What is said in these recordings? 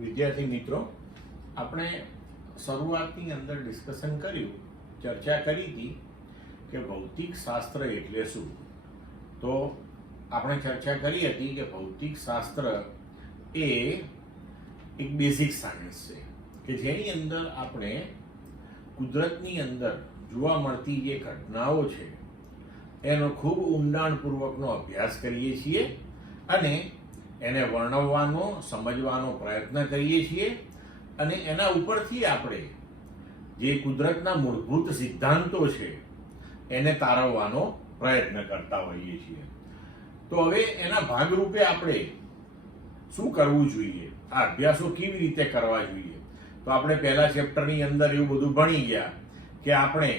વિદ્યાર્થી મિત્રો, આપણે શરૂઆતની અંદર ડિસ્કશન કર્યું, ચર્ચા કરી હતી કે ભૌતિક શાસ્ત્ર એટલે શું. તો આપણે ચર્ચા કરી હતી કે ભૌતિક શાસ્ત્ર એ એક બેઝિક સાયન્સ છે કે જેની અંદર આપણે કુદરતની અંદર જોવા મળતી જે ઘટનાઓ છે એનો ખૂબ ઊંડાણપૂર્વકનો અભ્યાસ કરીએ છીએ અને એને વર્ણવવાનો, સમજવાનો પ્રયત્ન કરીએ છીએ અને એના ઉપરથી આપણે જે કુદરતના મૂળભૂત સિદ્ધાંતો છે એને તારવવાનો પ્રયત્ન કરતા હોઈએ છીએ. તો હવે એના ભાગરૂપે આપણે શું કરવું જોઈએ, આ અભ્યાસો કેવી રીતે કરવા જોઈએ. તો આપણે પહેલા ચેપ્ટરની અંદર એવું બધું ભણી ગયા કે આપણે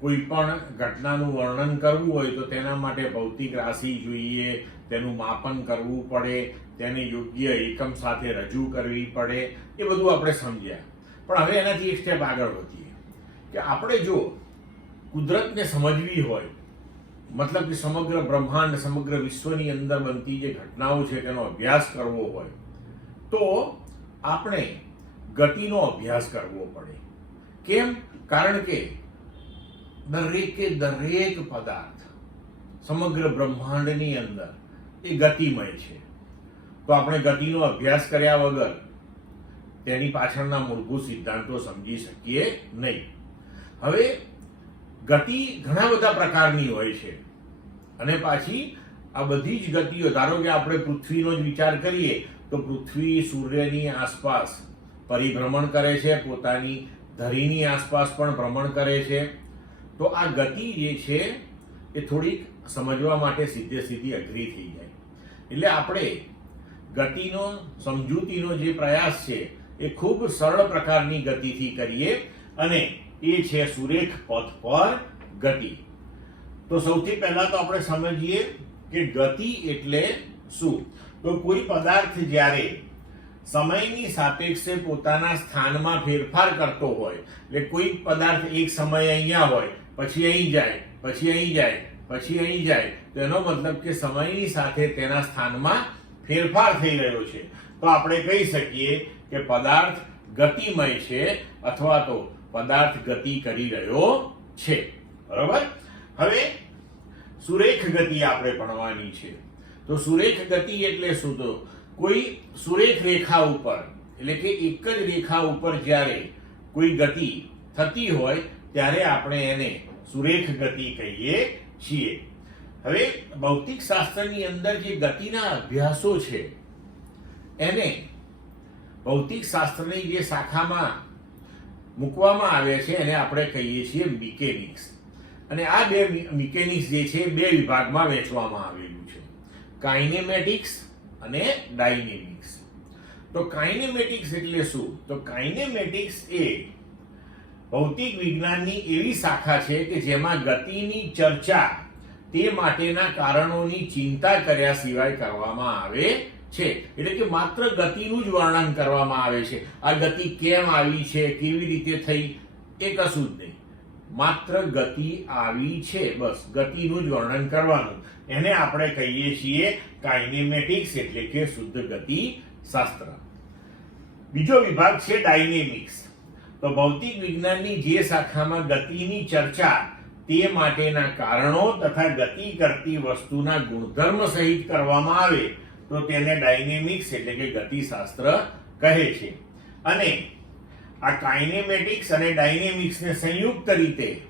કોઈ પણ ઘટનાનું વર્ણન કરવું હોય તો તેના માટે ભૌતિક રાશિ જોઈએ, તેનું માપન કરવું પડે, તેને યોગ્ય એકમ સાથે રજૂ કરવી પડે, એ બધું આપણે સમજ્યા. પણ હવે એનાથી એક સ્ટેપ આગળ વધીએ કે આપણે જો કુદરતને સમજવી હોય, મતલબ કે સમગ્ર બ્રહ્માંડ, સમગ્ર વિશ્વની અંદર બનતી જે ઘટનાઓ છે તેનો અભ્યાસ કરવો હોય તો આપણે ગતિનો અભ્યાસ કરવો પડે. કેમ? કારણ કે દરેક પદાર્થ સમગ્ર બ્રહ્માંડની અંદર એ ગતિમય છે. તો આપણે ગતિનો અભ્યાસ કર્યા વગર તેની પાછળના મૂળભૂત સિદ્ધાંતો સમજી શકીએ નહીં. હવે ગતિ ઘણા બધા પ્રકારની હોય છે અને પાછી આ બધી જ ગતિઓ, ધારો કે આપણે પૃથ્વીનો જ વિચાર કરીએ તો પૃથ્વી સૂર્યની આસપાસ પરિભ્રમણ કરે છે, પોતાની ધરીની આસપાસ પણ ભ્રમણ કરે છે. તો આ ગતિ જે છે એ થોડીક સમજવા માટે સીધી અઘરી થઈ જાય. એટલે આપણે ગતિનો, સમજૂતીનો જે પ્રયાસ છે એ ખૂબ સરળ પ્રકારની ગતિથી કરીએ અને એ છે સુરેખ પથ પર ગતિ. તો સૌથી પહેલા તો આપણે સમજીએ કે ગતિ એટલે શું. તો કોઈ પદાર્થ જ્યારે સમયની સાપેક્ષે પોતાના સ્થાનમાં ફેરફાર કરતો હોય, એટલે કોઈ પદાર્થ એક સમયે અહીંયા હોય, પછી અહીં જાય, પછી અહીં જાય, પછી અહીં જાય, તો એનો મતલબ કે સમયની સાથે તેના સ્થાનમાં ફેરફાર થઈ રહ્યો છે. તો આપણે કહી શકીએ કે પદાર્થ ગતિમય છે અથવા તો પદાર્થ ગતિ કરી રહ્યો છે. બરોબર? હવે સુરેખ ગતિ આપણે ભણવાની છે. તો સુરેખ ગતિ એટલે શું? તો કોઈ સુરેખ રેખા ઉપર, એટલે કે એક જ રેખા ઉપર જ્યારે કોઈ ગતિ થતી હોય ત્યારે આપણે એને સુરેખ ગતિ કહીએ છીએ. હવે ભૌતિક શાસ્ત્રની અંદર જે ગતિના અભ્યાસો છે એને ભૌતિક શાસ્ત્રની જે શાખામાં મૂકવામાં આવે છે એને આપણે કહીએ છીએ મિકેનિક્સ. અને આ બે મિકેનિક્સ જે છે બે વિભાગમાં વહેંચવામાં આવેલું છે, કાઇનેમેટિક્સ અને ડાયનેમિક્સ. તો કાઇનેમેટિક્સ એટલે શું? તો કાઇનેમેટિક્સ એ ભૌતિક વિજ્ઞાનની એવી શાખા છે કે જેમાં ગતિની ચર્ચા તે માટેના કારણોની ચિંતા કર્યા સિવાય કરવામાં આવે છે. એટલે કે માત્ર ગતિનું જ વર્ણન કરવામાં આવે છે. આ ગતિ કેમ આવી છે, કેવી રીતે થઈ, એ કશું જ નહીં. માત્ર ગતિ આવી છે, બસ ગતિનું જ વર્ણન કરવાનું. એને આપણે કહીએ છીએ કાઇનેમેટિક્સ એટલે કે શુદ્ધ ગતિ શાસ્ત્ર. બીજો વિભાગ છે ડાયનેમિક્સ. તો ભૌતિક વિજ્ઞાનની જે શાખામાં ગતિની ચર્ચા તે માટેના કારણો તથા ગતિ કરતી વસ્તુના ગુણધર્મ સહિત કરવામાં આવે તો તેને ડાયનેમિક્સ એટલે કે ગતિશાસ્ત્ર કહે છે. અને આ કાઇનેમેટિક્સ અને ડાયનેમિક્સને સંયુક્ત રીતે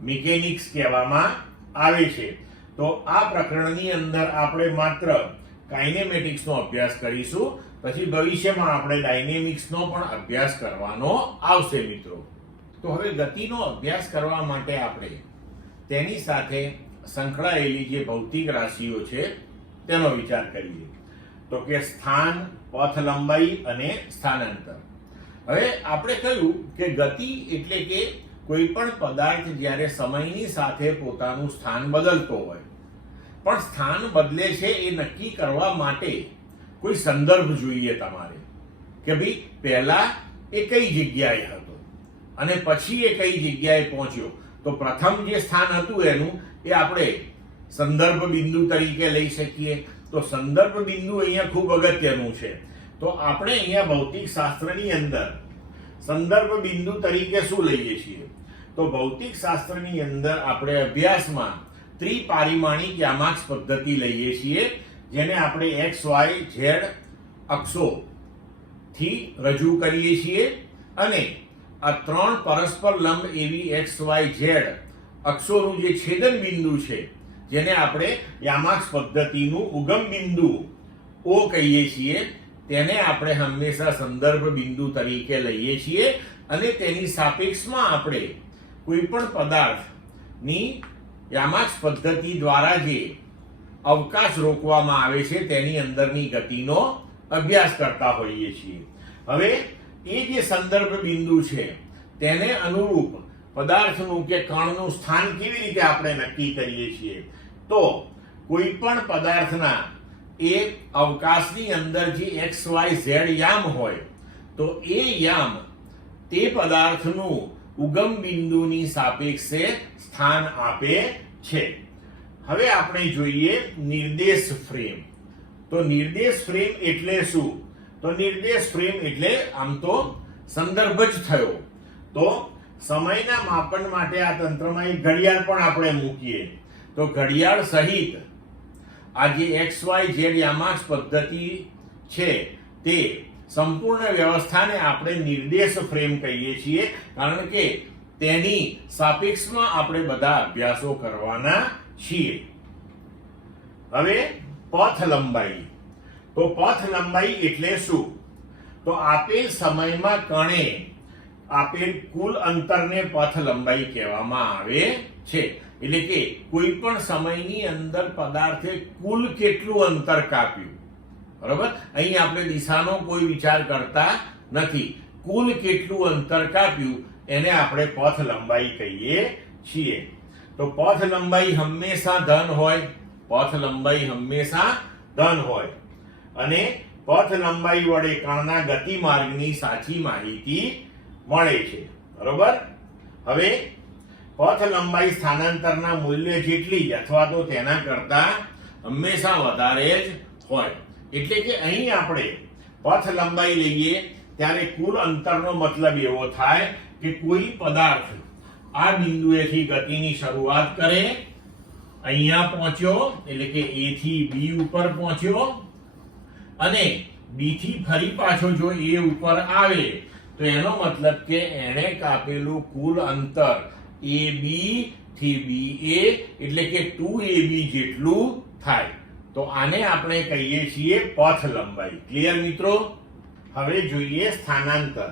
મિકેનિક્સ કહેવામાં આવે છે. તો આ પ્રકરણની અંદર આપણે માત્ર કાઇનેમેટિક્સનો અભ્યાસ કરીશું, પછી ભવિષ્યમાં આપણે ડાયનેમિક્સનો પણ અભ્યાસ કરવાનો આવશે મિત્રો. તો હવે ગતિનો અભ્યાસ કરવા માટે આપણે તેની સાથે સંકળાયેલી જે ભૌતિક રાશિઓ છે તેનો વિચાર કરીએ. તો કે સ્થાન, પથ લંબાઈ અને સ્થાનાંતર. હવે આપણે કહ્યું કે ગતિ એટલે કે કોઈ પણ પદાર્થ જ્યારે સમયની સાથે પોતાનું સ્થાન બદલતો હોય, પણ સ્થાન બદલે છે એ નક્કી કરવા માટે કોઈ સંદર્ભ જોઈએ તમારે કે ભાઈ પહેલા એ કઈ જગ્યાએ હતો અને પછી એ કઈ જગ્યાએ પહોંચ્યો. તો પ્રથમ જે સ્થાન હતું એનું એ આપણે સંદર્ભ બિંદુ તરીકે લઈ શકીએ. તો સંદર્ભ બિંદુ અહીંયા ખૂબ અગત્યનું છે. તો આપણે અહીંયા ભૌતિક શાસ્ત્રની અંદર સંદર્ભ બિંદુ તરીકે શું લઈએ છીએ? તો ભૌતિક શાસ્ત્રની અંદર આપણે અભ્યાસમાં ત્રિપારિમાણિક યામાક્ષ પદ્ધતિ લઈએ છીએ, જેને આપણે x, y, z અક્ષો થી રજૂ કરીએ છીએ, અને આ ત્રણ પરસ્પર લંબ એવી x, y, z અક્ષોનું જે છેદન બિંદુ છે, જેને આપણે યામાક્ષ પદ્ધતિનું ઉગમ બિંદુ O કહીએ છીએ, તેને આપણે હંમેશા સંદર્ભ બિંદુ તરીકે લઈએ છીએ, અને તેની સાપેક્ષમાં આપણે કોઈ પણ પદાર્થની યામાક્ષ પદ્ધતિ દ્વારા જે અવકાશ રોકવામાં આવે છે તેની અંદરની ગતિનો અભ્યાસ કરતા હોઈએ છીએ. હવે એ જે સંદર્ભ બિંદુ છે તેને અનુરૂપ પદાર્થનું કે કણનું સ્થાન કેવી રીતે આપણે નક્કી કરીએ છીએ? તો કોઈ પણ પદાર્થના એ અવકાશની અંદર જે x, y, z યામ હોય, તો એ યામ તે પદાર્થનું ઉગમ બિંદુની સાપેક્ષે સ્થાન આપે છે. હવે આપણે જોઈએ નિર્દેશ ફ્રેમ. તો નિર્દેશ ફ્રેમ એટલે શું? તો નિર્દેશ ફ્રેમ એટલે આમ તો સંદર્ભ જ થયો. તો સમયના માપન માટે આ તંત્રમાં એક ઘડિયાળ પણ આપણે મૂકીએ, તો ઘડિયાળ સહિત આ જે x, y, z યામાક્ષ પદ્ધતિ છે તે સંપૂર્ણ વ્યવસ્થાને આપણે નિર્દેશ ફ્રેમ કહીએ છીએ, કારણ કે તેની સાપેક્ષમાં આપણે બધા અભ્યાસો કરવાના છીએ. હવે પથ લંબાઈ. તો પથ લંબાઈ એટલે શું? તો આપેલ સમયમાં કણે આપેલ કુલ અંતરને પથ લંબાઈ કહેવામાં આવે છે. એટલે કે કોઈ પણ સમયની અંદર પદાર્થે કુલ કેટલું અંતર કાપ્યું, બરાબર? અહીં આપણે દિશાનો કોઈ વિચાર કરતા નથી. કુલ કેટલું અંતર કાપ્યું એને આપણે પથ લંબાઈ કહીએ છીએ. તો પથ લંબાઈ હંમેશા ધન હોય. પથ લંબાઈ હંમેશા ધન હોય, અને પથ લંબાઈ વડે કણના ગતિ માર્ગની સાચી માહિતી મળે છે, બરોબર? હવે પથ લંબાઈ સ્થાનાંતરના મૂલ્ય જેટલી જ અથવા તો તેના કરતા હંમેશા વધારે જ હોય. એટલે કે અહીં આપણે પથ લંબાઈ લઈએ ત્યારે કુલ અંતરનો મતલબ એવો થાય કે કોઈ પદાર્થ આ બિંદુએથી ગતિની શરૂઆત કરે, અહીંયા પહોંચ્યો એટલે કે A થી B ઉપર પહોંચ્યો, અને B થી ફરી પાછો જો A ઉપર આવે તો એનો મતલબ કે એણે કાપેલું કુલ અંતર AB થી BA એટલે કે 2AB જેટલું થાય. તો આને આપણે કહીએ છીએ પથ લંબાઈ. ક્લિયર મિત્રો? હવે જોઈએ સ્થાનાંતર.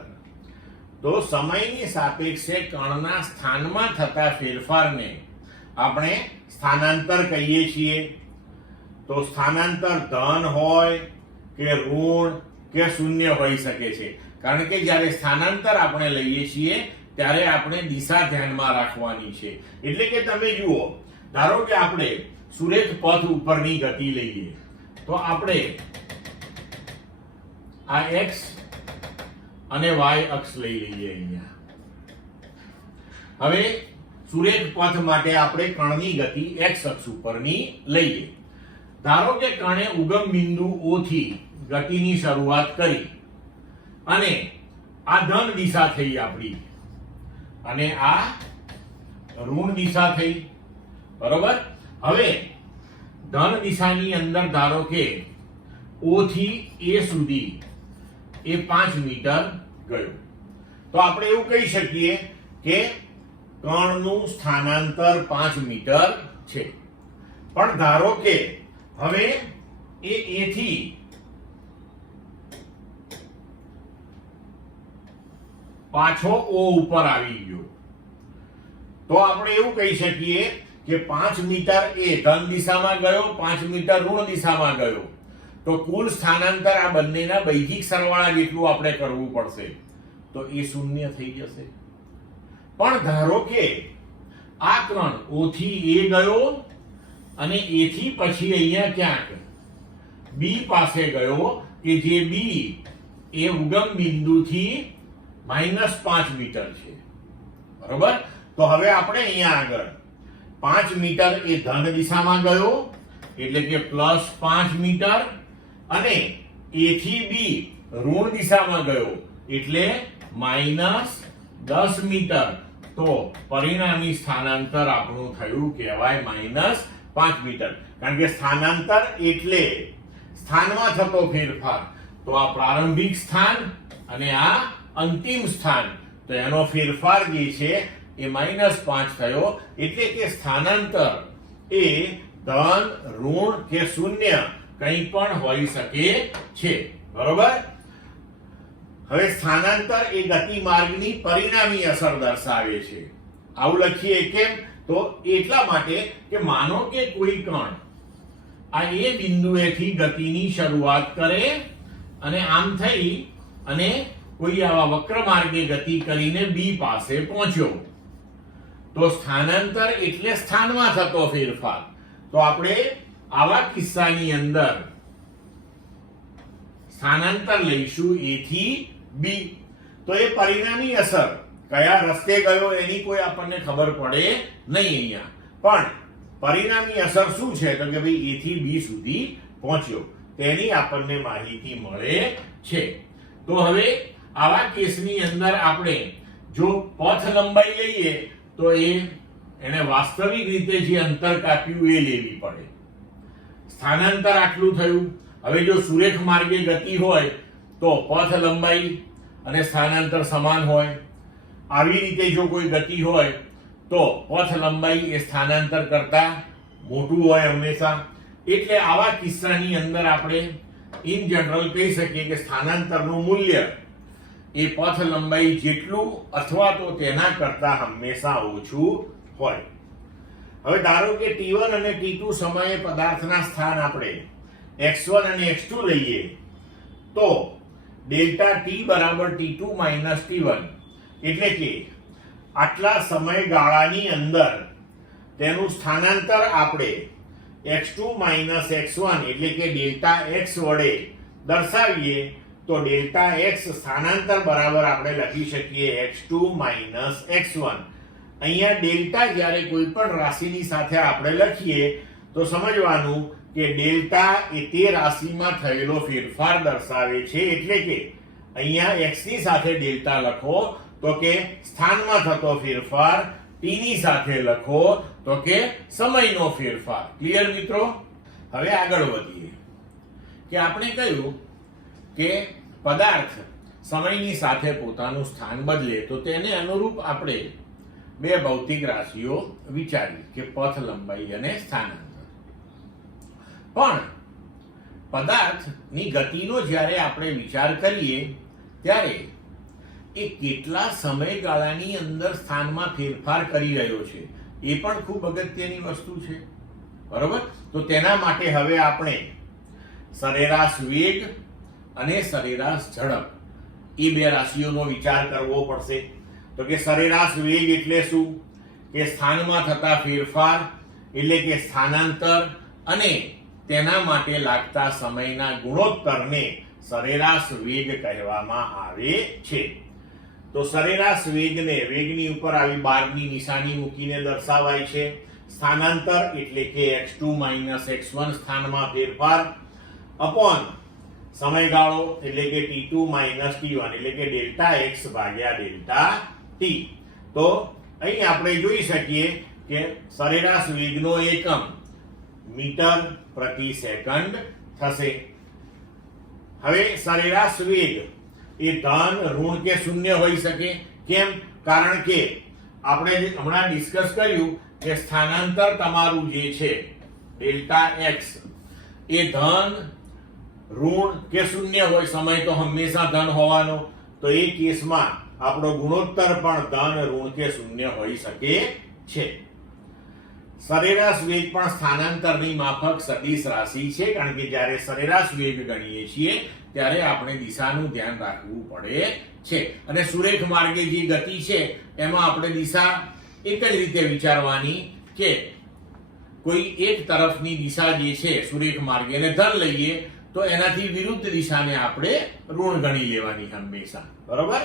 તો સમયની સાપેક્ષે કણના સ્થાનમાં થતા ફેરફારને આપણે સ્થાનાંતર કહીએ છીએ. તો સ્થાનાંતર ધન હોય કે ઋણ કે શૂન્ય હોઈ શકે છે, કારણ કે જ્યારે સ્થાનાંતર આપણે લઈએ છીએ ત્યારે આપણે દિશા ધ્યાનમાં રાખવાની છે. એટલે કે તમે જુઓ, ધારો કે આપણે સુરેખ પથ ઉપરની ગતિ લઈએ, તો આપણે આ x અને y અક્ષ લઈ લઈએ અહીંયા. હવે સુરેખ પથ માટે આપણે કણની ગતિ x અક્ષ ઉપરની લઈએ. ધારો કે કણે ઉગમ બિંદુ O થી ગતિની શરૂઆત કરી, અને આ ધન દિશા થઈ આપણી, અને આ ઋણ દિશા થઈ, બરોબર? હવે ધન દિશાની અંદર ધારો કે O થી A સુધી એ 5 મીટર ગયો, તો આપણે એવું કહી શકીએ કે કણનું સ્થાનાંતર 5 મીટર છે. પણ ધારો કે હવે એ A થી પાછો O ઉપર આવી ગયો, તો આપણે એવું કહી શકીએ કે 5 મીટર એ ધન દિશામાં ગયો, 5 મીટર ઋણ દિશામાં ગયો, તો કુલ સ્થાનાંતર આ બંનેના બૈજિક સરવાળા જેટલું આપણે કરવું પડશે, તો એ શૂન્ય થઈ જશે. પણ ધારો કે આ કણ O થી A ગયો, અને A થી પછી અહીંયા ક્યાંક B પાસે ગયો, કે જે B એ ઉગમ બિંદુથી -5 મીટર છે, બરોબર? તો હવે આપણે અહીંયા આગળ 5 મીટર એ ધન દિશામાં ગયો એટલે કે +5 મીટર, અને A થી B ઋણ દિશામાં ગયો એટલે -10 મીટર, તો પરિણામી સ્થાનાંતર આપણું થયું કહેવાય -5 મીટર, કારણ કે સ્થાનાંતર એટલે સ્થાનમાં થતો ફેરફાર. તો આ પ્રારંભિક સ્થાન અને આ અંતિમ સ્થાન, તો એનો ફેરફાર જે છે એ -5 થયો, એટલે કે સ્થાનાંતર એ ધન, ઋણ કે શૂન્ય કંઈ પણ હોઈ શકે છે. બરોબર. હવે સ્થાનાંતર એ ગતિમાર્ગની પરિણામી અસર દર્શાવે છે. આવું લખીએ કેમ? તો એટલા માટે કે માનો કે કોઈ કણ આ એ બિંદુએથી ગતિની શરૂઆત કરે અને આમ થઈ અને કોઈ આવા વક્ર માર્ગે ગતિ કરીને બી પાસે પહોંચ્યો, તો સ્થાનાંતર એટલે સ્થાનમાં થતો ફેરફાર. તો આપણે આવા કિસ્સાની અંદર સ્થાનાંતર લઈશું એ થી બી. તો એ પરિણામી અસર કયા રસ્તે ગયો એની કોઈ આપણને ખબર પડે નહીં અહીંયા, પણ પરિણામી અસર શું છે તો કે ભાઈ એ થી બી સુધી પહોંચ્યો, તેની આપણને માહિતી મળે છે. તો હવે આવા કેસની અંદર આપણે જો પથ લંબાઈ લઈએ તો એને વાસ્તવિક રીતે જે અંતર કાપ્યું એ લેવી પડે. સ્થાનાંતર આટલું થયું. હવે જો સુરેખ માર્ગે ગતિ હોય તો પથ લંબાઈ અને સ્થાનાંતર સમાન હોય. આવી રીતે જો કોઈ ગતિ હોય તો પથ લંબાઈ એ સ્થાનાંતર કરતા મોટું હોય હંમેશા. એટલે આવા કિસ્સાની અંદર આપણે ઇન જનરલ કહી શકીએ કે સ્થાનાંતરનું મૂલ્ય એ પથ લંબાઈ જેટલું અથવા તો તેના કરતા હંમેશા ઓછું હોય. હવે ધારો કે t1 અને t2 સમયે પદાર્થના સ્થાન આપણે x1 અને x2 લઈએ, તો ડેલ્ટા t બરાબર t2 માઇનસ t1, એટલે કે આટલા સમયગાળાની અંદર તેનું સ્થાનાંતર આપણે x2 માઇનસ x1 એટલે કે ડેલ્ટા x વડે દર્શાવીએ, તો ડેલ્ટા x સ્થાનાંતર બરાબર આપણે લખી શકીએ x2 માઇનસ x1. અહીંયા ડેલ્ટા જ્યારે કોઈ પણ રાશિની સાથે આપણે લખીએ તો સમજવાનું કે ડેલ્ટા એ તે રાશિમાં થયેલો ફેરફાર દર્શાવે છે. એટલે કે અહીંયા x ની સાથે ડેલ્ટા લખો તો કે સ્થાનમાં થતો ફેરફાર, t ની સાથે લખો તો કે સમયનો ફેરફાર. ક્લિયર મિત્રો? હવે આગળ વધીએ કે આપણે કહ્યું કે પદાર્થ સમયની સાથે પોતાનું સ્થાન બદલે તો તેને અનુરૂપ આપણે બે ભૌતિક રાશિઓ વિચારી કે પથ લંબાઈ અને સ્થાનાંતર. પણ પદાર્થની ગતિનો જ્યારે આપણે વિચાર કરીએ ત્યારે એ કેટલા સમયગાળાની અંદર સ્થાનમાં ફેરફાર કરી રહ્યો છે એ પણ ખૂબ અગત્યની વસ્તુ છે. બરોબર. તો તેના માટે હવે આપણે સરેરાશ વેગ અને સરેરાશ ઝડપ એ બે રાશિઓનો વિચાર કરવો પડશે. તો કે સરેરાશ વેગ એટલે શું? કે સ્થાનમાં થતા ફેરફાર એટલે કે સ્થાનાંતર અને તેના માટે લાગતા સમયના ગુણોત્તરને સરેરાશ વેગ કહેવામાં આવે છે. તો સરેરાશ વેગની ઉપર આવી બારની નિશાની મૂકીને દર્શાવાય છે. સ્થાનાંતર એટલે કે x2 માઇનસ x1 સ્થાનમાં ફેરફાર અપોન સમયગાળો એટલે કે t2 માઇનસ t1 એટલે કે ડેલ્ટા x ભાગ્યા ડેલ્ટા t. તો અહીં આપણે જોઈ શકીએ કે સરેરાશ વેગનો એકમ મીટર પ્રતિ સેકન્ડ થશે. હવે સરેરાશ વેગ એ ધન, ઋણ કે શૂન્ય હોઈ શકે. કેમ? કારણ કે આપણે હમણાં ડિસ્કસ કર્યું કે સ્થાનાંતર તમારું જે છે ડેલ્ટા x એ ધન, ઋણ કે શૂન્ય હોય. સમય તો હંમેશા ધન હોવાનો, તો એ કેસમાં આપણો ગુણોત્તર પણ ધન, ઋણ કે શૂન્ય હોઈ શકે છે. સરેરાશ વેગ પણ સ્થાનાંતરની માફક સદિશ રાશિ છે, કારણ કે જ્યારે સરેરાશ વેગ ગણીએ છીએ ત્યારે આપણે દિશાનું ધ્યાન રાખવું પડે છે. અને સુરેખ માર્ગે જે ગતિ છે એમાં આપણે દિશા એક જ રીતે વિચારવાની કે કોઈ એક તરફની દિશા જે છે સુરેખ માર્ગે એને ધન લઈએ તો એનાથી વિરુદ્ધ દિશાને આપણે ઋણ ગણી લેવાની હંમેશા. બરોબર.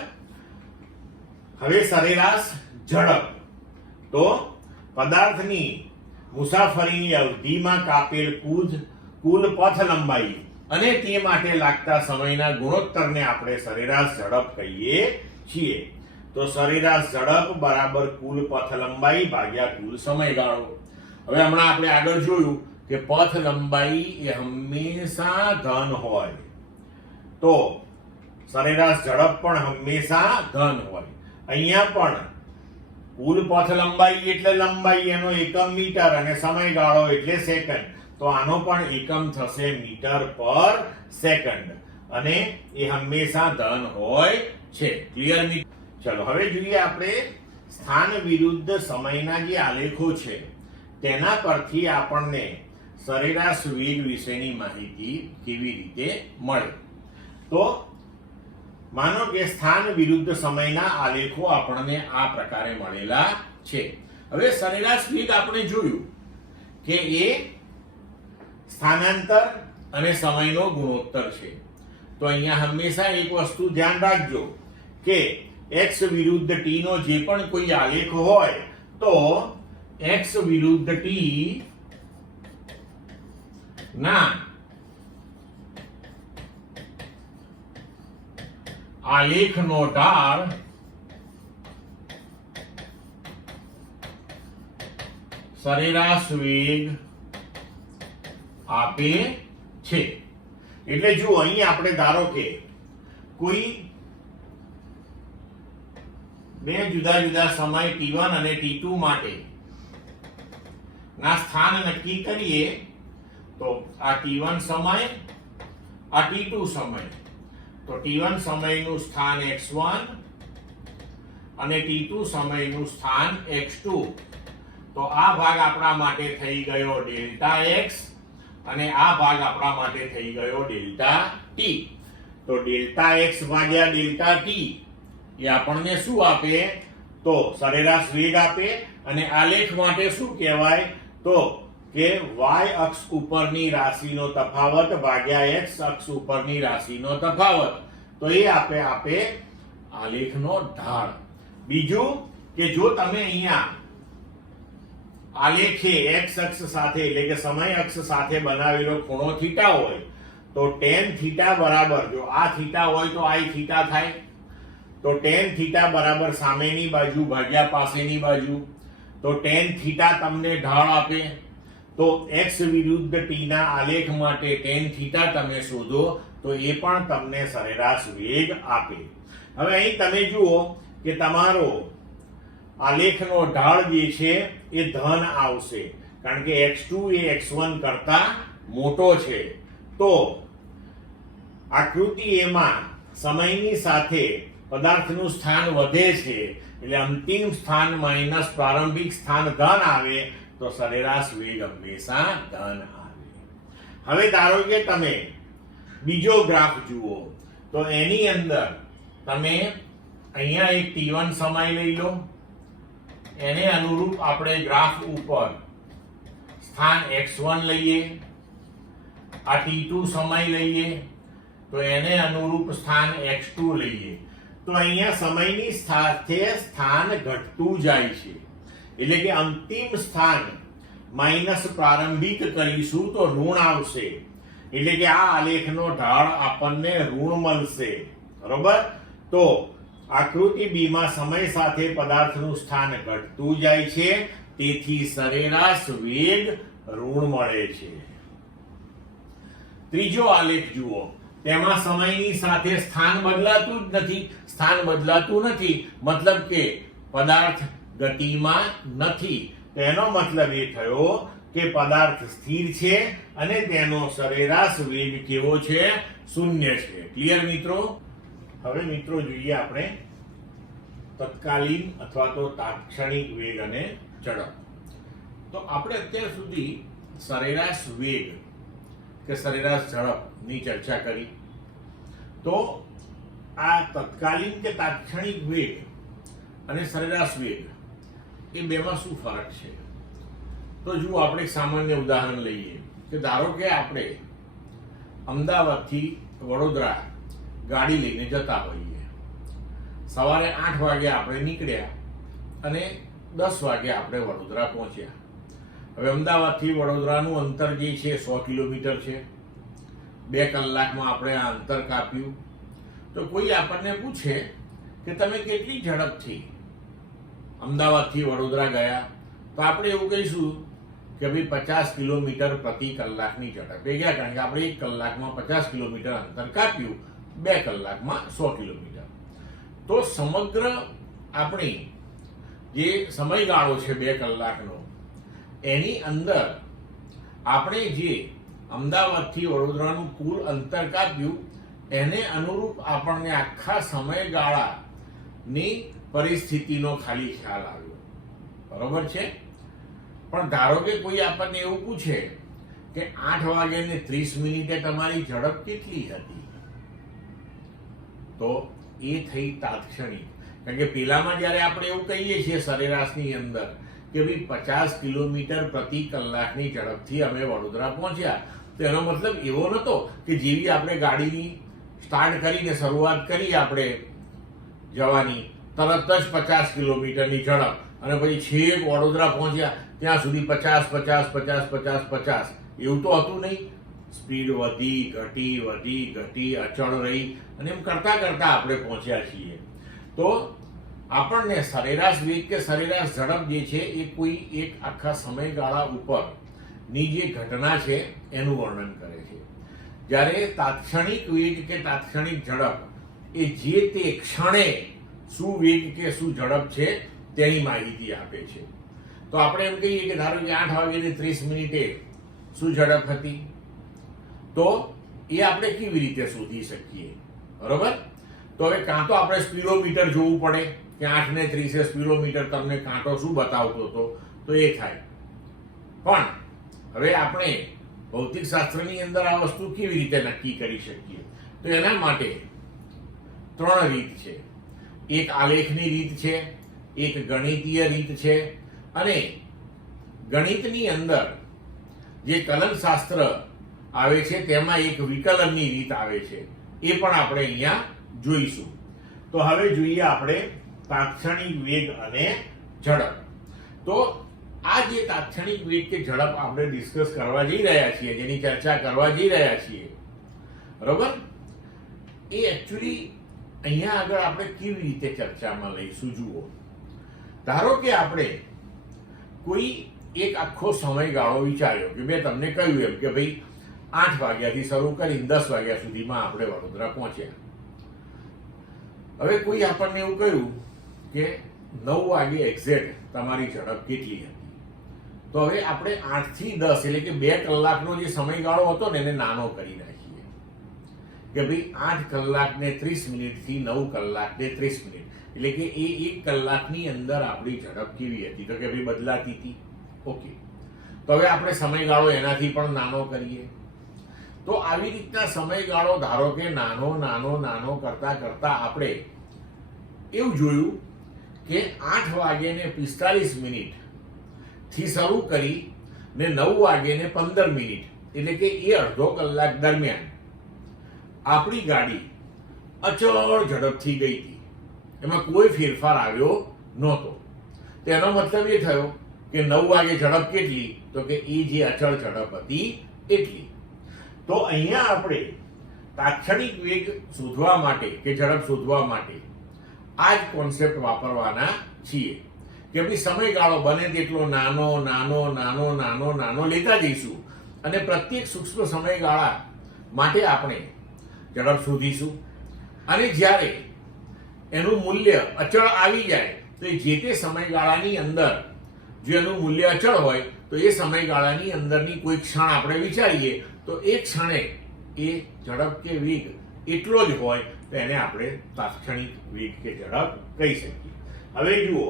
હવે સરેરાશ ઝડપ. તો પદાર્થની મુસાફરીની અવધિમાં કાપેલ કુલ પથ લંબાઈ અને તે માટે લાગતા સમયના ગુણોત્તરને આપણે સરેરાશ ઝડપ કહીએ છીએ. તો સરેરાશ ઝડપ બરાબર કુલ પથ લંબાઈ ભાગ્યા કુલ સમયગાળો. હવે હમણાં આપણે આગળ જોયું કે પથ લંબાઈ એ હંમેશા ધન હોય તો સરેરાશ ઝડપ પણ હંમેશા ધન હોય. અહીંયા પણ કુલ પથ લંબાઈ એટલે લંબાઈ, એનો એકમ મીટર અને સમયગાળો એટલે સેકન્ડ. તો આનો પણ એકમ થશે મીટર પર સેકન્ડ અને એ હંમેશા ધન હોય છે. ક્લિયર? ચલો હવે જોઈએ આપણે સ્થાન વિરુદ્ધ સમયના જે આલેખો છે તેના પરથી આપણને સરેરાશ વેગ વિશેની માહિતી કેવી રીતે મળે. તો માનો કે સ્થાન વિરુદ્ધ સમયના આલેખો આપણને આ પ્રકારે મળેલા છે. હવે સરેરાશ વેગ આપણે જોયું કે એ સ્થાનાંતર અને સમયનો ગુણોત્તર છે. તો અહીંયા હંમેશા એક વસ્તુ ધ્યાન રાખજો કે x વિરુદ્ધ t નો જે પણ કોઈ આલેખ હોય તો x વિરુદ્ધ t ના આલેખનો ઢાળ સરેરાશ વેગ આપે છે. એટલે જુઓ અહીં આપણે ધારો કે કોઈ બે જુદા જુદા સમય t1 અને t2 માટે ના સ્થાન નક્કી કરીએ તો આ t1 સમય, આ t2 સમય. તો t1 સમયનું સ્થાન x1 અને t2 સમયનું સ્થાન x2. તો આ ભાગ આપણા માટે થઈ ગયો ડેલ્ટા x અને આ ભાગ આપણા માટે થઈ ગયો ડેલ્ટા t. તો ડેલ્ટા x ભાગ્યા ડેલ્ટા t એ આપણને શું આપે? તો સરેરાશ વેગ આપે. અને આલેખ માટે શું કહેવાય? તો કે y અક્ષ ઉપરની રાશિનો તફાવત ભાગ્યા x અક્ષ ઉપરની રાશિનો તફાવત. તો એ આપે આલેખનો ઢાળ. બીજું કે જો તમે અહીંયા આલેખે x અક્ષ સાથે એટલે કે સમય અક્ષ સાથે બનાવેલો ખૂણો થીટા હોય તો tan થીટા બરાબર, જો આ થીટા હોય તો I થીટા થાય. તો tan થીટા બરાબર સામેની બાજુ ભાગ્યા પાસેની બાજુ. તો tan થીટા તમને ઢાળ આપે. તો x વિરુદ્ધ t ના આલેખ માટે tan થીટા તમે શોધો તો એ પણ તમને સરેરાશ વેગ આપે. હવે અહીં તમે જુઓ કે તમારો આલેખનો ઢાળ જે છે એ ધન આવશે કારણ કે x2 એ x1 કરતા મોટો છે. તો આકૃતિ એમાં સમયની સાથે પદાર્થનું સ્થાન વધે છે એટલે અંતિમ સ્થાન માઈનસ પ્રારંભિક સ્થાન ધન આવે તો સરેરાશ વેગ હંમેશા ધન આવે. હવે ધારો કે તમે બીજો ગ્રાફ જુઓ તો એની અંદર તમે અહીંયા એક t1 સમય લઈ લો, એને અનુરૂપ આપણે ગ્રાફ ઉપર સ્થાન x1 લઈએ, આ t2 સમય લઈએ તો એને અનુરૂપ સ્થાન x2 લઈએ. તો અહીંયા સમયની સાથે સ્થાન ઘટતું જાય છે એટલે કે અંતિમ સ્થાન માઈનસ પ્રારંભિક કરીશું તો ઋણ આવશે. એટલે કે આ આલેખનો ઢાળ આપણને ઋણ મળશે. બરોબર? તો આકૃતિ બી માં સમય સાથે પદાર્થનું સ્થાન ઘટતું જાય છે તેથી સરેરાશ વેગ ઋણ મળે છે. ત્રીજો આલેખ જુઓ, તેમાં સમયની સાથે સ્થાન બદલાતું જ નથી. સ્થાન બદલાતું નથી મતલબ કે પદાર્થ ગતિમાં નથી. તેનો મતલબ એ થયો કે પદાર્થ સ્થિર છે અને તેનો સરેરાશ વેગ કેવો છે? શૂન્ય છે. ક્લિયર મિત્રો? હવે મિત્રો જોઈએ આપણે તત્કાલીન અથવા તો તાત્ક્ષણિક વેગ અને ઝડપ. તો આપણે અત્યાર સુધી સરેરાશ વેગ કે સરેરાશ ઝડપની ચર્ચા કરી. તો આ તત્કાલીન કે તાત્ક્ષણિક વેગ અને સરેરાશ વેગ એ બેમાં શું ફરક છે? તો જુઓ, આપણે એક સામાન્ય ઉદાહરણ લઈએ કે ધારો કે આપણે અમદાવાદથી વડોદરા ગાડી લઈને જતા હોઈએ. સવારે 8 વાગે આપણે નીકળ્યા અને 10 વાગે આપણે વડોદરા પહોંચ્યા. હવે અમદાવાદથી વડોદરાનું અંતર જે છે 100 કિલોમીટર છે. 2 કલાકમાં આપણે આ અંતર કાપ્યું. તો કોઈ આપણને પૂછે કે તમે કેટલી ઝડપથી અમદાવાદથી વડોદરા ગયા, તો આપણે એવું કહીશું કે ભાઈ 50 કિલોમીટર પ્રતિ કલાકની ઝડપે ગયા, કારણ કે આપણે 1 કલાકમાં 50 કિલોમીટર અંતર કાપ્યું, 2 કલાકમાં 100 કિલોમીટર. તો સમગ્ર આપણી જે સમયગાળો છે 2 કલાકનો, એની અંદર આપણે જે અમદાવાદથી વડોદરાનું કુલ અંતર કાપ્યું એને અનુરૂપ આપણને આખા સમયગાળાની પરિસ્થિતિનો ખાલી ખ્યાલ આવ્યો. બરોબર છે? પણ ધારો કે કોઈ આપણને એવું પૂછે કે 8:30 તમારી ઝડપ કેટલી હતી, તો એ થઈ તાત્ક્ષણિક. કારણ કે પેલામાં જ્યારે આપણે એવું કહીએ છીએ સરેરાશની અંદર કે ભાઈ 50 કિલોમીટર પ્રતિ કલાકની ઝડપથી અમે વડોદરા પહોંચ્યા, તો એનો મતલબ એવો નહોતો કે જેવી આપણે ગાડીની સ્ટાર્ટ કરીને શરૂઆત કરી આપણે જવાની, તરત જ 50 કિલોમીટરની ઝડપ અને પછી છેક વડોદરા પહોંચ્યા ત્યાં સુધી 50 50 50 50 50 એવું તો હતું નહીં. સ્પીડ વધી ઘટી અચળ રહી અને એમ કરતા કરતા આપણે પહોંચ્યા છીએ. તો આપણને સરેરાશ વેગ કે સરેરાશ ઝડપ જે છે એ કોઈ એક આખા સમયગાળા ઉપરની જે ઘટના છે એનું વર્ણન કરે છે. જ્યારે તાત્ક્ષણિક વેગ કે તાત્ક્ષણિક ઝડપ એ જે તે ક્ષણે શું વેગ કે શું ઝડપ છે તેની માહિતી આપે છે. તો આપણે એમ કહીએ કે ધારો કે 8:30 શું ઝડપ હતી, તો એ આપણે કેવી રીતે શોધી શકીએ? બરોબર? તો હવે કાં તો આપણે સ્પીડોમીટર જોવું પડે કે 8:30 સ્પીડોમીટર તમને કાંટો શું બતાવતો હતો, તો એ થાય. પણ હવે આપણે ભૌતિક શાસ્ત્રની અંદર આ વસ્તુ કેવી રીતે નક્કી કરી શકીએ? તો એના માટે 3 રીત છે. એક આલેખની રીત છે, એક ગણિતીય રીત છે, અને ગણિતની અંદર જે કલનશાસ્ત્ર આવે છે તેમાં એક વિકલનની રીત આવે છે, એ પણ આપણે અહીંયા જોઈશું. તો હવે જોઈએ આપણે તાત્ક્ષણિક વેગ અને ઝડપ. તો આ જે તાત્ક્ષણિક વેગ કે ઝડપ આપણે ડિસ્કસ કરવા જઈ રહ્યા છીએ, જેની ચર્ચા કરવા જઈ રહ્યા છીએ, બરોબર, એ એકચ્યુઅલી અહીંયા આગળ આપણે કેવી રીતે ચર્ચામાં લઈશું? જુઓ, ધારો કે આપણે કોઈ એક આખો સમયગાળો વિચાર્યો કે મેં તમને કહ્યું એમ કે ભાઈ 8 વાગ્યાથી શરૂ કરી 10 વાગ્યા સુધીમાં આપણે વડોદરા પહોંચ્યા. હવે કોઈ આપણને એવું કહ્યું કે 9 વાગે એક્ઝેક્ટ તમારી ઝડપ કેટલી હતી, તો હવે આપણે 8 થી 10 એટલે કે 2 કલાકનો જે સમયગાળો હતો ને એને નાનો કરી નાખીએ કે ભાઈ 8 કલાક ને 30 મિનિટથી 9 કલાક ને 30 મિનિટ, એટલે કે એ 1 કલાકની અંદર આપણી ઝડપ કેવી હતી, તો કે ભાઈ બદલાતી હતી. ઓકે, તો હવે આપણે સમયગાળો એનાથી પણ નાનો કરીએ. તો આવી રીતના સમયગાળો ધારો કે નાનો કરતા કરતા આપણે એવું જોયું કે 8:45 થી શરૂ કરી ને 9:15 એટલે કે એ અડધો કલાક દરમિયાન આપણી ગાડી અચળ ઝડપથી ગઈ હતી, એમાં કોઈ ફેરફાર આવ્યો નહોતો. તેનો મતલબ એ થયો કે 9 વાગે ઝડપ કેટલી, તો કે એ જે અચળ ઝડપ હતી એટલી. તો અહીંયા આપણે તાત્ક્ષણિક વેગ શોધવા માટે કે ઝડપ શોધવા માટે આ જ કોન્સેપ્ટ વાપરવાના છીએ કે ભાઈ સમયગાળો બને તેટલો નાનો લેતા જઈશું અને પ્રત્યેક સૂક્ષ્મ સમયગાળા માટે આપણે ઝડપ શોધીશું. અને જ્યારે એનું મૂલ્ય અચળ આવી જાય તો એ જે તે સમયગાળાની અંદર જો એનું મૂલ્ય અચળ હોય તો એ સમયગાળાની અંદરની કોઈ ક્ષણ આપણે વિચારીએ તો એ ક્ષણે એ ઝડપ કે વેગ એટલો જ હોય તો એને આપણે તાત્ક્ષણિક વેગ કે ઝડપ કહી શકીએ. હવે જુઓ,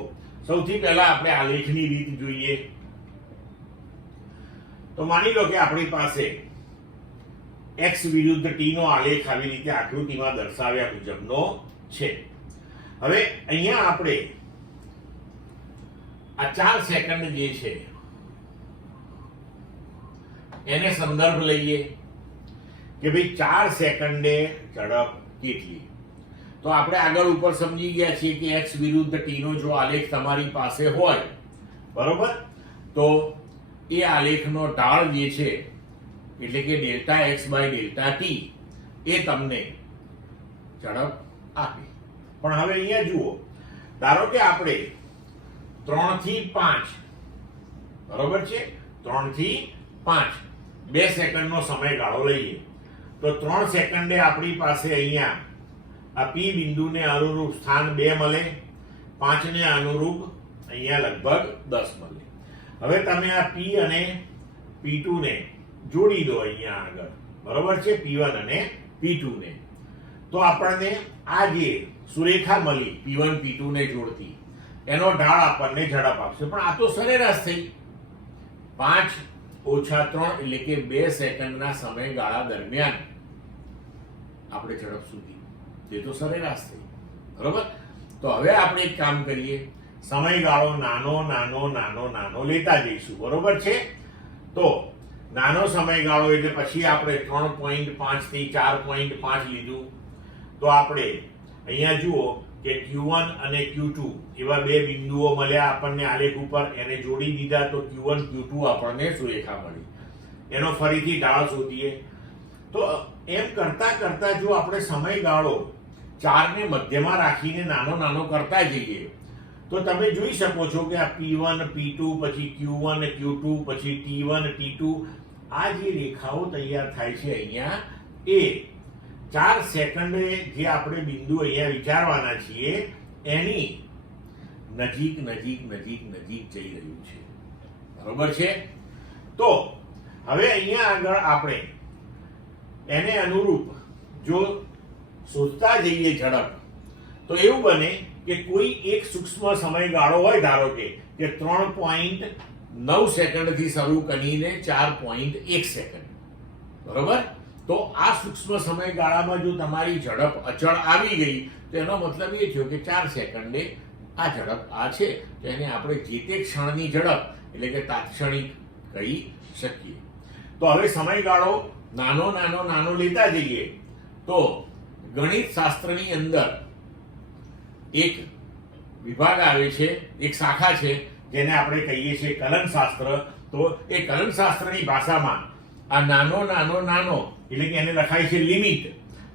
સૌથી પહેલા આપણે આલેખની રીત જોઈએ. તો માની લો કે આપણી પાસે x વિરુદ્ધ t નો આલેખ આવી રીતે આકૃતિમાં દર્શાવ્યા મુજબનો છે. હવે અહીંયા આપણે આ 4 સેકન્ડ જે છે એને સંદર્ભ લઈએ કે ભાઈ 4 સેકન્ડે ઝડપ કેટલી. તો આપણે આગળ ઉપર સમજી ગયા છીએ કે x વિરુદ્ધ t નો જો આલેખ તમારી પાસે હોય, બરોબર, તો એ આલેખનો ઢાળ જે છે એટલે કે delta x by delta t એ તમને ઝડપ આપે. પણ હવે અહીંયા જુઓ, ધારો કે આપણે 3 થી 5, બરોબર છે, 3 થી 5 2 સેકન્ડનો સમયગાળો લઈએ તો 3 સેકન્ડે આપણી પાસે અહીંયા આ પી બિંદુને અનુરૂપ સ્થાન 2 મળે, 5 ને અનુરૂપ અહીંયા લગભગ 10 મળે. હવે તમે આ પી અને P2 ને જોડી દો અહીંયા આગળ, બરોબર છે, P1 અને P2 ને, તો આપણને આ જે સુરેખા મળી P1 P2 ને જોડતી એનો ઢાળ આપણને ઝડપ આપશે. પણ આ તો સરેરાશ થઈ. 5 ઓછા 3 એટલે કે 2 સેકન્ડના સમયગાળા દરમિયાન આપણે ઝડપ સુધી, તે તો સરેરાશ થઈ, બરોબર. તો હવે આપણે એક કામ કરીએ, સમયગાળો નાનો નાનો નાનો નાનો લેતા જઈશું, બરોબર છે. તો નાનો સમયગાળો એટલે પછી આપણે 3.5 થી 4.5 લીધું, તો આપણે અહીંયા જુઓ કે Q1 અને Q2 એવા બે બિંદુઓ મળ્યા આપણને આલેખ ઉપર, એને જોડી દીધા તો Q1 Q2 આપણને સુરેખા મળી. એનો ફરીથી ઢાળ શોધીએ તો એમ કરતા કરતા જો આપણે સમયગાળો 4 ને મધ્યમાં રાખીને નાનો નાનો કરતા જઈએ તો તમે જોઈ શકો છો કે આ P1 P2 પછી Q1 Q2 પછી T1 T2 આ જે રેખાઓ તૈયાર થાય છે અહીંયા, એ 4 સેકન્ડે જે આપણે બિંદુ અહીંયા વિચારવાના છીએ એની નજીક નજીક નજીક નજીક જઈ રહ્યું છે, બરોબર છે. તો હવે અહીંયા આગળ આપણે એને અનુરૂપ જો શોધતા જઈએ ઝડપ, તો એવું બને કે કોઈ એક સૂક્ષ્મ સમયગાળો હોય, ધારો કે 3.9 સેકન્ડથી શરૂ કરીને 4.1 સેકન્ડ, બરોબર. તો આ સૂક્ષ્મ સમયગાળામાં જો તમારી ઝડપ અચળ આવી ગઈ તો એનો મતલબ એ થયો કે 4 સેકન્ડે આ ઝડપ આ છે, તો એને આપણે જે તે ક્ષણની ઝડપ એટલે કે તાત્ક્ષણિક કહી શકીએ. તો હવે સમયગાળો નાનો નાનો નાનો લેતા જઈએ તો ગણિત શાસ્ત્રની અંદર એક વિભાગ આવે છે, એક શાખા છે જેને આપણે કહીએ છીએ કલનશાસ્ત્ર. તો એ કલનશાસ્ત્રની ભાષામાં આ નાનો નાનો નાનો એટલે કે એને લખાય છે લિમિટ.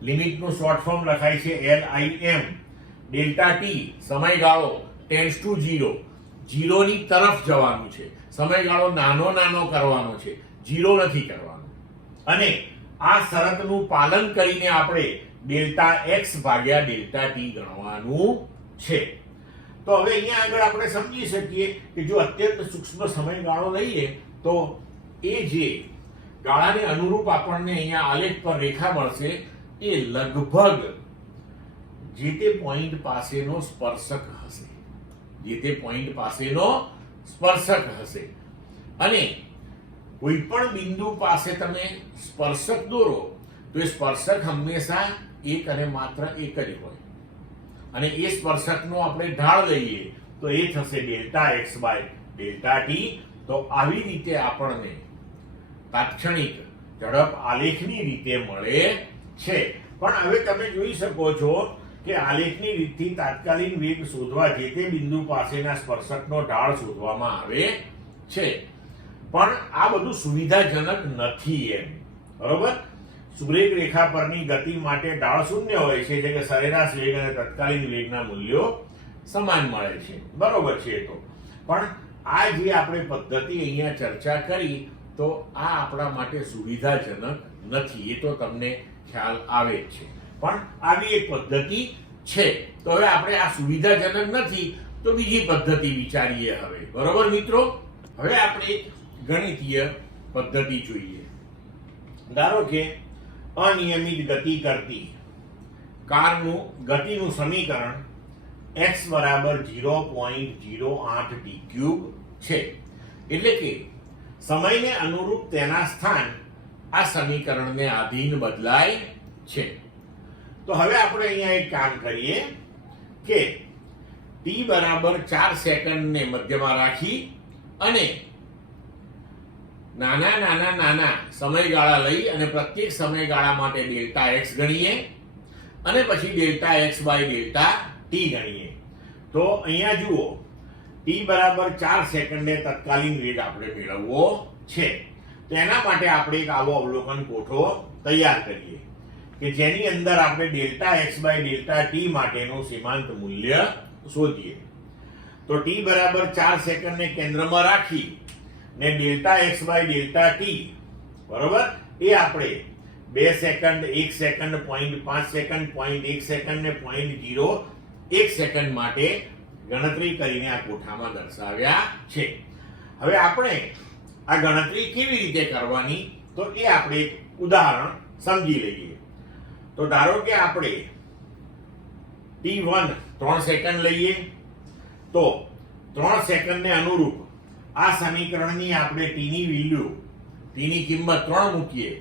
લિમિટનું શોર્ટ ફોર્મ લખાય છે LIM. ડેલ્ટા ટી સમયગાળો ટેન્ડ્સ ટુ 0, 0 ની તરફ જવાનું છે. સમયગાળો નાનો નાનો કરવાનો છે, 0 નથી કરવાનો. અને આ શરતનું પાલન કરીને આપણે ડેલ્ટા x ભાગ્યા ડેલ્ટા ટી ગણવાનું છે. તો હવે અહીંયા આગળ આપણે સમજી શકીએ કે જો અત્યંત સૂક્ષ્મ સમયગાળો લઈએ તો એ જે ગાળાને અનુરૂપ આપણને અહીંયા આલેખ પર રેખા મળશે એ લગભગ જે તે પોઈન્ટ પાસેનો સ્પર્શક હશે, જે તે પોઈન્ટ પાસેનો સ્પર્શક હશે. અને કોઈ પણ બિંદુ પાસે તમે સ્પર્શક દોરો તો એ સ્પર્શક હંમેશા એક અને માત્ર એક જ હોય, અને એ સ્પર્શકનો આપણે ઢાળ લઈએ તો એ થશે delta x by delta t. તો આવી રીતે આપણને તાત્ક્ષણિક ઝડપ આલેખની રીતે મળે છે. પણ હવે તમે જોઈ શકો છો કે આલેખની રીતથી તાત્કાલિક વેગ શોધવા જે તે બિંદુ પાસેના સ્પર્શકનો ઢાળ શોધવામાં આવે છે. પણ આ બધું સુવિધાજનક નથી એમ, બરોબર. સુરેખ રેખા પરની ગતિ માટે ઢાળ શૂન્ય હોય છે, એટલે કે સરેરાશ વેગ અને તત્કાલીન વેગના મૂલ્યો સમાન મળે છે, બરોબર છે. તો પણ આ જે આપણે પદ્ધતિ અહીંયા ચર્ચા કરી તો આ આપણા માટે સુવિધાજનક નથી, એ તો તમને ખ્યાલ આવે જ છે. પણ આવી એક પદ્ધતિ છે. તો હવે આપણે આ સુવિધાજનક નથી તો બીજી પદ્ધતિ વિચારીએ હવે, બરોબર મિત્રો. હવે આપણે ગણિતીય પદ્ધતિ જોઈએ. ધારો કે અનિયમિત ગતિ કરતી કારનું ગતિનું સમીકરણ x બરાબર 0.08 t³ છે. એટલે કે સમયને અનુરૂપ તેના સ્થાન આ સમીકરણને આધીન બદલાય છે. તો હવે આપણે અહીંયા એક કામ કરીએ કે t બરાબર 4 સેકન્ડને મધ્યમાં રાખી અને નાના નાના નાના સમયગાળા લઈ અને પ્રત્યેક સમયગાળા માટે ડેલ્ટા x ગણીએ અને પછી delta x by delta t ગણીએ. તો અહીંયા જુઓ, t બરાબર 4 સેકન્ડે તત્કાલીન વેગ આપણે મેળવવો છે. તો તો એના માટે આપણે એક આવો અવલોકન કોઠો તૈયાર કરીએ કે જેની અંદર આપણે delta x by delta t માટેનું સીમાંત મૂલ્ય શોધીએ. તો t બરાબર 4 સેકન્ડને કેન્દ્રમાં રાખી ને delta x by delta t બરોબર એ આપણે 2 સેકન્ડ 1 સેકન્ડ 0.5 સેકન્ડ 0.1 સેકન્ડ ને 0.01 સેકન્ડ માટે ગણતરી કરીને આ કોઠામાં દર્શાવ્યા છે. હવે આપણે આ ગણતરી કેવી રીતે કરવાની તો એ આપણે એક ઉદાહરણ સમજી લઈએ. તો ધારો કે આપણે t1 3 સેકન્ડ લઈએ તો 3 સેકન્ડને અનુરૂપ આ સમીકરણની આપણે t ની વેલ્યુ t ની કિંમત 3 મૂકીએ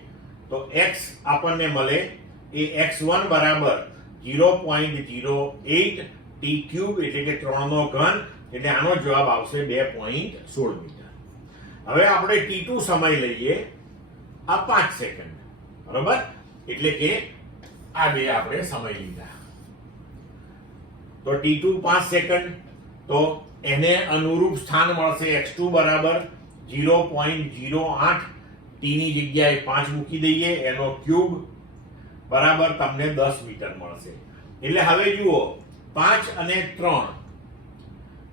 તો x આપણને મળે એ x1 બરાબર 0.08 t ક્યુબ એટલે કે 3 નો ઘન એટલે આનો જવાબ આવશે 2.16 મીટર. હવે આપણે t2 સમય લઈએ આ 5 સેકન્ડ બરોબર એટલે કે આ બે આપણે સમય લીધા તો t2 5 સેકન્ડ તો એને અનુરૂપ સ્થાન મળશે x2 બરાબર 0.08 t ની જગ્યાએ 5 મૂકી દઈએ એનો ક્યુબ બરાબર તમને 10 મીટર મળશે. એટલે હવે જુઓ 5 અને 3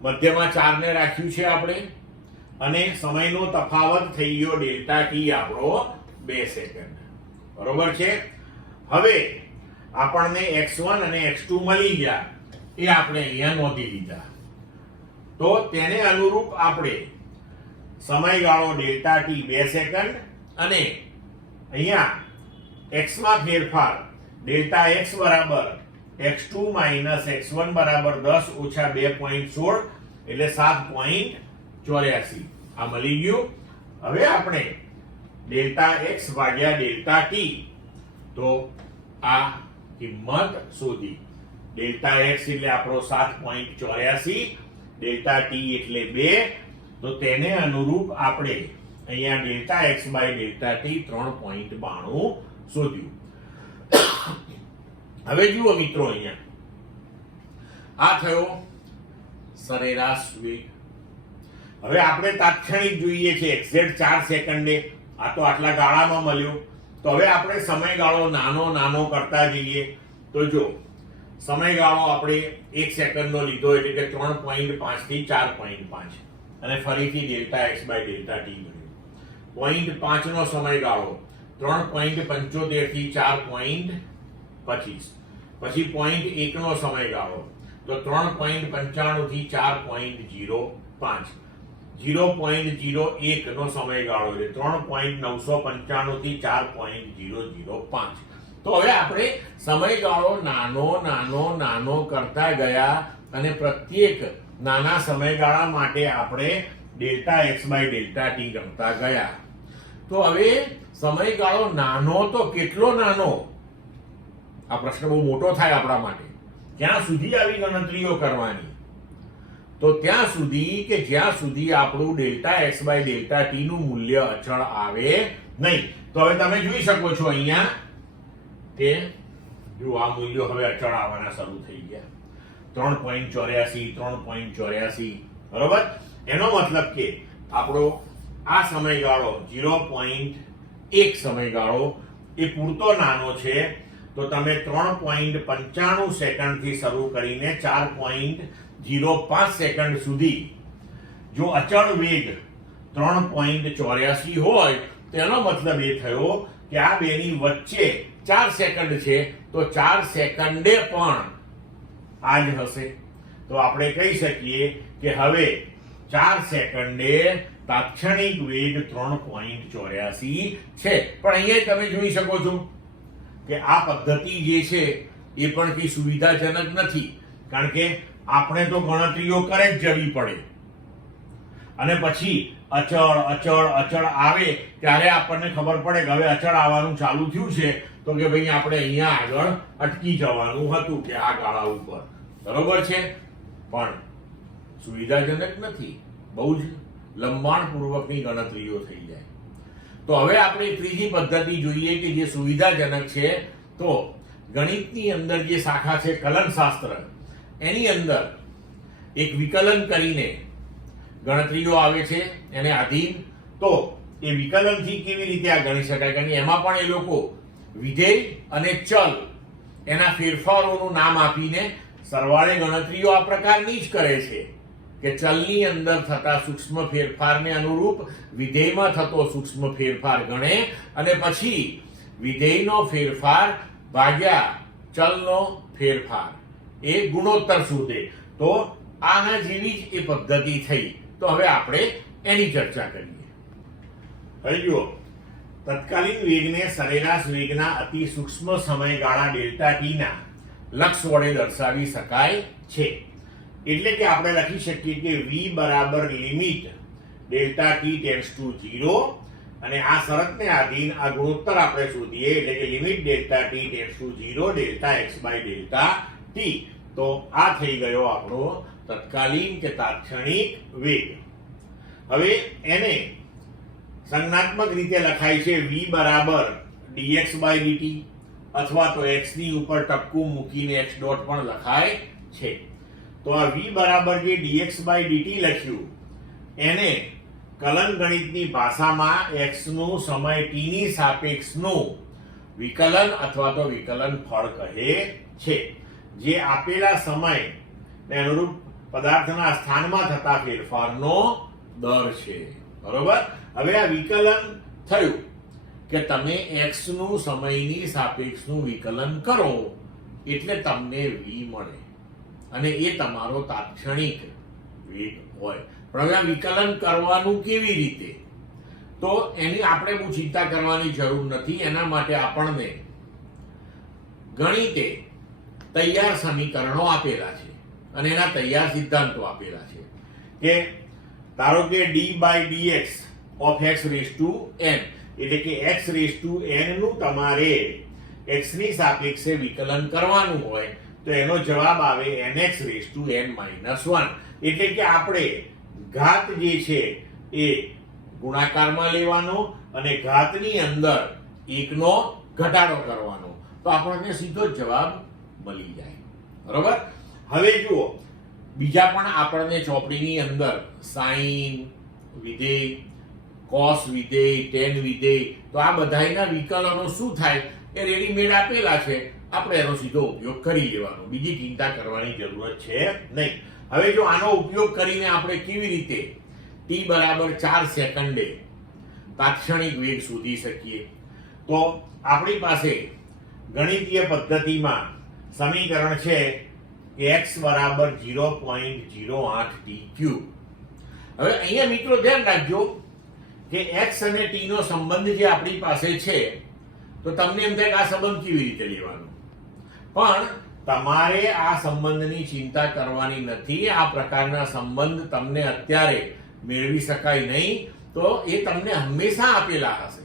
મધ્યમાં 4 ને રાખ્યું છે આપણે અને સમયનો તફાવત થઈ ગયો ડેલ્ટા ટી આપણો 2 સેકન્ડ બરોબર છે. હવે આપણને x1 અને x2 મળી ગયા એ આપણે અહીંયા નોંધી લીધા તો તેને અનુરૂપ આપણે સમયગાળો ડેલ્ટા ટી 2 સેકન્ડ અને અહીંયા x માં ફેરફાર ડેલ્ટા x બરાબર x2 માઈનસ x1 બરાબર 10 ઓછા 2.16 એટલે 7.84 આ મળી ગયું. હવે આપણે ડેલ્ટા x ભાગ્યા ડેલ્ટા ટી તો આ કિંમત શોધી. ડેલ્ટા x એટલે આપણો 7.84 ડેલ્ટા ટી એટલે 2 તો તેને અનુરૂપ આપણે અહીંયા delta x by delta t 3.92 શોધ્યું. હવે જુઓ મિત્રો અહીંયા આ થયો સરેરાશ વેગ. હવે આપણે તાત્ક્ષણિક જોઈએ છે એક્ઝેક્ટ 4 સેકન્ડે આ તો આટલા ગાળામાં મળ્યો તો હવે આપણે સમયગાળો નાનો કરતા જઈએ તો જો સમયગાળો આપણે 1 સેકન્ડનો લીધો એટલે કે 3.5 થી 4.5 અને ફરીથી delta x by delta t મળ્યું 0.5 નો સમયગાળો 3.75 થી 4.25 પછી 0.1 નો સમયગાળો તો 3.95 થી 4.05 0.01 નો સમયગાળો એટલે 3.995 થી 4.005. તો હવે આપણે સમયગાળો નાનો કરતા ગયા અને પ્રત્યેક નાના સમયગાળા માટે આપણે delta x by delta t ગણતા ગયા. તો હવે સમયગાળો નાનો તો કેટલો નાનો આ પ્રશ્ન બહુ મોટો થાય આપણા માટે. ક્યાં સુધી આવી ગણતરીઓ કરવાની તો ત્યાં સુધી કે જ્યાં સુધી આપણું delta x by delta t નું મૂલ્ય અચળ આવે નહીં. તો હવે તમે જોઈ શકો છો અહીંયા કે જો આ મૂલ્યો હવે અચળ આવવાના શરૂ થઈ ગયા 3.84 બરોબર. એનો મતલબ કે આપણો આ સમયગાળો 0.1 સમયગાળો એ પૂરતો નાનો છે તો તમે 3.95 સેકન્ડ થી શરૂ કરીને 4.05 સેકન્ડ સુધી જો અચળ વેગ 3.84 હોય તેનો મતલબ એ થયો કે આ બેની વચ્ચે 4 સેકન્ડ છે તો 4 સેકન્ડે પણ આ જ હશે. તો આપણે કહી શકીએ કે હવે 4 સેકન્ડે તાત્ક્ષણિક વેગ 3.84 છે. પણ અહીંયા તમે જોઈ શકો છો કે આ પદ્ધતિ જે છે એ પણ કઈ સુવિધાજનક નથી કારણ કે આપણે તો ગણતરીઓ કરે જ જવી પડે અને પછી અચળ આવે ત્યારે આપણને ખબર પડે કે હવે અચળ આવવાનું ચાલુ થયું છે તો કે ભાઈ આપણે અહીંયા આગળ અટકી જવાનું હતું કે આ ગાળા ઉપર બરોબર છે પણ સુવિધાજનક નથી. બહુ જ લંબાણપૂર્વકની ગણતરીઓ થઈ જાય. તો હવે આપણે ત્રીજી પદ્ધતિ જોઈએ કે જે સુવિધાજનક છે. તો ગણિતની અંદર જે શાખા છે કલનશાસ્ત્ર એની અંદર એક વિકલન કરીને ગણતરીઓ આવે છે એને આધીન. તો એ વિકલનથી કેવી રીતે આ ગણી શકાય? કારણ કે એમાં પણ એ લોકો વિધેય અને ચલ એના ફેરફારોનું નામ આપીને સરવાળે ગણતરીઓ આ પ્રકારની જ કરે છે કે ચલની અંદર થતા સૂક્ષ્મ ફેરફારને અનુરૂપ વિધેયમાં થતો સૂક્ષ્મ ફેરફાર ગણે અને પછી વિધેયનો ફેરફાર ભાગ્યા ચલનો ફેરફાર એ ગુણોત્તર શોધે. તો આના જેવી જ એ પદ્ધતિ થઈ. તો હવે આપણે એની ચર્ચા કરીએ. હવે જુઓ, તત્કાલીન વેગને સરેરાશ વેગના અતિ સૂક્ષ્મ સમયગાળા ડેલ્ટા ટી ના લક્ષ વડે દર્શાવી શકાય છે. એટલે કે આપણે લખી શકીએ કે v બરાબર limit delta t tends to 0 અને આ શરતને આધીન આ ગુણોત્તર આપણે શોધીએ એટલે કે limit delta t tends to 0 delta x by delta t. તો આ થઈ ગયો આપણો તત્કાલીન કે તાત્ક્ષણિક વેગ. હવે એને સંજ્ઞાત્મક રીતે લખાય છે v બરાબર dx બાય dt અથવા તો x ની ઉપર ટપકું મૂકીને x ડોટ પણ લખાય છે. તો આ v બરાબર જે dx બાય dt લખ્યું એને કલન ગણિતની ભાષામાં x નું સમય t ની સાપેક્ષનું વિકલન અથવા તો વિકલન ફળ કહે છે, જે આપેલા સમય ને અનુરૂપ પદાર્થના સ્થાનમાં થતા ફેરફારનો દર છે. બરોબર? હવે આ વિકલન થયું કે તમે x નું સમયની સાપેક્ષનું વિકલન કરો એટલે તમને v મળે અને એ તમારો તાત્ક્ષણિક વેગ હોય. પણ હવે આ વિકલન કરવાનું કેવી રીતે? તો એની આપણે બહુ ચિંતા કરવાની જરૂર નથી. એના માટે આપણને ગણિતે તૈયાર સમીકરણો આપેલા છે અને એના તૈયાર સિદ્ધાંતો આપેલા છે કે ધારો કે d by dx of x raise to n એટલે કે x રેઝ ટુ n નું તમારે x ની સાપેક્ષે વિકલન કરવાનું હોય તો એનો જવાબ આવે nx raise to n minus 1. એટલે કે આપણે ઘાત જે છે એ ગુણાકારમાં લેવાનો અને ઘાતની અંદર એકનો ઘટાડો કરવાનો તો આપણને સીધો જવાબ મળી જાય. બરોબર? હવે જુઓ, બીજા પણ આપણને ચોપડીની અંદર સાઈન વિધેય, કોસ વિધેય, ટેન વિધેય, તો આ બધાયના વિકલનો શું થાય એ રેડીમેડ આપેલા છે. આપણે એનો સીધો ઉપયોગ કરી લેવાનો, બીજી ચિંતા કરવાની જરૂરત છે નહીં. હવે જો આનો ઉપયોગ કરીને આપણે કેવી રીતે t બરાબર 4 સેકન્ડે તાત્ક્ષણિક વેગ શોધી શકીએ? તો આપણી પાસે ગણિતીય પદ્ધતિમાં સમીકરણ છે x બરાબર 0.08 t ક્યુબ. હવે અહીંયા મિત્રો ધ્યાન રાખજો કે x અને t નો સંબંધ જે આપણી પાસે છે તો તમને એમ થાય કે આ સંબંધ કેવી રીતે લેવાનો, પણ તમારે આ સંબંધની ચિંતા કરવાની નથી. આ પ્રકારના સંબંધ તમને અત્યારે મેળવી શકાય નહીં. તો એ તમને હંમેશા આપેલા હશે,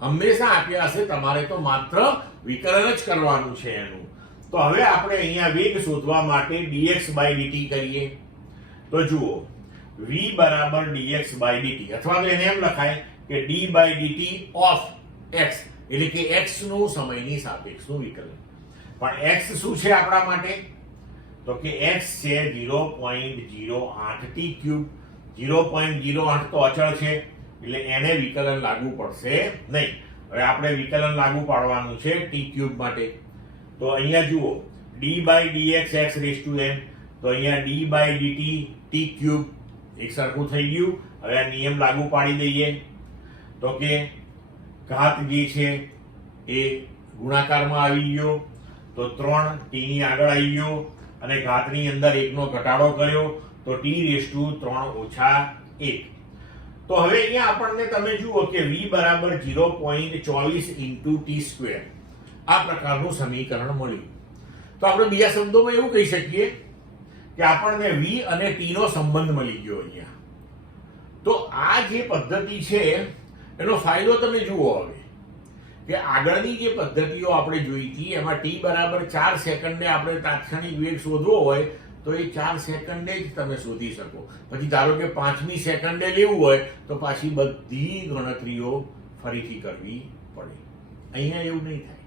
હંમેશા આપ્યા હશે. તમારે તો માત્ર વિકલન જ કરવાનું છે એનું. તો હવે આપણે અહીંયા વેગ શોધવા માટે dx બાય dt કરીએ. તો જુઓ, v બરાબર dx બાય dt અથવા તો એને એમ લખાય કે d by dt of x એટલે કે x નું સમયની સાપેક્ષનું વિકલન. પણ x શું છે આપણા માટે? તો કે x છે 0.08 t ક્યુબ. 0.08 તો અચળ છે એટલે એને વિકલન લાગુ પડશે નહીં. હવે આપણે વિકલન લાગુ પાડવાનું છે t ક્યુબ માટે. તો અહીંયા જુઓ, d by dx x raise to n, તો અહીંયા d by dt t cube એક સરખું થઈ ગયું. હવે આ નિયમ લાગુ પાડી દઈએ તો કે ઘાત જે છે એ ગુણાકારમાં આવી ગયો તો 3 t ની આગળ આવી ગયો અને ઘાતની અંદર 1 નો ઘટાડો કર્યો તો t રેઝ ટુ 3 ઓછા 1. તો હવે અહીંયા આપણને તમે જુઓ કે v બરાબર 0.24 ઇન્ટુ t સ્ક્વેર આ પ્રકારનું સમીકરણ મળ્યું. તો આપણે બીજા શબ્દોમાં એવું કહી શકીએ કે આપણને v અને t નો સંબંધ મળી ગયો અહીંયા. તો આ જે પદ્ધતિ છે એનો ફાયદો તમે જુઓ હવે કે આગળની જે પદ્ધતિઓ આપણે જોઈ હતી એમાં t બરાબર 4 સેકન્ડે આપણે તાત્ક્ષણિક વેગ શોધવો હોય તો એ 4 સેકન્ડે જ તમે શોધી શકો. પછી ધારો કે 5મી સેકન્ડે લેવું હોય તો પાછી બધી ગણતરીઓ ફરીથી કરવી પડે. અહીંયા એવું નહીં થાય.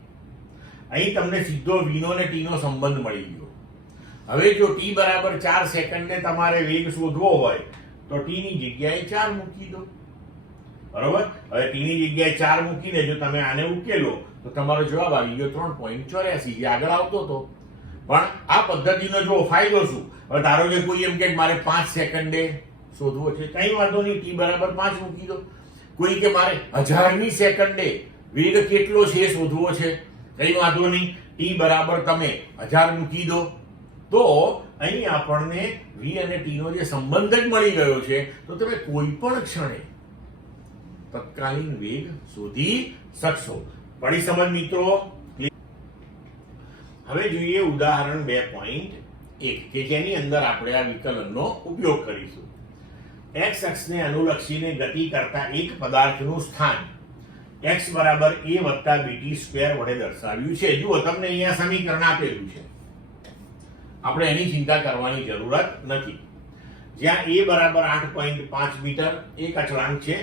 અહીં તમને સીધો v નો ને t નો સંબંધ મળી ગયો. હવે જો t બરાબર 4 સેકન્ડે તમારે વેગ શોધવો હોય તો t ની જગ્યાએ 4 મૂકી દો. બરોબર. હવે t ની જગ્યાએ 4 મૂકીને જો તમે આને ઉકેલો તો તમારો જવાબ આવી ગયો 3.84, જે આગળ આવતો હતો. પણ આ પદ્ધતિનો જો ફાયદો શું? હવે ધારો કે કોઈ એમ કે મારે 5 સેકન્ડે શોધવો છે, કઈ વાંધો નહીં, t બરાબર 5 મૂકી દો. કોઈ કે મારે 1000મી સેકન્ડે વેગ કેટલો છે એ શોધવો છે, કઈ વાંધો નહીં, t બરાબર તમે 1000 મૂકી દો. તો અહીં આપણને v અને t નો જે સંબંધ જ મળી ગયો છે. તો તમે કોઈ પણ ક્ષણે તત્કાલીન વેગ શોધી શકશો. પડી સમજ મિત્રો? હવે જોઈએ ઉદાહરણ 2.1 કે જેની અંદર આપણે આ વિકલનનો ઉપયોગ કરીશું. x અક્ષને અનુલક્ષીને ગતિ કરતા એક પદાર્થનું સ્થાન x બરાબર a વત્તા bt સ્ક્વેર વડે દર્શાવ્યું છે. જુઓ, તમને અહીંયા સમીકરણ આપેલું છે, આપણે એની ચિંતા કરવાની જરૂરત નથી. જ્યાં a બરાબર 8.5 મીટર એક અચળાંક છે,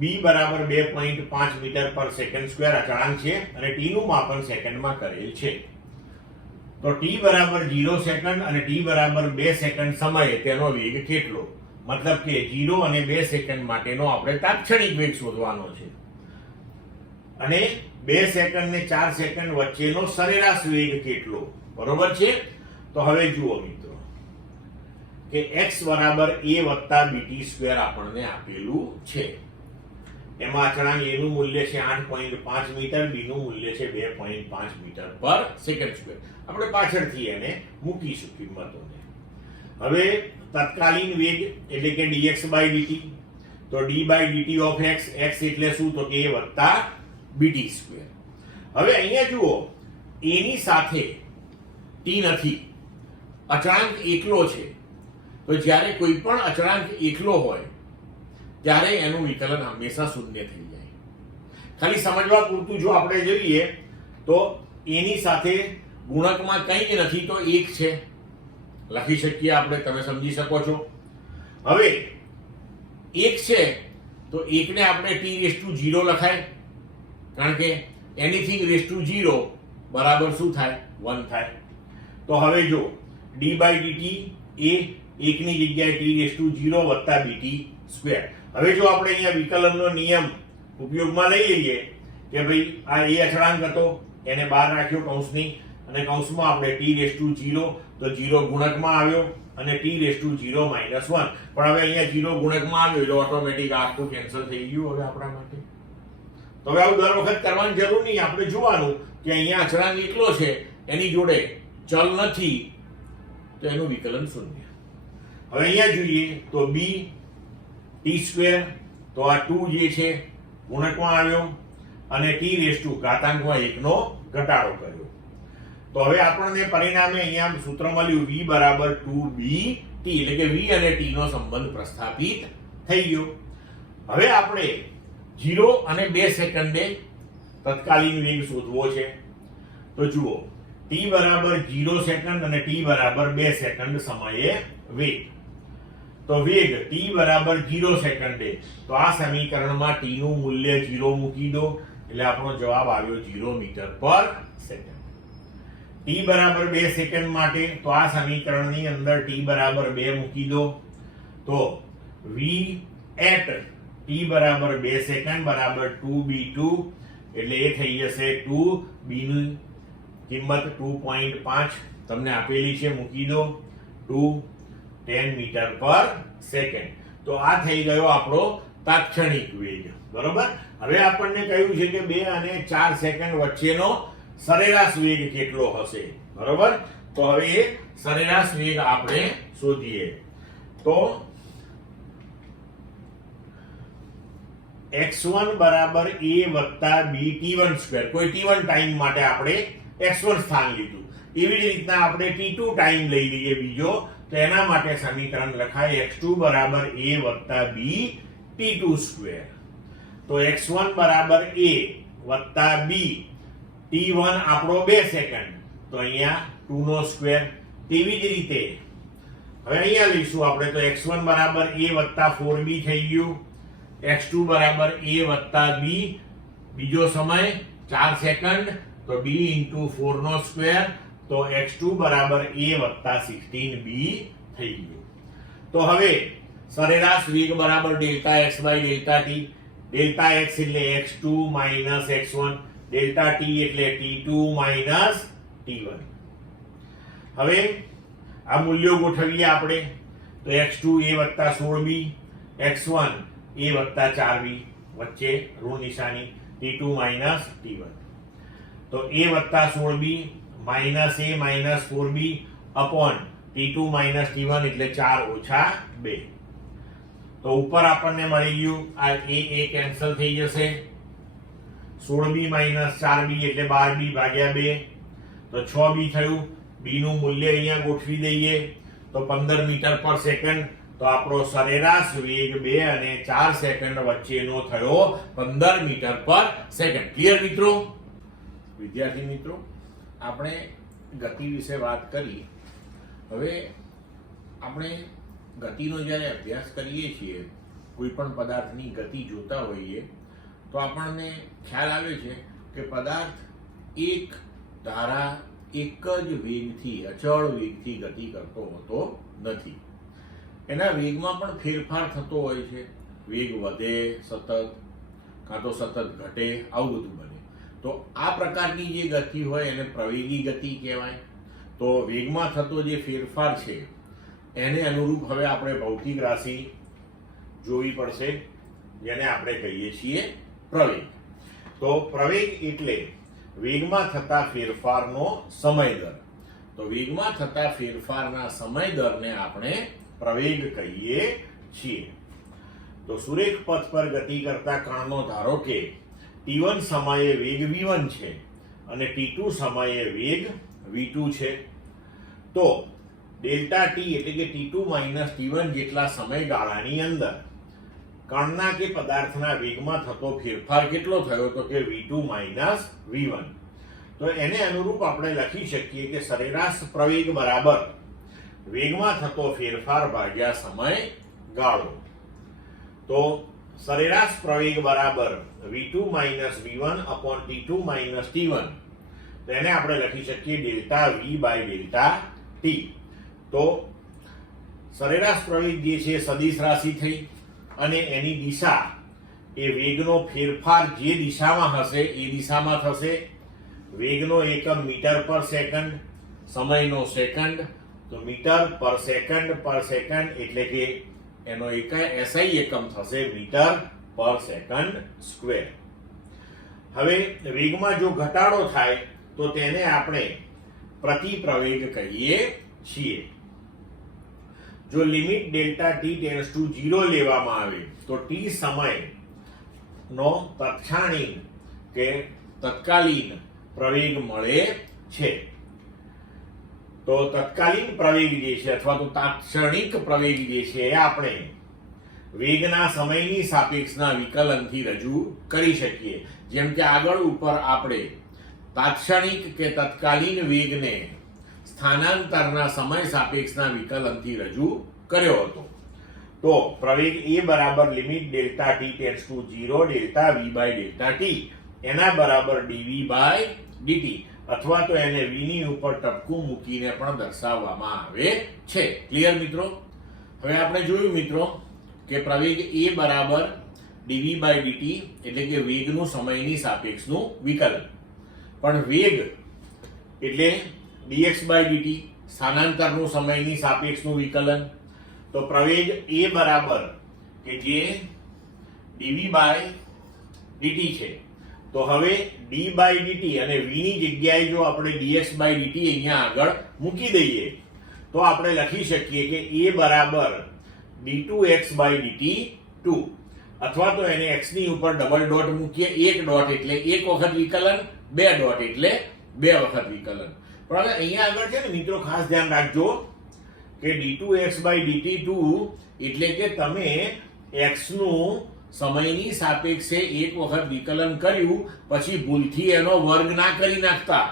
b બરાબર 2.5 મીટર પર સેકન્ડ સ્ક્વેર અચળાંક છે અને t નું માપન સેકન્ડમાં કરેલ છે. તો t બરાબર 0 સેકન્ડ અને t બરાબર 2 સેકન્ડ સમયે તેનો વેગ કેટલો? મતલબ કે 0 અને 2 સેકન્ડ માટેનો આપણે તાત્ક્ષણિક વેગ શોધવાનો છે અને 2 સેકન્ડ ને 4 સેકન્ડ વચ્ચેનો સરેરાશ વેગ કેટલો? બરોબર છે. તો હવે જુઓ મિત્રો કે x બરાબર a વત્તા bt સ્ક્વેર આપણને આપેલું છે. એમાં અચળાંક a નું મૂલ્ય છે 8.5 મીટર, b નું મૂલ્ય છે 2.5 મીટર પર સેકન્ડ સ્ક્વેર. આપણે પાછળથી એને મૂકીશું કિંમતોને. હવે તત્કાલીન વેગ એટલે કે dx by dt, તો d by dt of x, x એટલે શું? તો a વત્તા bt સ્ક્વેર. હવે અહીંયા જુઓ, a ની સાથે t નથી, અચળાંક એકલો છે. તો જ્યારે કોઈ પણ અચળાંક એકલો હોય ત્યારે એનું વિકલન હંમેશા શૂન્ય થઈ જાય. ખાલી સમજવા પૂરતું જો આપણે જોઈએ તો a ની સાથે ગુણકમાં કંઈ નથી તો 1 છે, લખી શકીએ આપણે, તમે સમજી શકો છો. હવે 1 છે તો 1 ને આપણે t⁻0 લખાય, કારણ કે એનીથિંગ રેઝ ટુ 0 બરાબર શું થાય? 1 થાય. તો હવે જો d by dt એ 1 ની જગ્યાએ t⁻0 વત્તા bt સ્ક્વેર. હવે જો આપણે અહીંયા વિકલનનો નિયમ ઉપયોગમાં લઈ લઈએ કે ભાઈ આ a અચળાંક હતો, એને બહાર રાખ્યો કૌંસની, અને કૌંસમાં આપણે t⁻0 તો 0 ગુણકમાં આવ્યો અને t⁻0 - 1. પણ હવે અહીંયા 0 ગુણકમાં આવ્યો એટલે ઓટોમેટિક આખું કેન્સલ થઈ ગયું હવે આપણા માટે. તો હવે આવું દર વખત કરવાની જરૂર નહીં. આપણે જોવાનું કે અહીંયા અચળાંક એકલો છે, એની જોડે ચલ નથી, તો એનું વિકલન શૂન્ય. હવે અહીંયા જોઈએ તો b t સ્ક્વેર, તો આ 2 જે છે ગુણકમાં આવ્યો અને t⁻1 નો ઘટાડો કર્યો. તો હવે આપણને પરિણામે અહીંયા સૂત્ર મળ્યું v બરાબર 2bt, એટલે કે v અને t નો સંબંધ પ્રસ્થાપિત થઈ ગયો. હવે આપણે 0 અને 2 સેકન્ડે તત્કાલીન વેગ શોધવો છે. તો જુઓ, t બરાબર 0 સેકન્ડ અને t બરાબર 2 સેકન્ડ સમયે વેગ. તો વેગ t બરાબર 0 સેકન્ડે, તો આ સમીકરણમાં t નું મૂલ્ય 0 મૂકી દો એટલે આપણો જવાબ આવ્યો 0 મીટર પર સેકન્ડ. t બરાબર 2 સેકન્ડ માટે, તો આ સમીકરણની અંદર t બરાબર 2 મૂકી દો, તો v at t બરાબર 2 સેકન્ડ બરાબર 2b2, એટલે એ થઈ જશે 2b ની કિંમત 2.5 તમને આપેલી છે, મૂકી દો, 10 મીટર પર સેકન્ડ. તો આ થઈ ગયો આપણો તાત્ક્ષણિક વેગ. બરોબર. હવે આપણને કહ્યું છે કે 2 અને 4 સેકન્ડ વચ્ચેનો સરેરાશ વેગ કેટલો હશે? બરોબર. તો હવે એ સરેરાશ વેગ આપણે શોધીએ. તો x1 બરાબર a વત્તા b t1 સ્ક્વેર, કોઈ t1 ટાઈમ માટે આપણે x1 સ્થાન લીધું, એવી જ રીતના આપણે t2 ટાઈમ લઈ લઈએ બીજો, તો એના માટે સમીકરણ લખાય x2 બરાબર a વત્તા b t2 સ્ક્વેર. તો x1 બરાબર a વત્તા b, t1 આપણો 2 સેકન્ડ, તો અહીંયા 2 નો સ્ક્વેર. તેવી જ રીતે હવે અહીંયા લઈશું આપણે, તો x1 બરાબર a વત્તા 4b થઈ ગયું, x2 બરાબર a વત્તા b બીજો સમય 4 સેકન્ડ, તો b * 4 નો સ્ક્વેર, તો x2 બરાબર a વત્તા 16b થઈ ગયું. તો હવે સરેરાશ વેગ બરાબર delta x by delta t, delta x એટલે x2 minus x1, delta t એટલે t2 માઇનસ t1. હવે આ મૂલ્યો ગોઠવીએ આપણે. તો x2 a વત્તા 16b, x1 a વત્તા 4b, વચ્ચે ઋણ નિશાની, t2 માઇનસ t1. તો a વત્તા 16b minus a minus 4b upon t2 minus t1 એટલે 4 ઓછા 2. તો ઉપર આપણને મળી ગયું આ a કેન્સલ થઈ જશે. 16b માઇનસ 4b એટલે 12b ભાગ્યા 2, તો 6b થયું. b નું મૂલ્ય અહીંયા ગોઠવી દઈએ તો 15 મીટર પર સેકન્ડ. તો આપણો સરેરાશ વેગ 2 અને 4 સેકન્ડ વચ્ચેનો થયો 15 મીટર પર સેકન્ડ. ક્લિયર મિત્રો? વિદ્યાર્થી મિત્રો, આપણે ગતિ વિશે વાત કરી. હવે આપણે ગતિનો જ્યારે અભ્યાસ કરીએ છીએ, કોઈ પણ પદાર્થની ગતિ જોતા હોઈએ તો આપણને ખ્યાલ આવે છે કે પદાર્થ એક ધારા એક જ વેગથી, અચળ વેગથી ગતિ કરતો હોતો નથી. એના વેગમાં પણ ફેરફાર થતો હોય છે. વેગ વધે સતત, કાં તો સતત ઘટે, આવું બધું બને. તો આ પ્રકારની જે ગતિ હોય એને પ્રવેગી ગતિ કહેવાય. તો વેગમાં થતો જે ફેરફાર છે એને અનુરૂપ હવે આપણે ભૌતિક રાશિ જોવી પડશે, જેને આપણે કહીએ છીએ પ્રવેગ. તો પ્રવેગ એટલે વેગમાં થતા ફેરફારનો સમય દર. તો વેગમાં થતા ફેરફારના સમય દરને આપણે પ્રવેગ કહીએ છીએ. તો સુરેખ પથ પર ગતિ કરતા કણનો ધારો કે t1 સમયે વેગ v1 છે અને t2 સમયે વેગ v2 છે. તો ડેલ્ટા t એટલે કે t2 માઇનસ t1 જેટલા સમયગાળાની અંદર કણના કે પદાર્થના વેગમાં થતો ફેરફાર કેટલો થયો? તો કે v2 માઇનસ v1. તો એને અનુરૂપ આપણે લખી શકીએ કે સરેરાશ પ્રવેગ બરાબર વેગમાં થતો ફેરફાર ભાગ્યા સમય ગાળો. તો સરેરાશ પ્રવેગ બરાબર v2 minus v1 upon t2 minus t1. તો એને આપણે લખી શકીએ delta v by delta t. તો સરેરાશ પ્રવેગ જે છે સદિશ રાશિ થઈ અને એની દિશા એ વેગનો ફેરફાર જે દિશામાં હશે એ દિશામાં થશે. વેગનો એકમ મીટર પર સેકન્ડ, સમયનો સેકન્ડ. તો મીટર પર સેકન્ડ એટલે કે એનો SI એકમ થશે મીટર પર સેકન્ડ સ્ક્વેર. હવે વેગમાં જો ઘટાડો થાય તો તેને આપણે પ્રતિ પ્રવેગ કહીએ છીએ. જો limit delta t tends to 0 લેવામાં આવે તો t સમયનો તત્ક્ષણિક કે તત્કાલીન પ્રવેગ મળે છે. તો તત્કાલીન પ્રવેગ જે છે અથવા તો તાત્ક્ષણિક પ્રવેગ જે છે એ આપણે વેગના સમયની સાપેક્ષના વિકલનથી રજૂ કરી શકીએ. જેમ કે આગળ ઉપર આપણે તાત્ક્ષણિક કે તત્કાલીન વેગને સ્થાનાંતરના સમય સાપેક્ષના વિકલનથી રજૂ કર્યો હતો. તો પ્રવેગ a બરાબર limit delta t tends to 0 delta v by delta t એના બરાબર dv બાય dt, અથવા તો એને v ની ઉપર ટપકું મૂકીને પણ દર્શાવવામાં આવે છે. ક્લિયર મિત્રો? હવે આપણે જોયું મિત્રો કે પ્રવેગ a બરાબર dv બાય dt એટલે કે વેગનું સમયની સાપેક્ષનું વિકલન. પણ વેગ એટલે dx બાય dt સ્થાનાંતરનું સમયની સાપેક્ષનું વિકલન. તો પ્રવેગ a બરાબર કે જે dv બાય dt છે. તો હવે d બાય dt અને v ની જગ્યાએ જો આપણે dx બાય dt અહીંયા આગળ મૂકી દઈએ તો આપણે લખી શકીએ કે a બરાબર d2x બાય dt 2, અથવા તો એને x ની ઉપર ડબલ ડોટ મૂકીએ. એક ડોટ એટલે એક વખત વિકલન, બે ડોટ એટલે બે વખત વિકલન. પણ હવે અહીંયા આગળ છે ને મિત્રો ખાસ ધ્યાન રાખજો કે d2x બાય dt 2 એટલે કે તમે x નું સમયની સાપેક્ષે એક વખત વિકલન કર્યું પછી ભૂલથી એનો વર્ગ ના કરી નાખતા.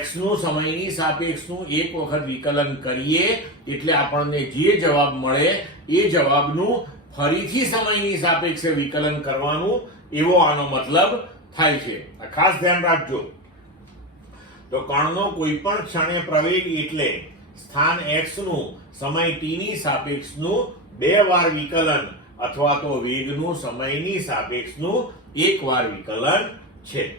x નું સમયની સાપેક્ષનું એક વખત વિકલન કરીએ એટલે આપણને જે જવાબ મળે એ જવાબનું ફરીથી સમયની સાપેક્ષે વિકલન કરવાનું, એવો આનો મતલબ થાય છે. ખાસ ધ્યાન રાખજો. તો કણનો કોઈ પણ ક્ષણે પ્રવેગ એટલે સ્થાન x નું સમય t ની સાપેક્ષનું 2 વાર વિકલન અથવા તો વેગનું સમયની સાપેક્ષનું એકવાર વિકલન છે.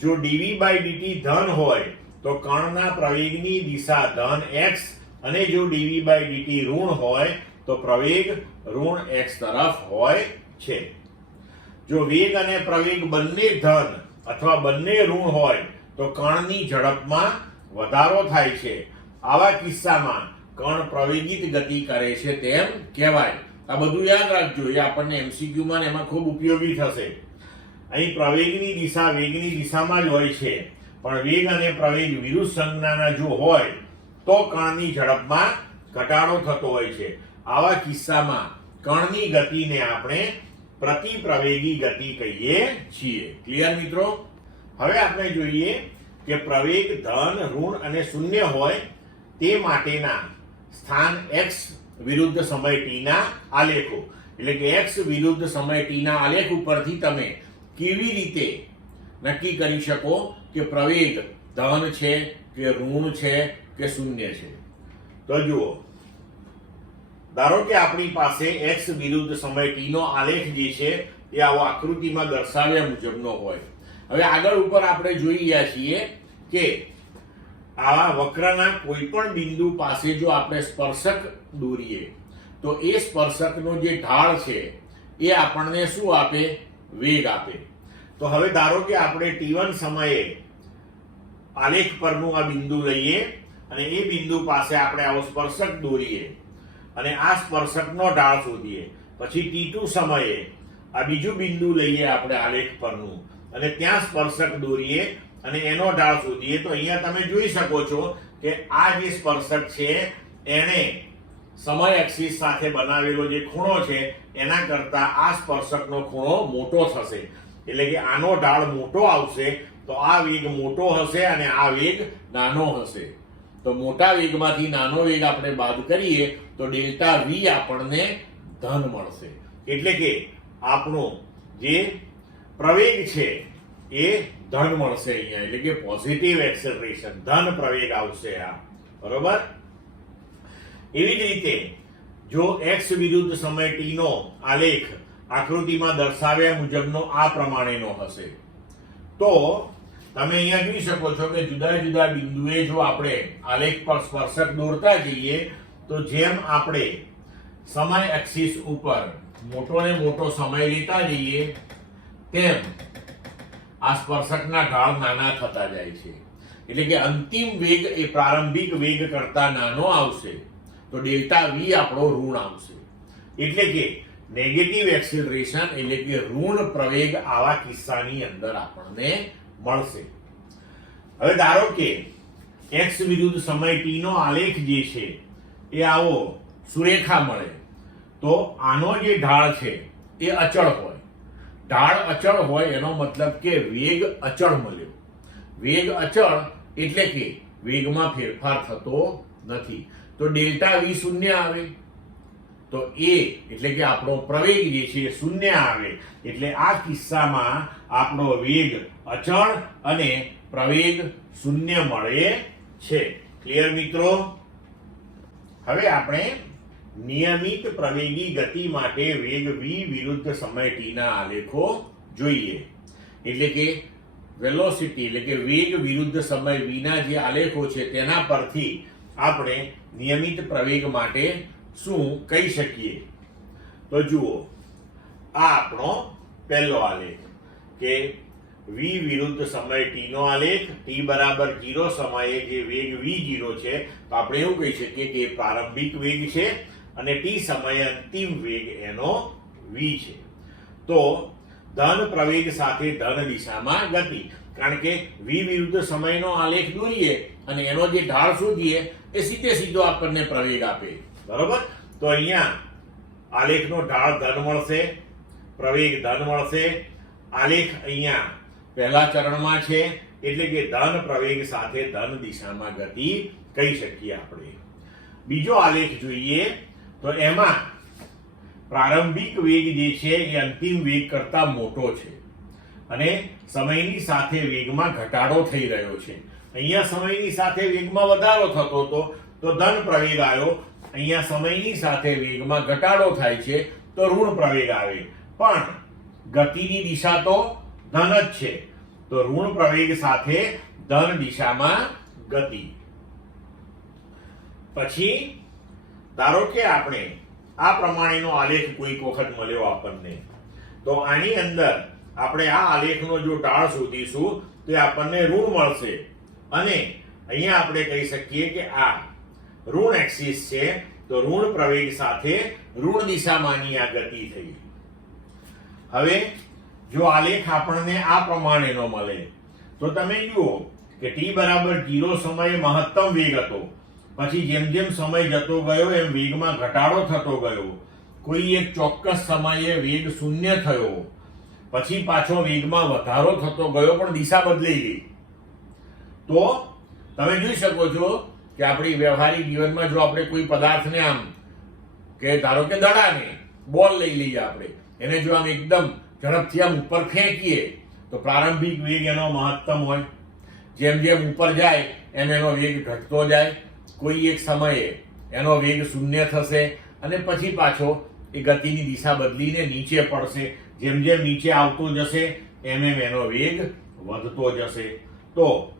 જો dv by dt ધન હોય તો કણના પ્રવેગની દિશા ધન x, અને જો dv by dt ઋણ હોય તો પ્રવેગ ઋણ x તરફ હોય છે. જો વેગ અને પ્રવેગ બંને ધન અથવા બંને ઋણ હોય તો કણની ઝડપમાં વધારો થાય છે. આવા કિસ્સામાં કણ પ્રવેગિત ગતિ કરે છે તેમ કહેવાય. આ બધું યાદ રાખજો, એ આપણને MCQ માં એમાં ખૂબ ઉપયોગી થશે. અહીં પ્રવેગની દિશા વેગની દિશામાં જ હોય છે, પણ વેગ અને પ્રવેગ વિરુદ્ધ સંજ્ઞાના જો હોય તો કણની ઝડપમાં ઘટાડો થતો હોય છે. આવા કિસ્સામાં કણની ગતિને આપણે પ્રતિપ્રવેગી ગતિ કહીએ છીએ. ક્લિયર મિત્રો? હવે આપણે જોઈએ કે પ્રવેગ ધન, ઋણ અને શૂન્ય હોય તે માટેના સ્થાન x વિરુદ્ધ સમય t ના આલેખો. એટલે કે x વિરુદ્ધ સમય t ના આલેખ ઉપરથી તમે કેવી રીતે નક્કી કરી શકો કે પ્રવેગ ધન છે કે ઋણ છે કે શૂન્ય છે. તો જુઓ, ધારો કે આપણી પાસે x વિરુદ્ધ સમય t નો આલેખ જે છે એ આવો આકૃતિમાં દર્શાવ્યા મુજબનો હોય. હવે આગળ ઉપર આપણે જોઈ રહ્યા છીએ કે આવા વક્રના કોઈ પણ બિંદુ પાસે જો આપણે સ્પર્શક દોરીએ તો એ સ્પર્શકનો જે ઢાળ છે એ આપણને શું આપે? વેગ આપે. તો હવે ધારો કે આપણે t1 સમયે આલેખ પરનું આ બિંદુ લઈએ અને એ બિંદુ પાસે આપણે આવો સ્પર્શક દોરીએ અને આ સ્પર્શકનો ઢાળ શોધીએ. પછી t2 સમયે આ બીજું બિંદુ લઈએ આપણે આલેખ પરનું અને ત્યાં સ્પર્શક દોરીએ અને એનો ઢાળ શોધીએ. તો અહીંયા તમે જોઈ શકો છો કે આ જે સ્પર્શક છે એને સમય એક્સિસ સાથે બનાવેલો જે ખૂણો છે એના કરતા આ સ્પર્શકનો ખૂણો મોટો થશે. એટલે કે આનો ઢાળ મોટો આવશે તો આ વેગ મોટો હશે અને આ વેગ નાનો હશે. તો મોટા વેગમાંથી નાનો વેગ આપણે બાદ કરીએ તો ડેલ્ટા v આપણને ધન મળશે. એટલે કે આપણો જે પ્રવેગ છે એ ધન મળશે અહીંયા. એટલે કે પોઝિટિવ એક્સેલરેશન, ધન પ્રવેગ આવશે આ. બરોબર? એવી જ રીતે જો x વિરુદ્ધ સમય t નો આલેખ આકૃતિમાં દર્શાવ્યા મુજબનો આ પ્રમાણેનો હશે તો તમે અહીંયા જોઈ શકો છો કે જુદા જુદા બિંદુએ જો આપણે આલેખ પર સ્પર્શક દોરતા જઈએ તો જેમ આપણે સમય એક્સિસ ઉપર મોટો ને મોટો સમય લેતા જઈએ તેમ આ સ્પર્શકના ઢાળ નાના થતા જાય છે. એટલે કે અંતિમ વેગ એ પ્રારંભિક વેગ કરતા નાનો આવશે તો ડેલ્ટા v આપણો ઋણ આવશે. એટલે કે નેગેટિવ એક્સિલરેશન એટલે કે ઋણ પ્રવેગ આવા કિસ્સાની અંદર આપણને મળશે. હવે ધારો કે x વિરુદ્ધ સમય t નો આલેખ જે છે એ આવો સુરેખા મળે તો આનો જે ઢાળ છે એ અચળ હોય. ઢાળ અચળ હોય એનો મતલબ કે વેગ અચળ મળ્યો. વેગ અચળ એટલે કે વેગમાં ફેરફાર થતો નથી. તો ડેલ્ટા v શૂન્ય આવે તો એ એટલે કે આપણો પ્રવેગ જે છે શૂન્ય આવે. એટલે આ કિસ્સામાં આપણો વેગ અચળ અને પ્રવેગ શૂન્ય મળે છે. ક્લિયર મિત્રો? હવે આપણે નિયમિત પ્રવેગી ગતિ માટે વેગ v વિરુદ્ધ સમય t ના આલેખો જોઈએ. એટલે કે વેલોસિટી એટલે કે વેગ વિરુદ્ધ સમય v ના જે આલેખો છે તેના પરથી આપણે નિયમિત પ્રવેગ માટે શું કહી શકીએ? તો જુઓ, આ આપણો પહેલો આલેખ કે v વિરુદ્ધ સમય t નો આલેખ. t બરાબર 0 સમયે જે વેગ v0 છે તો આપણે એવું કહી શકીએ કે પ્રારંભિક વેગ છે અને t સમયે અંતિમ વેગ એનો v છે. તો ધન પ્રવેગ સાથે ધન દિશામાં ગતિ. કારણ કે v વિરુદ્ધ સમયનો આલેખ દોરીએ અને એનો જે ઢાળ શોધીએ એ સીધો આપણને પ્રવેગ આપે. બરોબર? તો અહીંયા આલેખનો ઢાળ ધન મળશે, પ્રવેગ ધન મળશે. આલેખ અહીંયા પહેલા ચરણમાં છે એટલે કે ધન પ્રવેગ સાથે ધન દિશામાં ગતિ કહી શકીએ આપણે. બીજો આલેખ જોઈએ તો એમાં પ્રારંભિક વેગ જે છે એ અંતિમ વેગ કરતા મોટો છે અને સમયની સાથે વેગમાં ઘટાડો થઈ રહ્યો છે. અહીંયા સમયની સાથે વેગમાં વધારો થતો હતો તો ધન પ્રવેગ આવ્યો. અહીંયા સમયની સાથે વેગમાં ઘટાડો થાય છે તો ઋણ પ્રવેગ આવે, પણ ગતિની દિશા તો ધન જ છે, તો ઋણ પ્રવેગ સાથે ધન દિશામાં ગતિ. પછી ધારો કે આપણે આ પ્રમાણેનો આલેખ કોઈક વખત મળ્યો આપણને, તો આની અંદર આપણે આ આલેખનો જો ઢાળ શોધીશું તો આપણને ઋણ મળશે, અને અહીંયા આપણે કહી શકીએ કે આ ઋણ એક્સિસ છે, તો ઋણ પ્રવેગ સાથે ઋણ દિશામાંની આ ગતિ થઈ. હવે જો આલેખ આપણને આ પ્રમાણેનો મળે તો તમે જુઓ કે t બરાબર 0 સમયે મહત્તમ વેગ હતો, પછી જેમ જેમ સમય જતો ગયો એમ વેગમાં ઘટાડો થતો ગયો, કોઈ એક ચોક્કસ સમયે વેગ શૂન્ય થયો, પછી પાછો વેગમાં વધારો થતો ગયો પણ દિશા બદલાઈ ગઈ. તો તમે જોઈ શકો છો કે આપણી વ્યવહારિક જીવનમાં જો આપણે કોઈ પદાર્થને આમ કે ધારો કે દડાને બોલ લઈ લઈએ, આપણે એને જો આમ એકદમ ઝડપથી આમ ઉપર ફેંકીએ તો પ્રારંભિક વેગ એનો મહત્તમ હોય, જેમ જેમ ઉપર જાય એમ એનો વેગ ઘટતો જાય, કોઈ એક સમયે એનો વેગ શૂન્ય થશે અને પછી પાછો એ ગતિની દિશા બદલીને નીચે પડશે, જેમ જેમ નીચે આવતો જશે એમ એમ એનો વેગ વધતો જશે. તો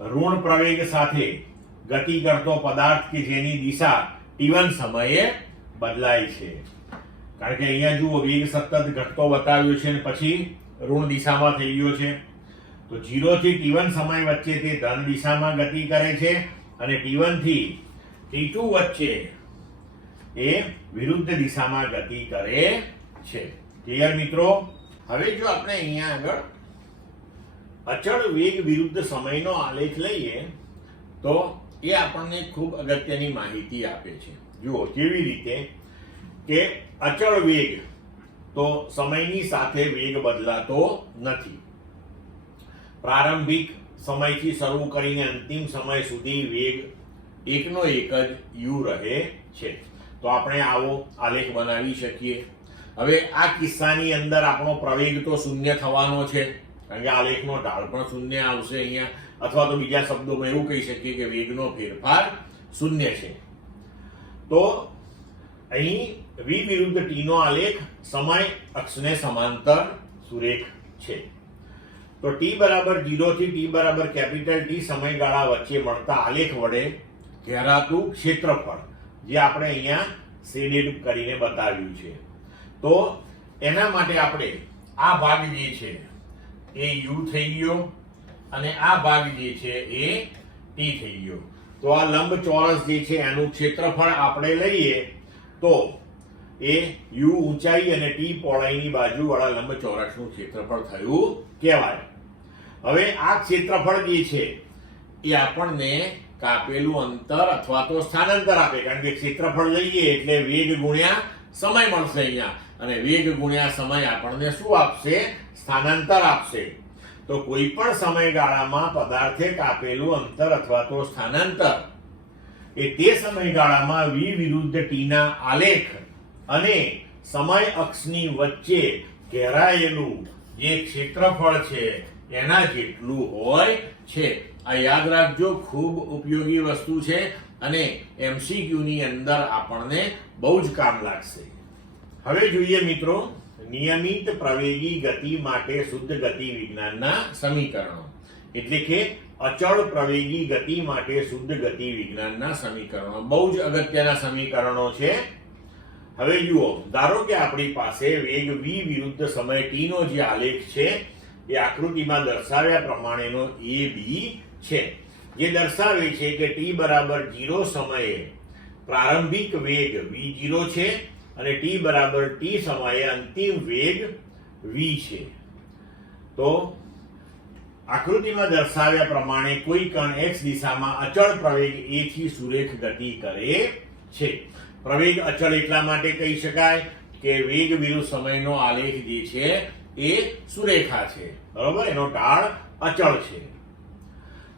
ઋણ પ્રવેગ સાથે ગતિ કરતો પદાર્થ કે જેની દિશા t1 સમયે બદલાય છે, કારણ કે અહીંયા જુઓ વેગ સતત ઘટતો બતાવ્યો છે અને પછી ઋણ દિશામાં થઈ ગયો છે, તો 0 થી t1 સમય વચ્ચે તે ધન દિશામાં ગતિ કરે છે અને t1 થી t2 વચ્ચે એ વિરુદ્ધ દિશામાં ગતિ કરે છે. ક્લિયર મિત્રો? હવે જો આપણે અહીંયા આગળ અચળ વેગ વિરુદ્ધ સમયનો આલેખ લઈએ તો એ આપણને ખૂબ અગત્યની માહિતી આપે છે. જુઓ કેવી રીતે કે અચળ વેગ તો સમયની સાથે વેગ બદલાતો નથી. પ્રારંભિક સમયથી શરૂ કરીને અંતિમ સમય સુધી વેગ એકનો એક જ u રહે છે. તો આપણે આવો આલેખ બનાવી શકીએ. હવે આ કિસ્સાની અંદર આપણો પ્રવેગ તો શૂન્ય થવાનો છે, કારણ કે આલેખનો ઢાળ પણ શૂન્ય આવશે અહીંયા, અથવા તો બીજા શબ્દોમાં એવું કહી શકીએ કે વેગનો ફેરફાર શૂન્ય છે. તો અહીં v વિરુદ્ધ t નો આલેખ સમય અક્ષને સમાંતર સુરેખ છે. તો t બરાબર 0 થી t બરાબર કેપિટલ T સમયગાળા વચ્ચે મળતા આલેખ વડે ઘેરાતું ક્ષેત્રફળ, જે આપણે અહીંયા શેડેડ કરીને બતાવ્યું છે, તો એના માટે આપણે આ ભાગ જે છે એ u થઈ ગયો અને આ ભાગ જે છે એ t થઈ ગયો. તો આ લંબચોરસ જે છે એનું ક્ષેત્રફળ આપણે લઈએ તો એ u ઊંચાઈ અને t પહોળાઈની બાજુવાળા લંબચોરસનું ક્ષેત્રફળ થયું કહેવાય. હવે આ ક્ષેત્રફળ જે છે એ આપણને કાપેલું અંતર અથવા તો સ્થાનાંતર આપે, કારણ કે ક્ષેત્રફળ લઈએ એટલે વેગ ગુણ્યા સમય મળશે અહીંયા, અને વેગ ગુણ્યા સમય આપણને શું આપશે? સ્થાનાંતર આપશે. તો કોઈ પણ સમયગાળામાં પદાર્થે કાપેલું અંતર અથવા તો સ્થાનાંતર એ તે સમયગાળામાં v વિરુદ્ધ t ના આલેખ અને સમય અક્ષની વચ્ચે ઘેરાયેલું જે ક્ષેત્રફળ છે એના જેટલું હોય છે. આ યાદ રાખજો, ખૂબ ઉપયોગી વસ્તુ છે અને MCQ ની અંદર આપણને બહુ જ કામ લાગશે. હવે જોઈએ મિત્રો નિયમિત પ્રવેગી ગતિ માટે શુદ્ધ ગતિ વિજ્ઞાનના સમીકરણો, એટલે કે અચળ પ્રવેગી ગતિ માટે શુદ્ધ ગતિ વિજ્ઞાનના સમીકરણો બહુ જ અગત્યના સમીકરણો છે. હવે જુઓ, ધારો કે આપણી પાસે વેગ v વિરુદ્ધ સમય t નો જે આલેખ છે એ આકૃતિમાં દર્શાવ્યા પ્રમાણેનો AB છે, જે દર્શાવે છે કે t બરાબર 0 સમયે પ્રારંભિક વેગ v0 છે અને t બરાબર t સમયે અંતિમ વેગ v છે. તો આકૃતિમાં દર્શાવ્યા પ્રમાણે કોઈ કણ x દિશામાં અચળ પ્રવેગ a થી સુરેખ ગતિ કરે છે. પ્રવેગ અચળ એટલા માટે કહી શકાય કે વેગ વિરુદ્ધ સમયનો આલેખ જે છે એ સુરેખા છે, બરોબર, એનો ઢાળ અચળ છે.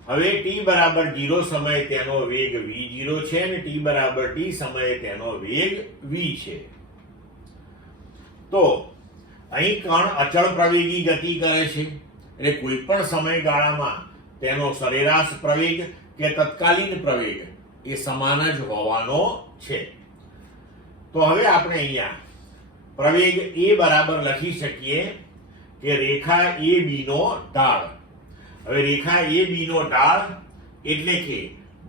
હવે t બરાબર 0 સમયે તેનો વેગ v0 છે અને t બરાબર t સમયે તેનો વેગ v છે. તો અહીં કણ અચળ પ્રવેગી ગતિ કરે છે, એટલે કોઈ પણ સમયગાળામાં તેનો સરેરાશ પ્રવેગ કે તત્કાલીન પ્રવેગ એ સમાન જ હોવાનો છે. તો હવે આપણે અહીંયા પ્રવેગ એ બરાબર લખી શકીએ કે રેખા એ બી નો ઢાળ. હવે રેખા એ બી નો ઢાળ એટલે કે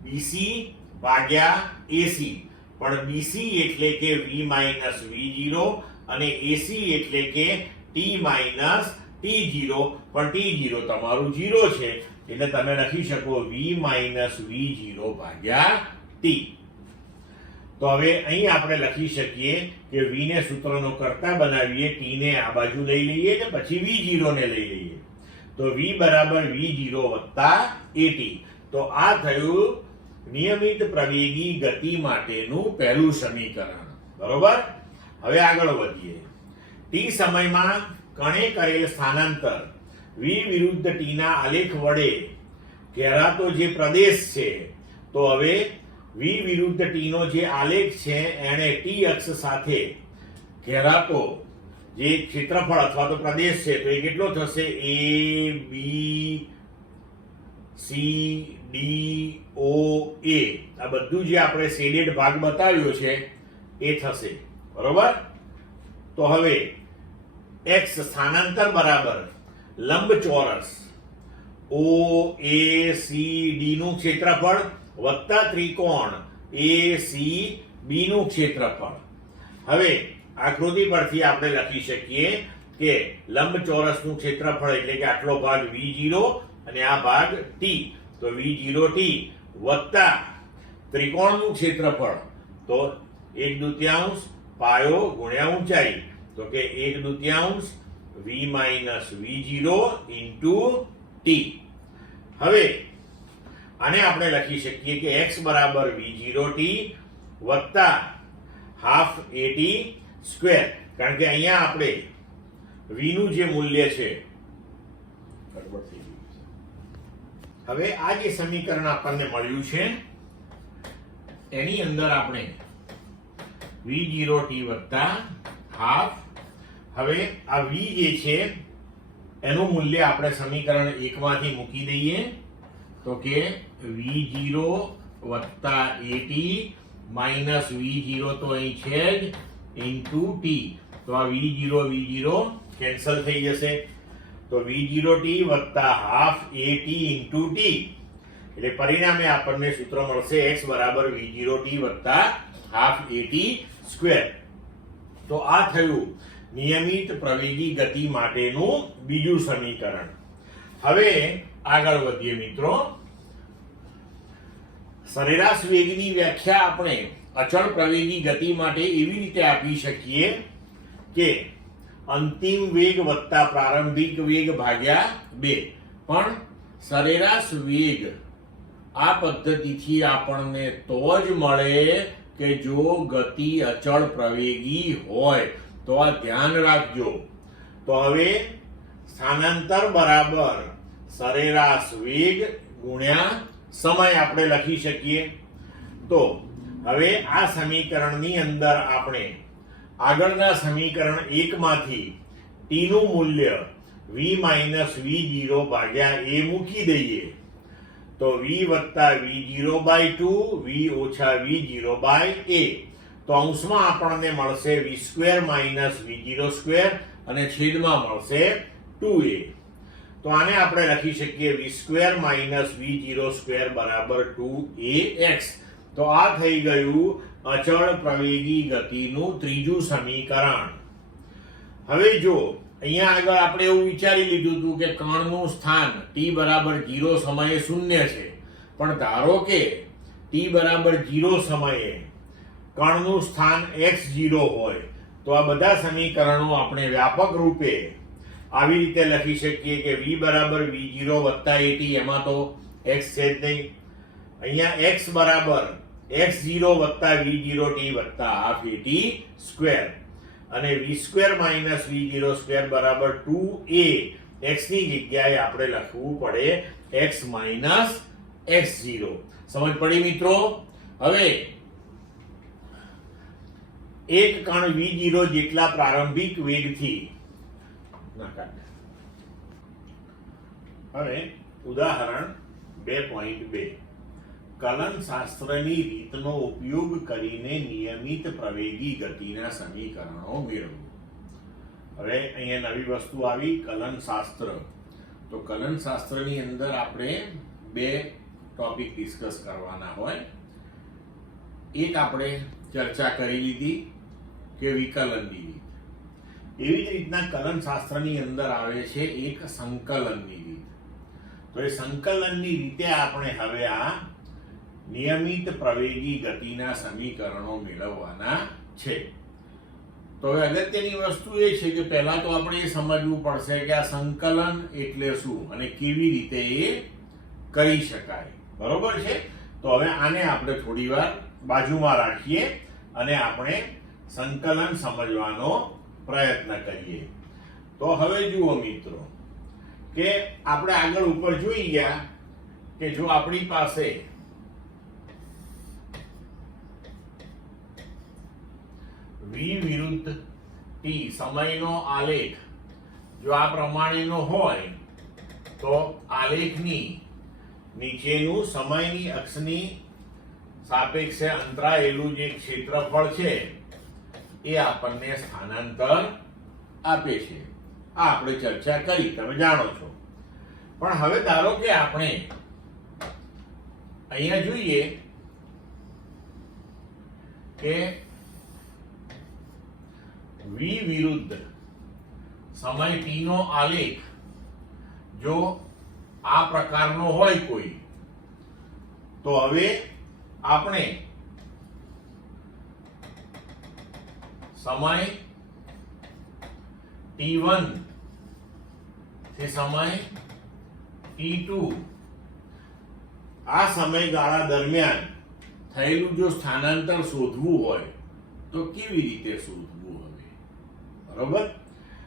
બીસી ભાગ્યા એસી, પણ બીસી એટલે કે v માઇનસ v0 અને એસી એટલે કે t માઇનસ t0, પણ t0 તમારું 0 છે એટલે તમે લખી શકો v માઇનસ v0 ભાગ્યા t. તો હવે અહીં આપણે લખી શકીએ કે v ને સૂત્રનો કર્તા બનાવીએ, t ને આ બાજુ લઈ લઈએ ને પછી v0 ને લઈ લઈએ, તો v બરાબર v0 વત્તા at. તો આ થયું નિયમિત પ્રવેગી ગતિ માટેનું પહેલું સમીકરણ. બરોબર. હવે આગળ વધીએ. t સમયમાં કણે કરેલ સ્થાનાંતર v વિરુદ્ધ t ના આલેખ વડે ઘેરાતો જે પ્રદેશ છે, તો હવે v વિરુદ્ધ t નો જે આલેખ છે એને t અક્ષ સાથે ઘેરાતો જે ક્ષેત્રફળ અથવા તો પ્રદેશ છે, તો એ કેટલો થશે? a b c d o a. આ બધું જે આપણે શેડેડ ભાગ બતાવ્યો છે એ થશે. બરોબર. તો હવે x સ્થાનાંતર બરાબર લંબચોરસ o a c d નું ક્ષેત્રફળ વત્તા ત્રિકોણ a c b નું ક્ષેત્રફળ. હવે આકૃતિ પરથી આપણે લખી શકીએ કે લંબચોરસનું ક્ષેત્રફળ એટલે કે આટલો ભાગ v0 અને આ ભાગ t, તો v0t વત્તા ત્રિકોણનું ક્ષેત્રફળ તો 1/2 પાયો ગુણ્યા ઊંચાઈ, તો કે 1/2 v minus v0 into t. હવે આને આપણે લખી શકીએ કે x બરાબર v0t વત્તા હાફ at સ્ક્વેર, કારણ કે અહીંયા આપણે v નું જે મૂલ્ય છે ગડબડ થઈ ગયું છે. હવે આ જે સમીકરણ આપણને મળ્યું છે એની અંદર આપણે v0t વત્તા હાફ, હવે આ v જે છે એનું મૂલ્ય આપણે સમીકરણ 1 માંથી મૂકી દઈએ, તો કે v0 વત્તા at માઇનસ v0 તો અહીં છે જ ઇન્ટુ t, તો આ v0 કેન્સલ થઈ જશે, તો v0t વત્તા હાફ at ઇન્ટુ t, એટલે પરિણામે આપણને સૂત્ર મળશે x બરાબર v0t વત્તા હાફ at સ્ક્વેર. તો આ થયું નિયમિત પ્રવેગી ગતિ માટેનું બીજું સમીકરણ. હવે આગળ વધીએ મિત્રો. સરેરાશ વેગની વ્યાખ્યા આપણે અચળ પ્રવેગી ગતિ માટે એવી રીતે આપી શકીએ કે અંતિમ વેગ વત્તા પ્રારંભિક વેગ ભાગ્યા 2, પણ સરેરાશ વેગ આ પદ્ધતિથી આપણને તો જ મળે કે જો ગતિ અચળ પ્રવેગી હોય, તો આ ધ્યાન રાખજો. તો હવે સ્થાનાંતર બરાબર સરેરાશ વેગ ગુણ્યા સમય આપણે લખી શકીએ. તો હવે આ સમીકરણની અંદર આપણે આગળના સમીકરણ 1 માંથી t નું મૂલ્ય v માઇનસ v0 ભાગ્યા a મૂકી દઈએ, તો v વત્તા v0 બાય 2 v ઓછા v0 બાય a, તો અંશમાં આપણને મળશે v square minus v0 square અને છેદમાં મળશે 2a. તો આને આપણે લખી શકીએ v square minus v0 square બરાબર 2ax. તો આ થઈ ગયું અચળ પ્રવેગી ગતિનું ત્રીજું સમીકરણ. હવે જો અહીંયા આગળ આપણે એવું વિચારી લીધું હતું કે કણનું સ્થાન t બરાબર 0 સમયે શૂન્ય છે, પણ ધારો કે t બરાબર 0 સમયે કણનું સ્થાન x0 હોય, તો આ બધા સમીકરણો આપણે વ્યાપક રૂપે આવી રીતે લખી શકીએ કે v બરાબર v0 વત્તા at, એમાં તો x છે જ નહીં. અહીંયા x બરાબર x0 વત્તા v0t વત્તા હાફ at સ્ક્વેર, અને v square minus v0 square બરાબર 2a. x ની જગ્યાએ આપણે લખવું પડે x માઇનસ x0. સમજ પડી મિત્રો? હવે એક કણ v0 જેટલા પ્રારંભિક વેગથી હવે ઉદાહરણ 2.2 કલન શાસ્ત્રની રીતનો ઉપયોગ કરીને નિયમિત પ્રવેગી ગતિના સમીકરણો મેળવો. હવે અહીંયા નવી વસ્તુ આવી કલન શાસ્ત્ર. તો કલન શાસ્ત્રની અંદર આપણે બે ટોપિક ડિસ્કસ કરવાના હોય. એક આપણે ચર્ચા કરી લીધી કે વિકલનની રીત. એવી જ રીતના કલન શાસ્ત્રની અંદર આવે છે એક સંકલનની રીત. તો એ સંકલનની રીતે આપણે હવે આ નિયમિત પ્રવેગી ગતિના સમીકરણો મેળવવાના છે. તો હવે અગત્યની વસ્તુ એ છે કે પહેલા તો આપણે એ સમજવું પડશે કે આ સંકલન એટલે શું અને કેવી રીતે એ કરી શકાય. બરોબર છે? તો હવે આને આપણે થોડી વાર બાજુમાં રાખીએ અને આપણે સંકલન સમજવાનો પ્રયત્ન કરીએ. તો હવે જુઓ મિત્રો કે આપણે આગળ ઉપર જોઈ ગયા કે જો આપણી પાસે v વિરુદ્ધ t સમયનો આલેખ જો આ પ્રમાણેનો હોય તો આલેખની નીચેનું સમયની અક્ષની સાપેક્ષે અંતરાયેલું જે ક્ષેત્રફળ છે એ આપણને સ્થાનાંતર આપે છે. આ આપણે ચર્ચા કરી, તમે જાણો છો. પણ હવે ધારો કે આપણે અહીંયા જોઈએ કે v વિરુદ્ધ સમય t નો આલેખ જો આ પ્રકારનો હોય કોઈ, તો હવે આપણે સમય t1 થી સમય t2 આ સમયગાળા દરમિયાન થયેલું જો સ્થાનાંતર શોધવું હોય તો કેવી રીતે શોધવું હવે? બરોબર?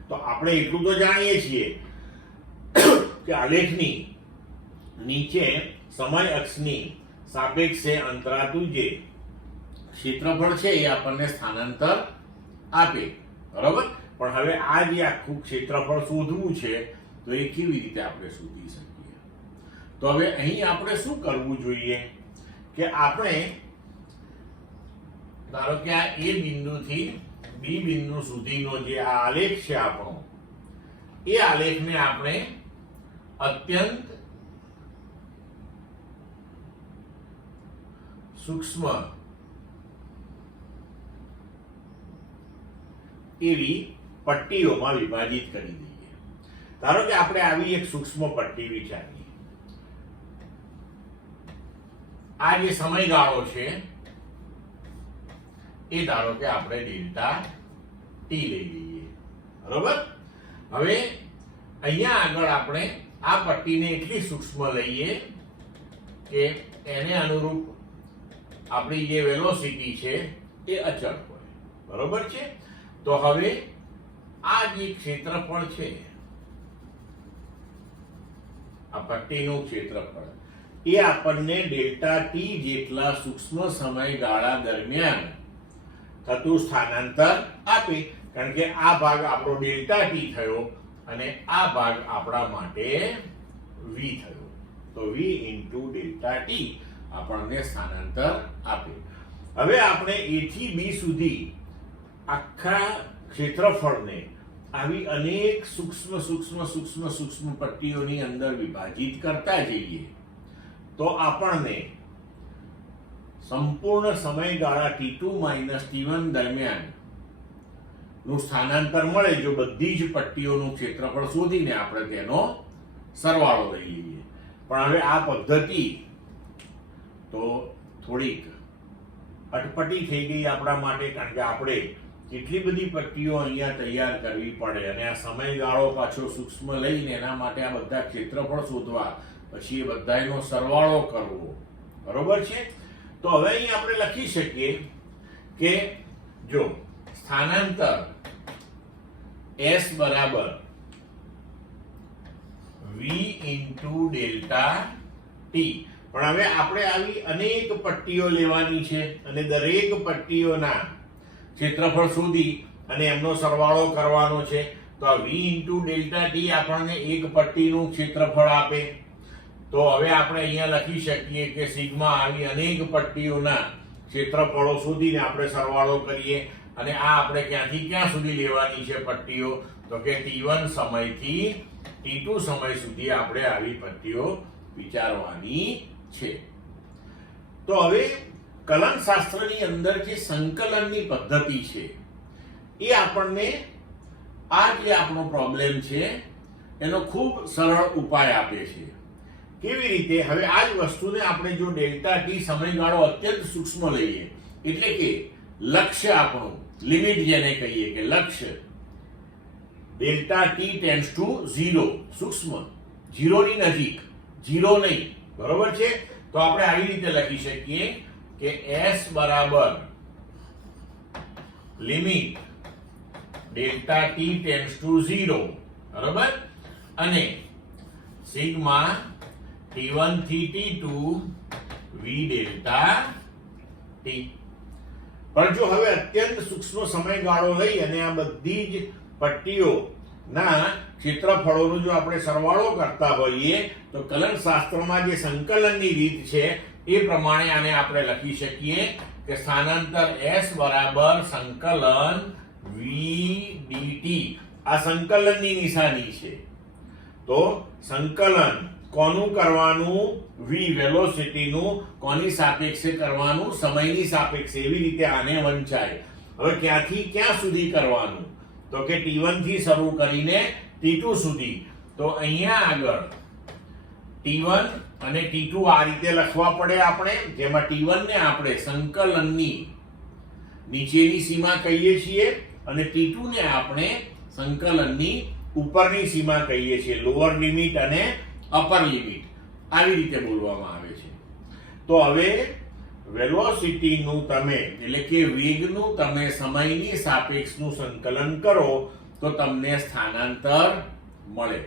તો આપણે એટલું તો જાણીએ છીએ કે આલેખની નીચે સમય અક્ષની સાપેક્ષે અંતરાતું જે ક્ષેત્રફળ છે એ આપણને સ્થાનાંતર આપે. બરોબર? પણ હવે આ જે આખું ક્ષેત્રફળ શોધવું છે તો એ કેવી રીતે આપણે શોધી શકીએ? તો હવે અહીં આપણે શું કરવું જોઈએ કે આપણે ધારો કે આ એ બિંદુથી બી બિંદુ સુધીનો જે આ આલેખ છે આપણો, એ આલેખને આપણે અત્યંત સૂક્ષ્મ એવી પટ્ટીઓમાં વિભાજિત કરી દઈએ. ધારો કે આપણે આવી એક સૂક્ષ્મ પટ્ટી વિચારીએ. આ જે સમયગાળો છે એ ધારો કે આપણે ડેલ્ટા ટી લઈ લઈએ. બરોબર? હવે અહીંયા આગળ આપણે આ પટ્ટીને એટલી સૂક્ષ્મ લઈએ કે એને અનુરૂપ આપણી જે વેલોસિટી છે એ અચળ હોય. બરોબર છે? તો હવે આ જે ક્ષેત્રફળ છે, આ પટ્ટીનું ક્ષેત્રફળ, એ આપણને ડેલ્ટા ટી જેટલા સૂક્ષ્મ સમયગાળા દરમિયાન થતું સ્થાનાંતર આપે. કારણ કે આ ભાગ આપણો ડેલ્ટા ટી થયો અને આ ભાગ આપણા માટે v થયો. તો v ઇન્ટુ ડેલ્ટા ટી આપણને સ્થાનાંતર આપે. હવે આપણે a થી b સુધી આખા ક્ષેત્રફળને આવી અનેક સૂક્ષ્મ સૂક્ષ્મ સૂક્ષ્મ સૂક્ષ્મ પટ્ટીઓની અંદર વિભાજિત કરતા જઈએ તો આપણને સંપૂર્ણ સમયગાળા t2 - t1 દરમિયાન નું સ્થાનાંતર મળે જો બધી જ પટ્ટીઓનું ક્ષેત્રફળ શોધીને આપણે તેનો સરવાળો લઈ લઈએ. પણ હવે આ પદ્ધતિ તો થોડીક અટપટી થઈ ગઈ આપણા માટે, કારણ કે આપણે કેટલી બધી પટ્ટીઓ અહીંયા તૈયાર કરવી પડે અને આ સમયગાળો પાછો સૂક્ષ્મ લઈને એના માટે આ બધા ક્ષેત્રફળ શોધવા, પછી એ બધાનો સરવાળો કરવો. બરોબર છે? તો હવે અહીં આપણે લખી શકીએ કે જો સ્થાનાંતર S બરાબર v ઇન્ટુ ડેલ્ટા ટી. પણ હવે આપણે આવી અનેક પટ્ટીઓ લેવાની છે અને દરેક પટ્ટીઓના ક્ષેત્રફળ શોધી અને એમનો સરવાળો કરવાનો છે. તો આ v ઇન્ટુ ડેલ્ટા ટી આપણને એક પટ્ટીનું ક્ષેત્રફળ આપે. તો હવે આપણે અહીંયા લખી શકીએ કે સિગ્મા આવી અનેક પટ્ટીઓના ક્ષેત્રફળો શોધીને આપણે સરવાળો કરીએ. અને આ આપણે ક્યાંથી ક્યાં સુધી લેવાની છે પટ્ટીઓ, તો કે t1 સમયથી t2 સમય સુધી આપણે આવી પટ્ટીઓ વિચારવાની છે. તો હવે કલન શાસ્ત્રની અંદર જે સંકલનની પદ્ધતિ છે એ આપણને આ જે આપણો પ્રોબ્લેમ છે એનો ખૂબ સરળ ઉપાય આપે છે. કેવી રીતે? હવે આ જ વસ્તુને આપણે જો ડેલ્ટા ટી સમયગાળો અત્યંત સૂક્ષ્મ લઈએ, એટલે કે લક્ષ્ય આપણું લિમિટ જેને કહીએ કે લક્ષ્ય ડેલ્ટા ટી ટેન્ડ્સ ટુ 0, સૂક્ષ્મ 0 ની નજીક, 0 નહીં, બરોબર છે. તો આપણે આવી રીતે લખી શકીએ કે s બરાબર limit delta t tends to 0, બરોબર, અને સિગ્મા t1 થી t2 v ડેલ્ટા t. પણ જો હવે અત્યંત સૂક્ષ્મ સમયગાળો લઈ અને આ બધી જ પટ્ટીઓના ક્ષેત્રફળોનો જો આપણે સરવાળો કરતા હોઈએ તો કલન શાસ્ત્રમાં જે સંકલનની રીત છે એ પ્રમાણે આને આપણે લખી શકીએ કે સ્થાનાંતર s બરાબર સંકલન v dt. આ સંકલનની નિશાની છે. તો સંકલન કોનું કરવાનું? v વેલોસિટીનું. કોની સાપેક્ષે કરવાનું? સમયની સાપેક્ષે. એવી રીતે આને વંચાય. હવે ક્યાંથી ક્યાં સુધી કરવાનું? તો કે t1 થી શરૂ કરીને t2 સુધી. તો અહીંયા આગળ t1 અને t2 આ રીતે લખવા પડે આપણે, જેમાં t1 ને આપણે સંકલનની નીચેની સીમા કહીએ છીએ અને t2 ને આપણે સંકલનની ઉપરની સીમા કહીએ છીએ, લોઅર લિમિટ અને અપર લિમિટ, આવી રીતે બોલવામાં આવે છે. તો હવે વેલોસિટીનું તમે એટલે કે વેગનું તમે સમયની સાપેક્ષનું સંકલન કરો તો તમને સ્થાનાંતર મળે.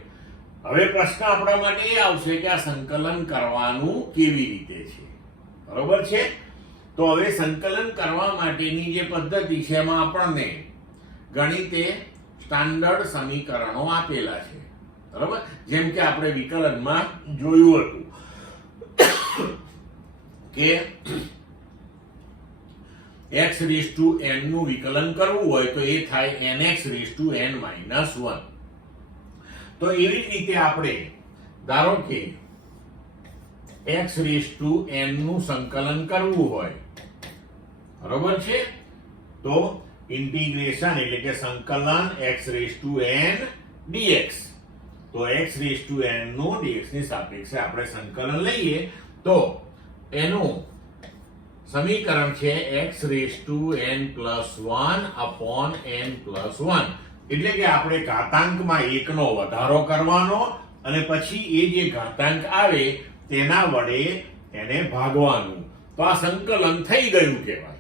હવે પ્રશ્ન આપણા માટે એ આવશે કે આ સંકલન કરવાનું કેવી રીતે છે, બરોબર છે. તો હવે સંકલન કરવા માટેની જે પદ્ધતિ છે એમાં આપણને ગણિતે સ્ટાન્ડર્ડ સમીકરણો આપેલા છે, બરોબર. જેમ કે આપણે વિકલનમાં જોયું હતું કે x રેઝ ટુ n નું વિકલન કરવું હોય તો એ થાય nx raise to n minus 1. તો એવી જ રીતે આપણે ધારો કે x રેઝ ટુ n નું સંકલન કરવું હોય, બરોબર છે, તો ઇન્ટિગ્રેશન એટલે કે સંકલન x raise to n dx. તો x રેઝ ટુ n નું dx ની સાપેક્ષે આપણે સંકલન લઈએ તો એનું સમીકરણ છે x raise to n plus 1 upon n plus 1. એટલે કે આપણે ઘાતાંકમાં 1 નો વધારો કરવાનો અને પછી એ જે ઘાતાંક આવે તેના વડે એને ભાગવાનું. તો આ સંકલન થઈ ગયું કહેવાય,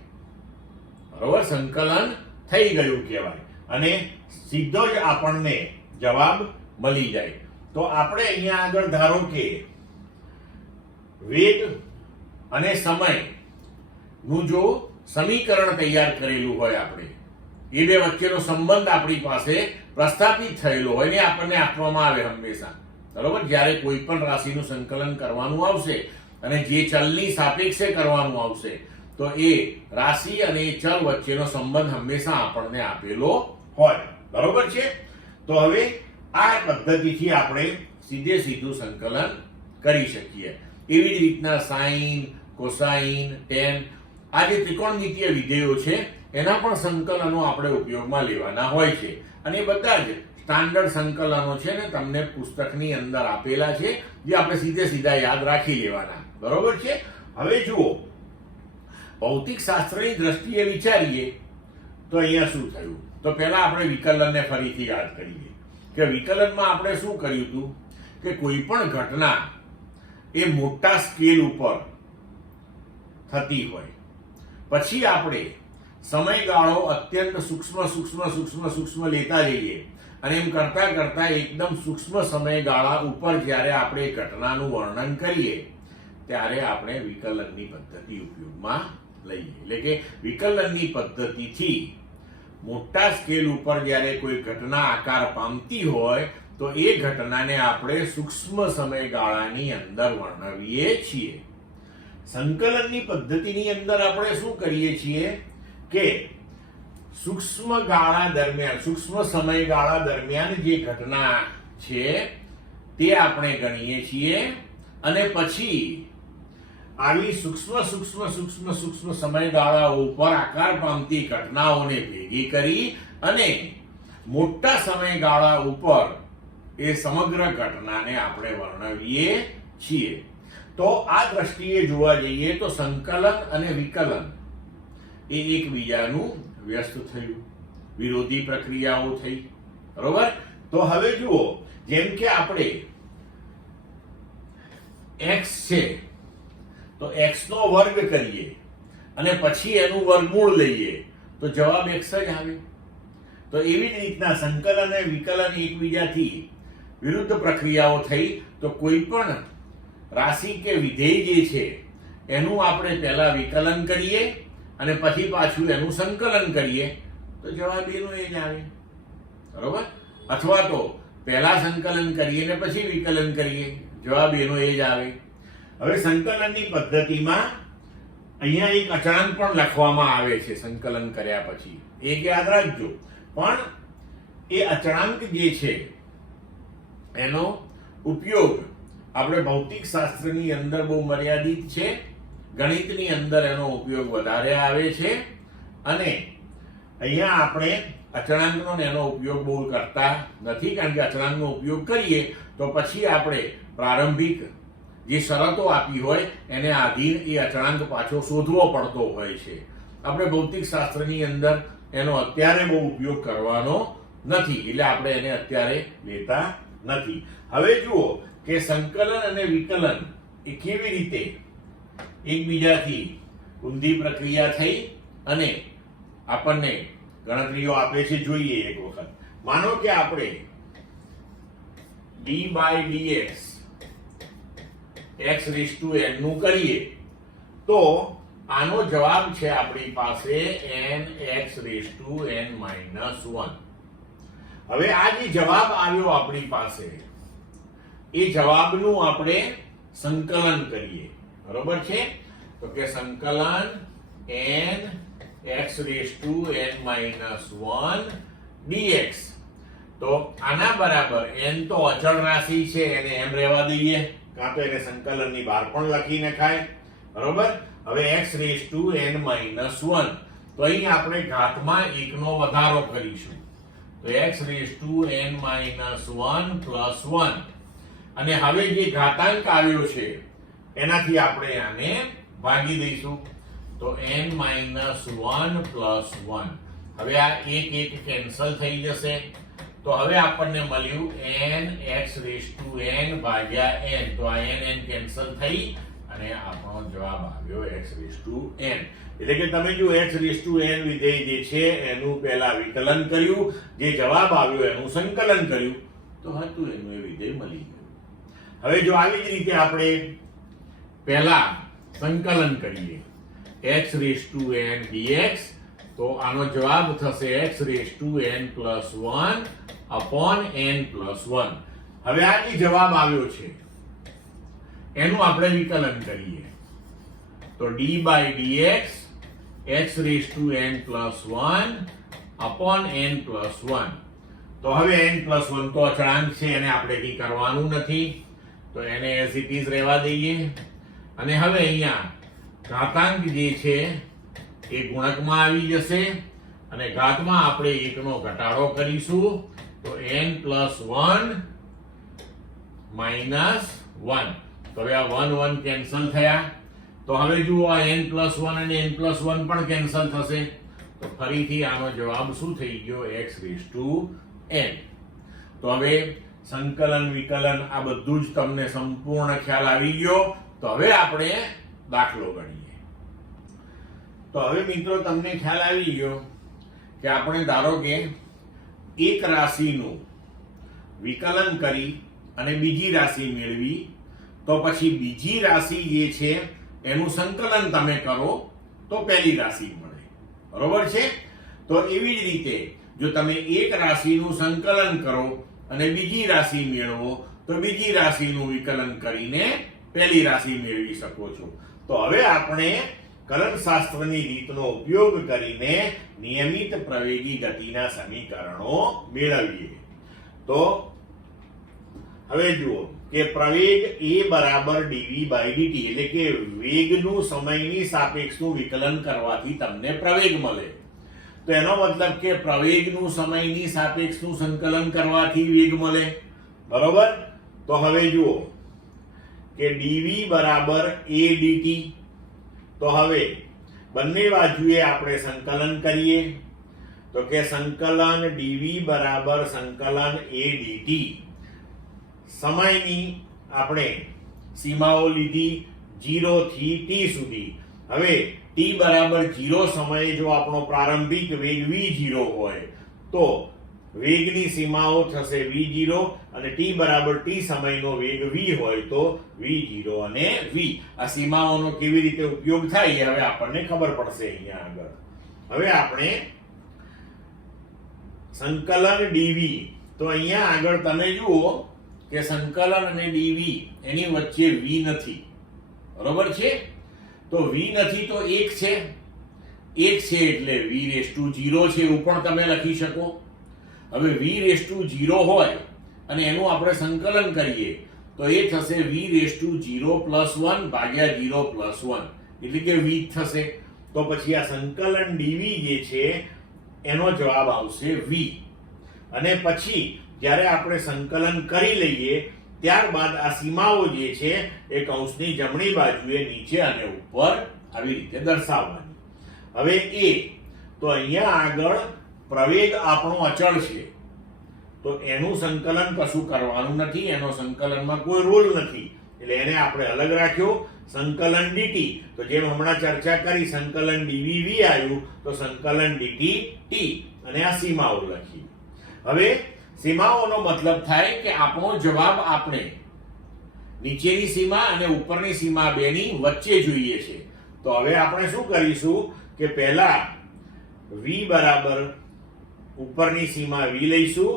બરોબર. સંકલન થઈ ગયું કહેવાય અને સીધો જ આપણને જવાબ મળી જાય. તો આપણે અહીંયા આગળ ધારો કે વેગ અને સમય નું જો સમીકરણ તૈયાર કરેલું હોય, આપણે એ બે વચ્ચેનો સંબંધ આપણી પાસે પ્રસ્થાપિત થયેલો હોય ને આપણને આપવામાં આવે હંમેશા, બરોબર. જ્યારે કોઈ પણ રાશિનું સંકલન કરવાનું આવશે અને જે ચલની સાપેક્ષે કરવાનું આવશે તો એ રાશિ અને એ ચલ વચ્ચેનો સંબંધ હંમેશા આપણને આપેલો હોય, બરોબર છે. તો હવે આ પદ્ધતિથી આપણે સીધે સીધું સંકલન કરી શકીએ. એવી જ રીતના સાઈન, કોસાઈન, ટેન, આ જે ત્રિકોણમિતીય વિધેયો છે એના પણ સંકલનો આપણે ઉપયોગમાં લેવાના હોય છે અને એ બધા જ સ્ટાન્ડર્ડ સંકલનો છે ને તમને પુસ્તકની અંદર આપેલા છે, જે આપણે સીધે સીધા યાદ રાખી લેવાના, બરોબર છે. હવે જુઓ, ભૌતિક શાસ્ત્રની દ્રષ્ટિએ વિચારીએ તો અહીંયા શું થયું? તો પહેલા આપણે વિકલનને ફરીથી યાદ કરીએ કે વિકલનમાં આપણે શું કર્યું હતું કે કોઈ પણ ઘટના એ મોટા સ્કેલ ઉપર થતી હોય પછી આપણે સમયગાળો અત્યંત સૂક્ષ્મ લેતા જઈએ અને એમ કરતા કરતા એકદમ સૂક્ષ્મ સમયગાળા ઉપર જ્યારે આપણે ઘટનાનું વર્ણન કરીએ ત્યારે આપણે વિકલનની પદ્ધતિ ઉપયોગમાં લઈએ. એટલે કે વિકલનની પદ્ધતિથી મોટા સ્કેલ ઉપર જ્યારે કોઈ ઘટના આકાર પામતી હોય તો એ ઘટનાને આપણે સૂક્ષ્મ સમયગાળાની અંદર વર્ણવીએ છીએ. સંકલનની પદ્ધતિની અંદર આપણે શું કરીએ છીએ કે સૂક્ષ્મ ગાળા દરમિયાન, સૂક્ષ્મ સમયગાળા દરમિયાન જે ઘટના છે તે આપણે ગણીએ છીએ અને પછી આવી સૂક્ષ્મ સમયગાળા ઉપર આકાર પામતી ઘટનાઓને ભેગી કરી અને મોટા સમયગાળા ઉપર એ સમગ્ર ઘટનાને આપણે વર્ણવીએ છીએ. તો આ દ્રષ્ટિએ જોવા જઈએ તો સંકલન અને વિકલન એ એકબીજાનું વ્યસ્ત થયું, વિરોધી પ્રક્રિયાઓ થઈ. બરોબર? તો હવે જુઓ, જેમ કે આપણે x છે તો x નો વર્ગ કરીએ અને પછી એનું વર્ગમૂળ લઈએ તો જવાબ x જ આવે. તો એવી જ રીતના સંકલન અને વિકલન એકબીજાથી વિરુદ્ધ પ્રક્રિયાઓ થઈ. તો કોઈ પણ રાશિ કે વિધેય જે છે એનું આપણે પહેલા વિકલન કરીએ અને પછી પાછું એનું સંકલન કરીએ તો જવાબ એનો એ જ આવે. બરોબર? અથવા તો પહેલા સંકલન કરીએ ને પછી વિકલન કરીએ, જવાબ એનો એ જ આવે. હવે સંકલનની પદ્ધતિમાં અહીંયા એક અચળાંક પણ લખવામાં આવે છે સંકલન કર્યા પછી, એક યાદ રાખજો. પણ એ અચળાંક જે છે એનો ઉપયોગ આપણે ભૌતિક શાસ્ત્રની અંદર બહુ મર્યાદિત છે, ગણિતની અંદર એનો ઉપયોગ વધારે આવે છે અને અહીંયા આપણે અચળાંકનો એનો ઉપયોગ બહુ કરતા નથી, કારણ કે અચળાંકનો ઉપયોગ કરીએ તો પછી આપણે પ્રારંભિક જે શરતો આપી હોય એને આધીન એ અચળાંક પાછો શોધવો પડતો હોય છે. આપણે ભૌતિક શાસ્ત્રની અંદર એનો અત્યારે બહુ ઉપયોગ કરવાનો નથી, એટલે આપણે એને અત્યારે લેતા નથી. હવે જુઓ કે સંકલન અને વિકલન એ કેવી રીતે એકબીજાથી ઊંધી પ્રક્રિયા થઈ અને આપણને ગણતરીઓ આપે છે. જોઈએ એક વખત. માનો કે આપણે d/dx x⁻n નું કરીએ તો આનો જવાબ છે આપણી પાસે nx⁻n-1. હવે આ જે જવાબ આવ્યો આપણી પાસે એ જવાબનું આપણે સંકલન કરીએ. બરોબર છે? તો કે સંકલન nx⁻n-1 dx. તો આના બરાબર n તો અચળ રાશિ છે, એને એમ રહેવા દઈએ, કાં તો એને સંકલનની બહાર પણ લખી નખાય. બરોબર? હવે x⁻n-1 તો અહીં આપણે ઘાતમાં 1 નો વધારો કરીશું. તો x⁻n-1 + 1 અને હવે જે ઘાતાંક આવ્યો છે એનાથી આપણે આને ભાગી દઈશું. તો n-1 + 1. હવે આ 1 કેન્સલ થઈ જશે. તો હવે આપણને મળ્યું nx⁻n/n. તો આ n કેન્સલ થઈ અને આપણો જવાબ આવ્યો x⁻n. એટલે કે તમે જો x⁻n વિધેય જે છે એનું પહેલા વિકલન કર્યું, જે જવાબ આવ્યો એનું સંકલન કર્યું તો હતું એનું એ વિધેય મળી ગયું. હવે જો આવી જ રીતે આપણે પહેલા સંકલન કરીએ x⁻n dx તો આનો જવાબ થશે x⁻n+1/n+1. હવે આ જે જવાબ આવ્યો છે એનું આપણે વિકલન કરીએ તો d/dx x⁻n+1/n+1. તો હવે n+1 તો અચળાંક છે, એને આપણે કંઈ કરવાનું નથી, તો એને એઝ ઇટ ઇઝ રહેવા દઈએ. અને હવે અહીંયા ઘાતાંક જે છે એ ગુણકમાં આવી જશે અને ઘાતમાં આપણે 1 નો ઘટાડો કરીશું તો n+1 - 1. તો હવે આ 1 કેન્સલ થયા. તો હવે જુઓ આ n+1 અને n+1 પણ કેન્સલ થશે. તો ફરીથી આનો જવાબ શું થઈ ગયો? x⁻n. તો હવે સંકલન વિકલન આ બધું જ તમને સંપૂર્ણ ખ્યાલ આવી ગયો. તો હવે આપણે દાખલો ગણીએ. તો હવે મિત્રો તમને ખ્યાલ આવી ગયો કે આપણે ધારો કે એક રાશિનું વિકલન કરી અને બીજી રાશિ મેળવી, તો પછી બીજી રાશિ જે છે એનું સંકલન તમે કરો તો પહેલી રાશિ મળે. બરોબર છે? તો એવી જ રીતે જો તમે એક રાશિનું સંકલન કરો અને બીજી રાશિ મેળવો તો બીજી રાશિનું વિકલન કરીને પહેલી રાશિ મેળવી શકો છો. તો હવે આપણે કલનશાસ્ત્રની રીતનો ઉપયોગ કરીને નિયમિત પ્રવેગી ગતિના સમીકરણો મેળવીએ. તો હવે જુઓ કે પ્રવેગ a બરાબર dv/dt એટલે કે વેગનું સમયની સાપેક્ષનું વિકલન કરવાથી તમને પ્રવેગ મળે. તો એનો મતલબ કે પ્રવેગનું સમયની સાપેક્ષનું સંકલન કરવાથી વેગ મળે. બરોબર? તો હવે જુઓ કે dv બરાબર a dt. તો હવે બંને બાજુએ આપણે સંકલન કરીએ. તો કે સંકલન dv બરાબર સંકલન a dt. સમયની આપણે સીમાઓ લીધી 0 થી t સુધી. હવે t બરાબર 0 સમયે જો આપણો પ્રારંભિક વેગ v0 હોય તો વેગની સીમાઓ થશે v0 અને t બરાબર t સમયનો વેગ v હોય તો v0 અને v. આ સીમાઓનો કેવી રીતે ઉપયોગ થાય એ હવે આપણને ખબર પડશે અહીંયા આગળ. હવે આપણે સંકલન dv. તો અહીંયા આગળ તમે જુઓ કે સંકલન અને dv એની વચ્ચે v નથી. બરોબર છે? તો v નથી તો 1 છે. 1 છે એટલે v0 છે એવું પણ તમે લખી શકો. હવે v0 હોય અને એનું આપણે સંકલન કરીએ તો એ થશે v0+1 ભાગ્યા 0+1 એટલે કે v થશે. તો પછી આ સંકલન dv જે છે એનો જવાબ આવશે v. અને પછી જ્યારે આપણે સંકલન કરી લઈએ ત્યારબાદ આ સીમાઓ જે છે એ કૌંસની જમણી બાજુએ નીચે અને ઉપર આવી રીતે દર્શાવવાની. હવે a તો અહીંયા આગળ પ્રવેગ આપણો અચળ છે તો એનું સંકલન કશું કરવાનું નથી. એનો સંકલનમાં કોઈ રોલ નથી એટલે એને આપણે અલગ રાખ્યો. સંકલન dt તો જેમ હમણાં ચર્ચા કરી સંકલન dv v આવ્યું તો સંકલન dt t અને આ સીમાઓ લખી. હવે સીમાઓનો મતલબ થાય કે આપણો જવાબ આપણે નીચેની સીમા અને ઉપરની સીમા બેની વચ્ચે જોઈએ છે. તો હવે આપણે શું કરીશું કે પહેલા v બરાબર ઉપરની સીમા v લઈશું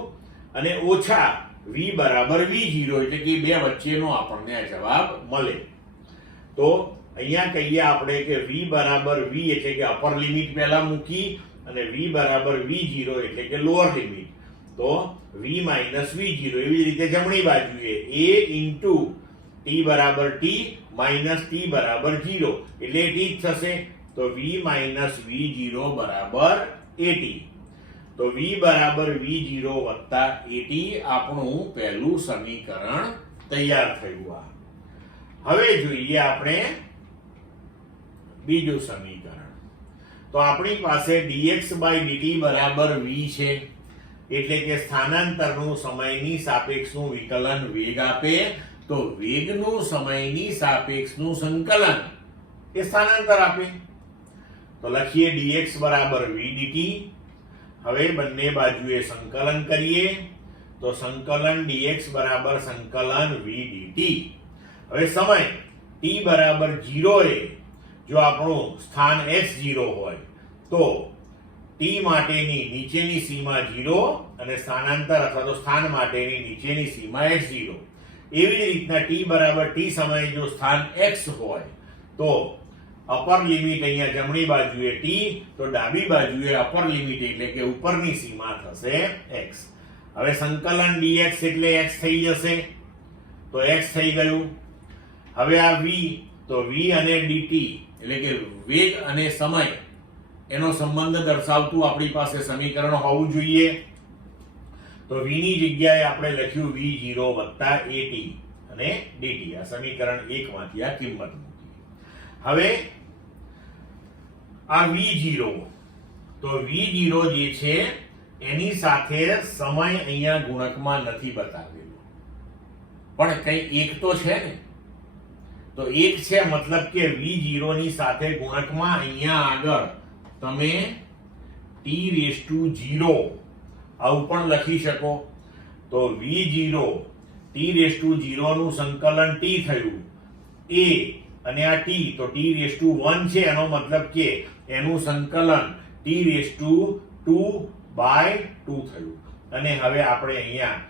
અને ઓછા v બરાબર v0 એટલે કે બે વચ્ચેનો આપણને આ જવાબ મળે. તો અહીંયા કહીએ આપણે કે v બરાબર v એટલે કે અપર લિમિટ પહેલા મૂકી અને v બરાબર v0 એટલે કે લોઅર લિમિટ. તો v માઇનસ v0 એવી રીતે જમણી બાજુએ a ઇન્ટુ t બરાબર t માઇનસ t બરાબર 0 એટલે t જ થશે. તો v માઇનસ v0 બરાબર at. તો v બરાબર v0 વત્તા at આપણું પહેલું સમીકરણ તૈયાર થયું. હવે જોઈએ આપણે બીજું સમીકરણ. તો આપણી પાસે dx/dt બરાબર v છે એટલે કે સ્થાનાંતરનું સમયની સાપેક્ષનું વિકલન વેગ આપે તો વેગનું સમયની સાપેક્ષનું સંકલન એ સ્થાનાંતર આપે. તો લખીએ dx બરાબર v dt. હવે બંને બાજુએ સંકલન કરીએ તો સંકલન dx બરાબર સંકલન v dt. હવે સમય t બરાબર 0 એ જો આપણું સ્થાન x0 હોય તો t માટેની નીચેની સીમા 0 અને સ્થાનાંતર અથવા તો સ્થાન માટેની નીચેની સીમા x0. એવી જ રીતના t બરાબર t સમયે જો સ્થાન x હોય તો અપર લિમિટ અહીંયા જમણી બાજુએ t તો ડાબી બાજુએ અપર લિમિટ એટલે કે ઉપરની સીમા થશે x. હવે સંકલન dx એટલે x થઈ જશે તો x થઈ ગયું. હવે આ v તો v અને dt એટલે કે વેગ અને સમય એનો સંબંધ દર્શાવતું આપણી પાસે સમીકરણ હોવું જોઈએ. તો v ની જગ્યાએ આપણે લખ્યું v0 વત્તા at અને dt. આ સમીકરણ 1 માંથી આ કિંમત મૂકી. હવે આ v0 તો v0 જે છે એની સાથે સમય અહીંયા ગુણકમાં નથી બતાવેલો પણ કઈ એક તો છે ને. તો એક છે મતલબ કે v0 ની સાથે ગુણકમાં અહીંયા આગળ તમે t⁻0 આવું પણ લખી શકો. તો v0 t⁻0 નું સંકલન t થયું a અને આ t તો t⁻1 છે એનો મતલબ કે એનું સંકલન t⁻2/2 થયું. અને હવે આપણે અહીંયા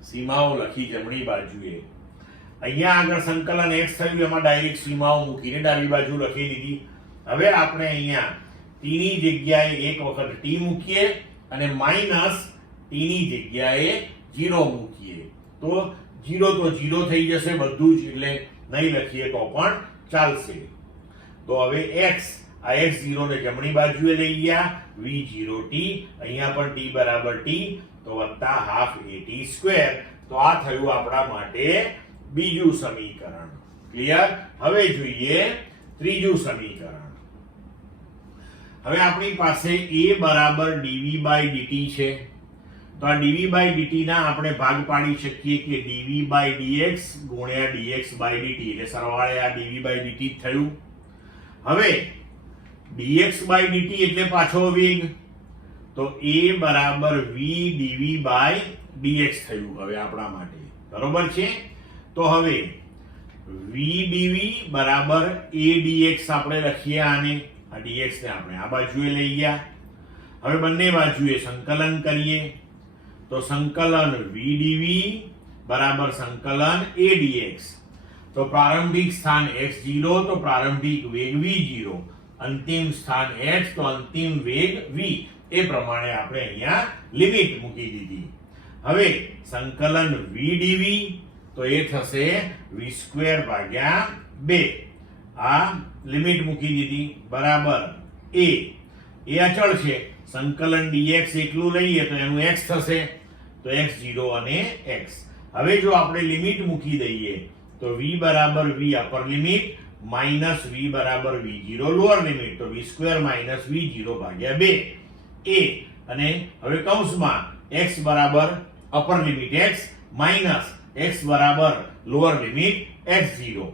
સીમાઓ લખી જમણી બાજુએ. અહીંયા આગળ સંકલન x થયું એમાં ડાયરેક્ટ સીમાઓ મૂકીને ડાબી બાજુ લખી દીધી. હવે આપણે અહીંયા t ની જગ્યાએ એક વખત t મૂકીએ અને માઈનસ t ની જગ્યાએ 0 મૂકીએ તો 0 તો 0 થઈ જશે બધું જ, એટલે નહીં લખીએ તો પણ ચાલશે. તો હવે x આ x0 ને જમણી બાજુએ લઈ ગયા, v0t અહીંયા પણ t બરાબર t તો વત્તા હાફ at સ્ક્વેર. તો આ થયું આપણા માટે બીજું સમીકરણ. ક્લિયર? હવે જોઈએ ત્રીજું સમીકરણ. હવે આપણી પાસે a બરાબર dv/dt છે. તો આ dv/dt ના આપણે ભાગ પાડી શકીએ કે dv/dx ગુણ્યા dx/dt, એટલે સરવાળે આ dv/dt થયું. હવે dx/dt એટલે પાછો વેગ, તો a બરાબર v dv/dx થયું હવે આપણા માટે. બરોબર છે? તો હવે v dv બરાબર a dx આપણે લખીએ આને, આ dx ને આપણે આ બાજુએ લઈ ગયા. હવે બંને બાજુએ સંકલન કરીએ તો સંકલન v dv બરાબર સંકલન a dx. તો પ્રારંભિક સ્થાન x0 તો પ્રારંભિક વેગ v0, અંતિમ સ્થાન x તો અંતિમ વેગ v. એ પ્રમાણે આપણે અહીંયા લિમિટ મૂકી દીધી. હવે સંકલન v dv તો એ થશે v²/2. આ લિમિટ મૂકી દીધી બરાબર a અચળ છે, સંકલન dx એકલું લઈએ તો એનું x થશે, તો x0 અને x. હવે જો આપણે લિમિટ મૂકી દઈએ તો v બરાબર v upper limit minus v બરાબર v0 લોઅર લિમિટ, તો v² માઈનસ v0/2 a. અને હવે કૌંસમાં x બરાબર upper limit x minus x બરાબર લોઅર લિમિટ x0.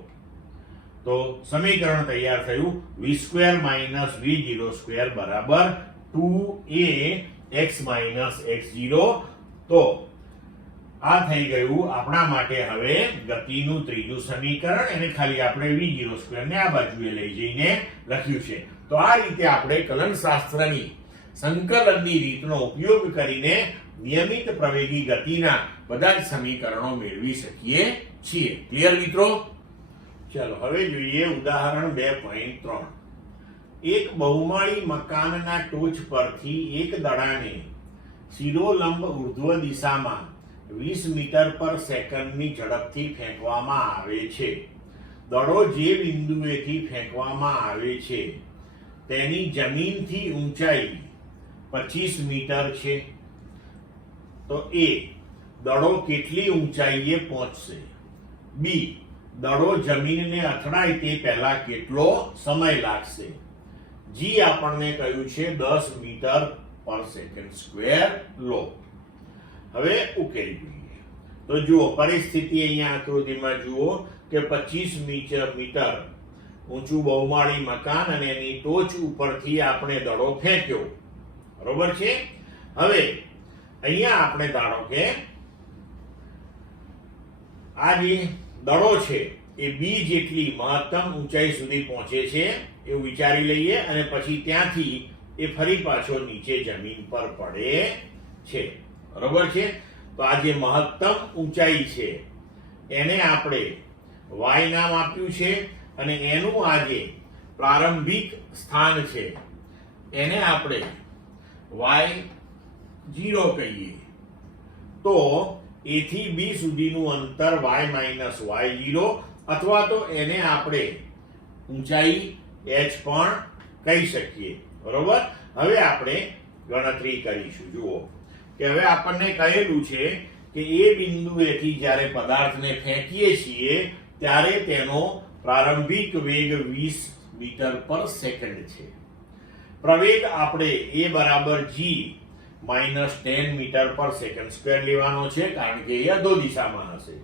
તો સમીકરણ તૈયાર થયું v² માઈનસ v0² બરાબર 2a x માઈનસ x0. તો આ થઈ ગયું આપણા માટે હવે ગતિનું ત્રીજું સમીકરણ. એને ખાલી આપણે v0² ને આ બાજુએ લઈ જઈને લખ્યું છે. તો આ રીતે આપણે કલનશાસ્ત્રની સંકલનની રીતનો ઉપયોગ કરીને નિયમિત પ્રવેગી ગતિના બધા જ સમીકરણો મેળવી શકીએ છીએ. ક્લિયર મિત્રો? ચાલો હવે જોઈએ ઉદાહરણ 2.3. એક બહુમાળી મકાનના ટોચ પરથી એક દડાને શિરોલંબ ઉર્ધ્વ દિશામાં 20 મીટર પર સેકન્ડની ઝડપથી ફેંકવામાં આવે છે. દડો જે બિંદુએથી ફેંકવામાં આવે છે તેની જમીનથી ઊંચાઈ 25 મીટર છે. તો a દડો કેટલી ઊંચાઈએ પહોંચશે, b દડો જમીનને અથડાય તે પહેલા કેટલો સમય લાગશે, g આપણને કહ્યું છે 10 મીટર પર સેકન્ડ સ્ક્વેર લો. હવે ઉકેલ જોઈએ. તો જુઓ પરિસ્થિતિ અહીંયા આકૃતિમાં જુઓ કે 25 મીટર ઊંચું બહુમાળી મકાન અને એની ટોચ ઉપરથી આપણે દડો ફેંક્યો. બરોબર છે? હવે અહીંયા આપણે ધારો કે આ જે દડો છે એ b જેટલી મહત્તમ ઊંચાઈ સુધી પહોંચે છે એવું વિચારી લઈએ, અને પછી ત્યાંથી એ ફરી પાછો નીચે જમીન પર પડે છે. બરોબર છે? તો આ જે મહત્તમ ઊંચાઈ છે એને આપણે y નામ આપ્યું છે, અને એનું આ જે પ્રારંભિક સ્થાન છે એને આપણે y0 કહીએ. તો a થી b સુધીનું અંતર y માઈનસ y0, અથવા તો એને આપણે ઊંચાઈ h પણ કહી શકીએ. બરોબર? હવે આપણે ગણતરી કરીશું. જુઓ કે હવે આપણને કહેલું છે કે એ બિંદુએથી જ્યારે પદાર્થને ફેંકીએ છીએ ત્યારે તેનો પ્રારંભિક વેગ 20 મીટર પર સેકન્ડ છે. પ્રવેગ આપણે a બરાબર g માઈનસ 10 મીટર પર સેકન્ડ સ્ક્વેર લેવાનો છે, કારણ કે એ અધો દિશામાં હશે.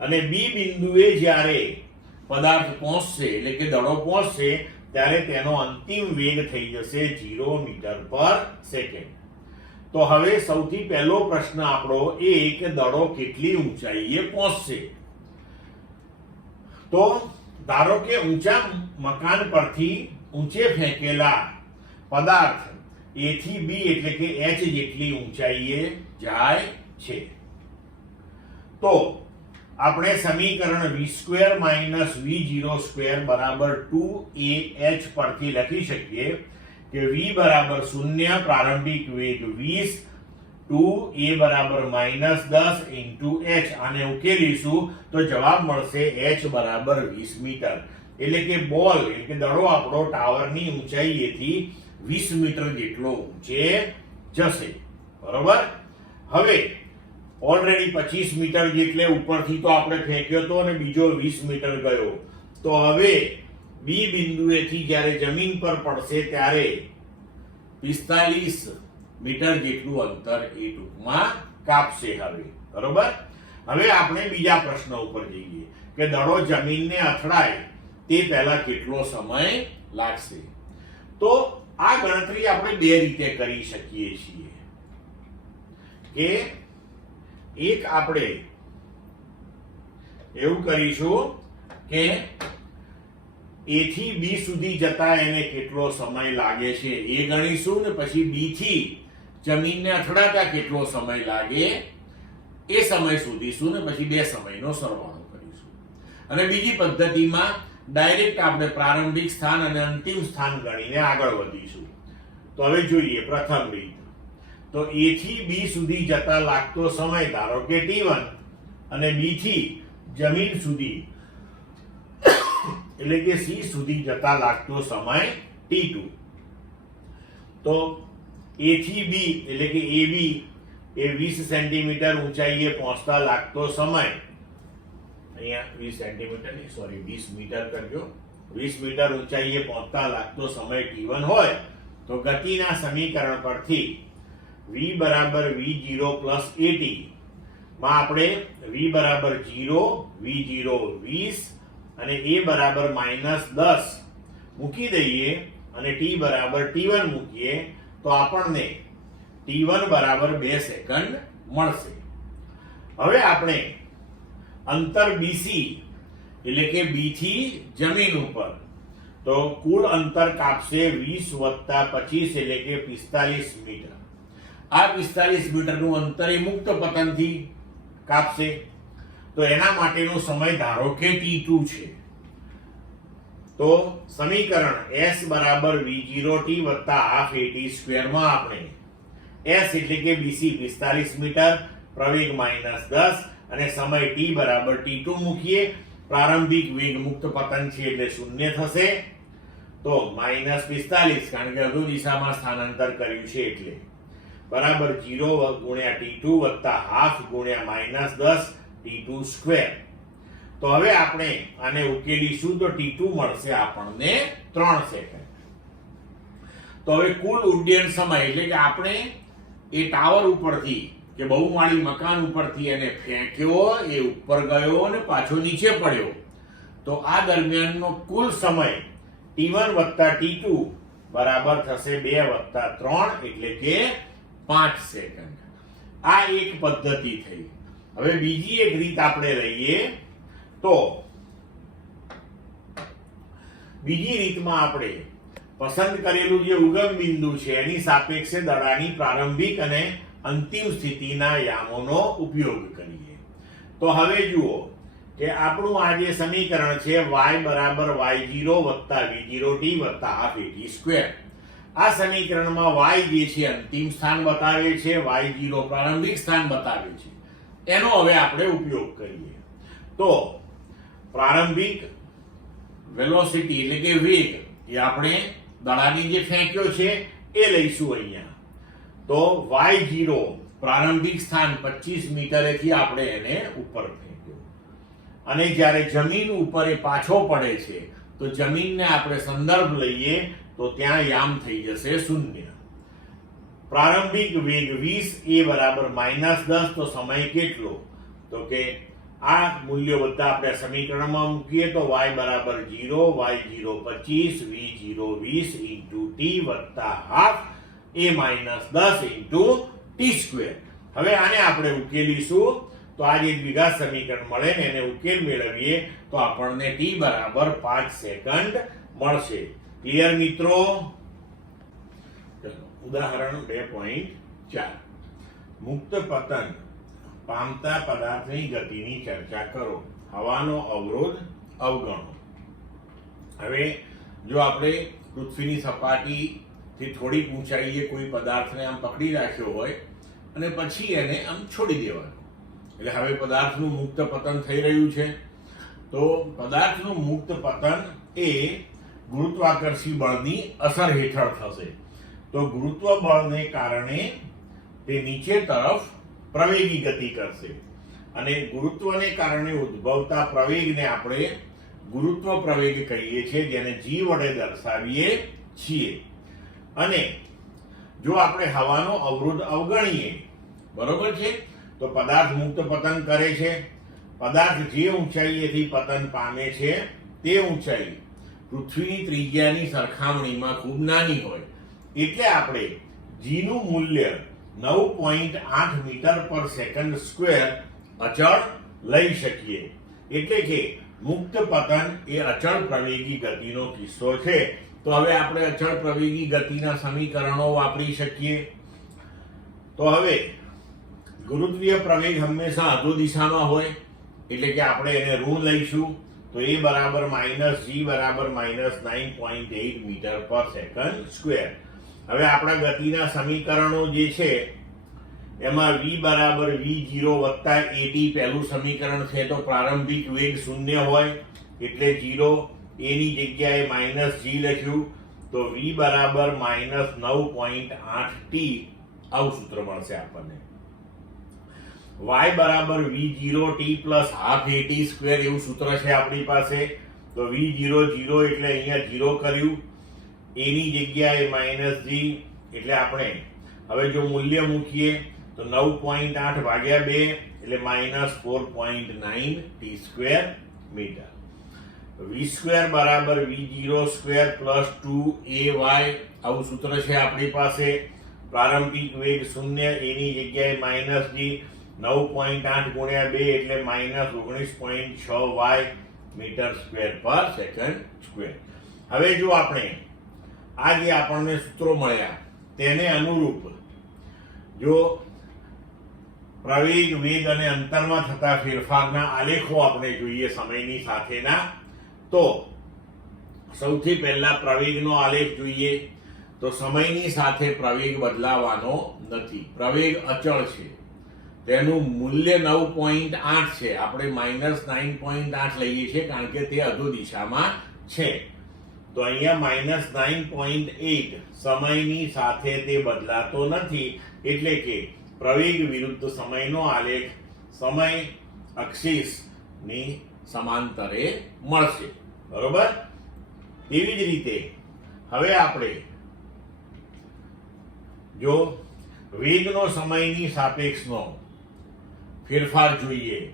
અને b બિંદુએ જ્યારે પદાર્થ પહોંચશે એટલે કે દડો પહોંચશે ત્યારે તેનો અંતિમ વેગ થઈ જશે 0 મીટર પર સેકન્ડ. તો હવે સૌથી પહેલો પ્રશ્ન આપણો એ કે દડો કેટલી ઊંચાઈએ પહોંચશે. તો ધારો કે ઊંચા મકાન પરથી ઊંચે ફેંકેલા પદાર્થ a થી b એટલે કે h જેટલી ઊંચાઈએ જાય છે. તો આપણે સમીકરણ v² - v02 બરાબર 2ah પરથી લખી શકીએ કે v બરાબર 0, પ્રારંભિક વેગ 20, 2a બરાબર -10 into h. આને ઉકેલીશું તો જવાબ મળશે h બરાબર 20 મીટર. એટલે કે બોલ એટલે કે દડો આપણો ટાવરની ઊંચાઈએથી 20 મીટર જેટલો ઊંચે જશે. બરોબર. હવે ઓલરેડી 25 મીટર જેટલે ઉપરથી તો આપણે ફેંક્યો હતો અને બીજો 20 મીટર ગયો. તો હવે બી બિંદુએથી જ્યારે જમીન પર પડશે ત્યારે 45 મીટર જેટલું અંતર એ ટૂંકમાં કાપશે. હવે બરોબર. હવે આપણે બીજા પ્રશ્ન ઉપર જઈએ કે દડો જમીનને અથડાય તે પહેલા કેટલો સમય લાગશે. તો આ ગણતરી આપણે બે રીતે કરી શકીએ છીએ કે એક આપણે એવું કરીશું કે A થી B સુધી જતા એને કેટલો સમય લાગે છે એ ગણીશું ને પછી B થી જમીનને અથડાતા કેટલો સમય લાગે એ સમય શોધીશું ને પછી બે સમયનો સરવાળો કરીશું. અને બીજી પદ્ધતિમાં ડાયરેક્ટ આપણે પ્રારંભિક સ્થાન અને અંતિમ સ્થાન ગણીને આગળ વધીશું. તો હવે જોઈએ પ્રથમ રીત. તો A થી B સુધી જતા લાગતો સમય ધારો કે t1 અને B થી જમીન સુધી એટલે કે C સુધી જતા લાગતો સમય t2. તો A થી B એટલે કે AB એ 20 સેન્ટીમીટર ઊંચાઈએ પહોંચતા લાગતો સમય, અહીંયા 20 સેન્ટીમીટર નહીં સોરી 20 મીટર કરજો, 20 મીટર ઊંચાઈએ પહોંચતા લાગતો સમય t1 હોય તો ગતિના સમીકરણ પરથી v બરાબર v0 પ્લસ at માં આપણે v બરાબર 0, v0 20 અને a બરાબર -10 મૂકી દઈએ અને t બરાબર t1 મૂકીએ તો આપણને t1 બરાબર 2 સેકન્ડ મળશે. હવે આપણે અંતર BC એટલે કે B થી જમીન ઉપર તો કુલ અંતર કાપશે 20 વત્તા 25 એટલે કે 45 મીટર. આ 45 મીટરનું અંતર એ મુક્ત પતનથી કાપશે. તો એના માટેનો સમય ધારો કે t2 છે. તો સમીકરણ s બરાબર v0t વત્તા હાફ at² માં આપણે s એટલે કે BC 45 મીટર, પ્રવેગ -10 અને સમય t બરાબર t2 મૂકીએ. પ્રારંભિક વેગ મુક્ત પતન છે એટલે 0 થશે. તો -45 કારણ કે અડધો દિશામાં સ્થાનાંતર કર્યું છે એટલે બરાબર 0 ગુણ્યા t2 વત્તા હાફ ગુણ્યા -10 t2². તો હવે આપણે આને ઉકેલીશું તો t2 મળશે આપણને 3 સેકન્ડ. તો હવે કુલ ઉડ્ડયન સમય એટલે કે આપણે એ ટાવર ઉપરથી કે બહુમાળી મકાન ઉપરથી એને ફેંક્યો, એ ઉપર ગયો અને પાછો નીચે પડ્યો. તો આ દરમિયાનનો કુલ સમય t1 વત્તા t2 બરાબર થશે 2 વત્તા 3 એટલે કે 5 સેકન્ડ. આ એક પદ્ધતિ થઈ. હવે બીજી એક રીત આપણે લઈએ. તો બીજી રીતમાં આપણે પસંદ કરેલું જે ઉગમ બિંદુ છે એની સાપેક્ષે દડાની પ્રારંભિક અને અંતિમ સ્થિતિના યામોનો ઉપયોગ કરીએ. તો હવે જુઓ કે આપણું આ જે સમીકરણ છે y બરાબર y0 વત્તા v0t વત્તા હાફ at². આ સમીકરણમાં y જે છે અંતિમ સ્થાન બતાવે છે, y0 પ્રારંભિક સ્થાન બતાવે છે. એનો હવે આપણે ઉપયોગ કરીએ. તો પ્રારંભિક વેલોસિટી એટલે કે વેગ એ આપણે દડાની જે ફેંક્યો છે એ લઈશું અહીંયા. તો y0 પ્રારંભિક સ્થાન 25 મીટરેથી આપણે એને ઉપર ફેંક્યો અને જ્યારે જમીન ઉપર એ પાછો પડે છે તો જમીનને આપણે સંદર્ભ લઈએ તો ત્યાં યામ થઈ જશે 0. પ્રારંભિક વેગ 20 એ બરાબર -10. તો સમય કેટલો? તો કે આ મૂલ્યો બધા આપણે સમીકરણમાં મૂકીએ તો y બરાબર 0, y0 25, v0 20 into t વત્તા હાફ a -10 into t². હવે આને આપણે ઉકેલીશું તો આ જે દ્વિઘાત સમીકરણ મળે ને એને ઉકેલ મેળવીએ તો આપણને t બરાબર 5 સેકન્ડ મળશે. ક્લિયર મિત્રો? ચલો ઉદાહરણ 2.4. મુક્ત પતન પામતા પદાર્થની ગતિની ચર્ચા કરો. હવાનો અવરોધ અવગણો. હવે જો આપણે પૃથ્વીની સપાટીથી થોડીક ઊંચાઈએ કોઈ પદાર્થને આમ પકડી રાખ્યો હોય અને પછી એને આમ છોડી દેવાનો, એટલે હવે પદાર્થનું મુક્ત પતન થઈ રહ્યું છે. તો પદાર્થનું મુક્ત પતન એ ગુરુત્વાકર્ષી બળની અસર હેઠળ થશે. તો ગુરુત્વ બળને કારણે તે નીચે તરફ પ્રવેગી ગતિ કરશે અને ગુરુત્વને કારણે ઉદ્ભવતા પ્રવેગને આપણે ગુરુત્વ પ્રવેગ કહીએ છીએ, જેને g વડે દર્શાવીએ છીએ. અને જો આપણે હવાનો અવરોધ અવગણીએ, બરોબર છે, તો પદાર્થ મુક્ત પતન કરે છે. પદાર્થ જે ઊંચાઈએથી પતન પામે છે તે ઊંચાઈ પૃથ્વીની ત્રિજ્યાની સરખામણીમાં ખૂબ નાની હોય, એટલે આપણે g નું મૂલ્ય 9.8 મીટર પર સેકન્ડ સ્ક્વેર અચળ લઈ શકીએ. એટલે કે મુક્ત પતન એ અચળ પ્રવેગી ગતિનો કિસ્સો છે. તો હવે આપણે અચળ પ્રવેગી ગતિના સમીકરણો વાપરી શકીએ. તો હવે ગુરુત્વીય પ્રવેગ હંમેશા અધો દિશામાં હોય, એટલે કે આપણે એને ઋણ લઈશું. તો એ બરાબર -g બરાબર -9.8 મીટર પર સેકન્ડ સ્ક્વેર. હવે આપણા ગતિના સમીકરણો જે છે એમાં v બરાબર v0 વત્તા at પહેલું સમીકરણ છે. તો પ્રારંભિક વેગ 0 હોય એટલે 0, a ની જગ્યાએ -g લખ્યું. તો v બરાબર -9.8t આવું સૂત્ર મળશે આપણને. y બરાબર v0t plus half at square એવું સૂત્ર છે આપણી પાસે. તો v0 0 એટલે અહીંયા 0 કર્યું, a ની જગ્યાએ -g એટલે આપણે હવે જો મૂલ્ય મૂકીએ તો 9.8 ભાગ્યા 2 એટલે -4.9 t square metre. v square બરાબર v0 સ્ક્વેર પ્લસ 2ay આવું સૂત્ર છે આપણી પાસે. પ્રારંભિક વેગ 0, a ની જગ્યાએ -g, 9.8 ગુણ્યા 2 એટલે -19.6y મીટર સ્ક્વેર પર સેકન્ડ સ્ક્વેર. હવે જો આપણે આ જે આપણને સૂત્રો મળ્યા તેને અનુરૂપ જો પ્રવેગ, વેગ અને અંતરમાં થતા ફેરફારના આલેખો આપણે જોઈએ સમયની સાથેના, તો સૌથી પહેલા પ્રવેગનો આલેખ જોઈએ. તો સમયની સાથે પ્રવેગ બદલાવાનો નથી, પ્રવેગ અચળ છે. તેનું મૂલ્ય 9.8 છે. આપણે -9.8 લઈએ છીએ કારણ કે તે અધો દિશામાં છે. તો અહીંયા -9.8 સમયની સાથે તે બદલાતો નથી, એટલે કે પ્રવેગ વિરુદ્ધ સમયનો આલેખ સમય અક્ષિસ ની સમાંતરે મળશે. બરોબર. તેવી જ રીતે હવે આપણે જો વેગનો સમયની સાપેક્ષનો ફેરફાર જોઈએ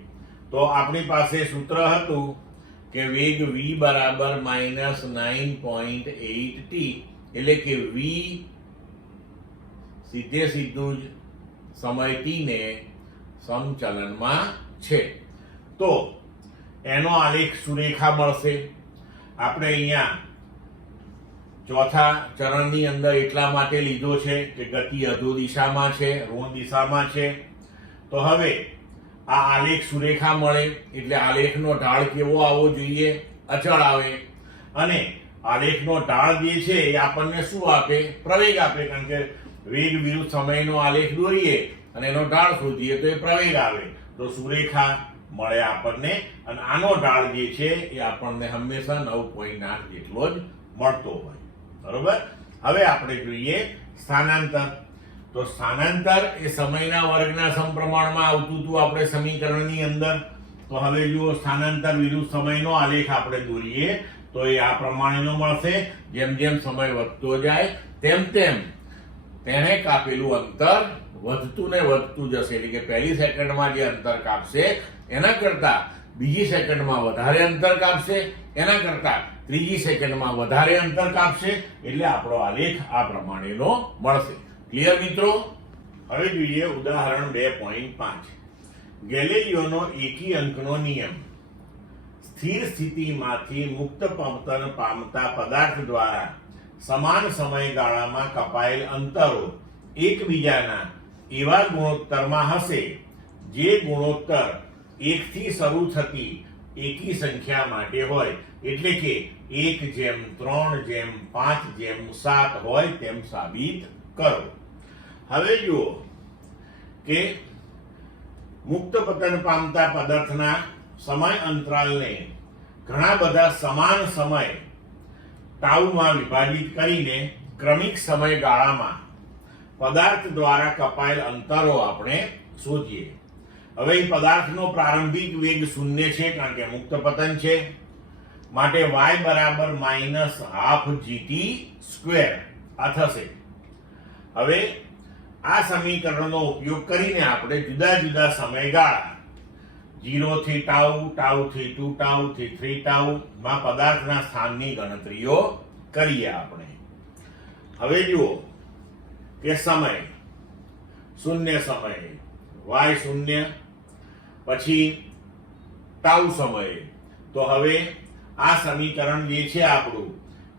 તો આપણી પાસે સૂત્ર હતું કે વેગ v બરાબર -9.8t, એટલે કે v સીધું જ સમય t ને સમચલનમાં છે. તો એનો આલેખ સુરેખા મળશે. આપણે અહીંયા ચોથા ચરણની અંદર એટલા માટે લીધો છે કે ગતિ અધો દિશામાં છે, ઋણ દિશામાં છે. તો હવે આ આલેખ સુરેખા મળે એટલે આલેખનો ઢાળ કેવો આવવો જોઈએ? અચળ આવે. અને આલેખનો ઢાળ જે છે એ આપણને શું આપે? પ્રવેગ આપે. કારણ કે વેગ વિરુદ્ધ સમયનો આલેખ દોરીએ અને એનો ઢાળ શોધીએ તો એ પ્રવેગ આવે. તો સુરેખા મળે આપણને, અને આનો ઢાળ જે છે એ આપણને હંમેશા 9.8 જેટલો જ મળતો હોય. બરોબર. હવે આપણે જોઈએ સ્થાનાંતર. તો સ્થાનાંતર એ સમયના વર્ગના સમપ્રમાણમાં આવતું હતું આપણે સમીકરણની અંદર. તો હવે જુઓ, સ્થાનાંતર વિરુદ્ધ સમયનો આલેખ આપણે દોરીએ તો એ આ પ્રમાણેનો મળશે. જેમ જેમ સમય વધતો જાય તેમ તેમ તેને કાપેલું અંતર વધતું ને વધતું જશે. એટલે કે પહેલી સેકન્ડમાં જે અંતર કાપશે એના કરતા બીજી સેકન્ડમાં વધારે અંતર કાપશે, એના કરતા ત્રીજી સેકન્ડમાં વધારે અંતર કાપશે. એટલે આપણો આલેખ આ પ્રમાણેનો મળશે. ક્લિયર મિત્રો? હવે જોઈએ ઉદાહરણ 2.5. ગેલિલિયોનો એકી અંકનો નિયમ. સ્થિર સ્થિતિમાંથી મુક્ત પતન પામતા પદાર્થ દ્વારા સમાન સમયગાળામાં કપાયેલ અંતરો એકબીજાના એવા ગુણોત્તરમાં હશે જે ગુણોત્તર 1 થી શરૂ થતી એકી સંખ્યા માટે હોય, એટલે કે 1:3:5:7 હોય તેમ સાબિત કરો. હવે જુઓ કે મુક્ત પતન પામતા પદાર્થના સમય અંતરાલને ઘણા બધા સમાન સમય ટાઉમાં વિભાજિત કરીને ક્રમિક સમયગાળામાં પદાર્થ દ્વારા કપાયેલ અંતરો આપણે શોધીએ. હવે એ પદાર્થનો પ્રારંભિક વેગ 0 છે, કારણ કે મુક્ત પતન છે, માટે y બરાબર -12gt². આ થશે. હવે આ સમીકરણનો ઉપયોગ કરીને આપણે જુદા જુદા સમયગાળા 0 થી ટાઉ, ટાઉ થી 2 ટાઉ થી 3 ટાઉ માં પદાર્થના સ્થાનની ગણતરીઓ કરીએ આપણે. હવે જુઓ કે સમય 0 સમયે y 0, પછી ટાઉ સમયે, તો હવે આ સમીકરણ જે છે આપણું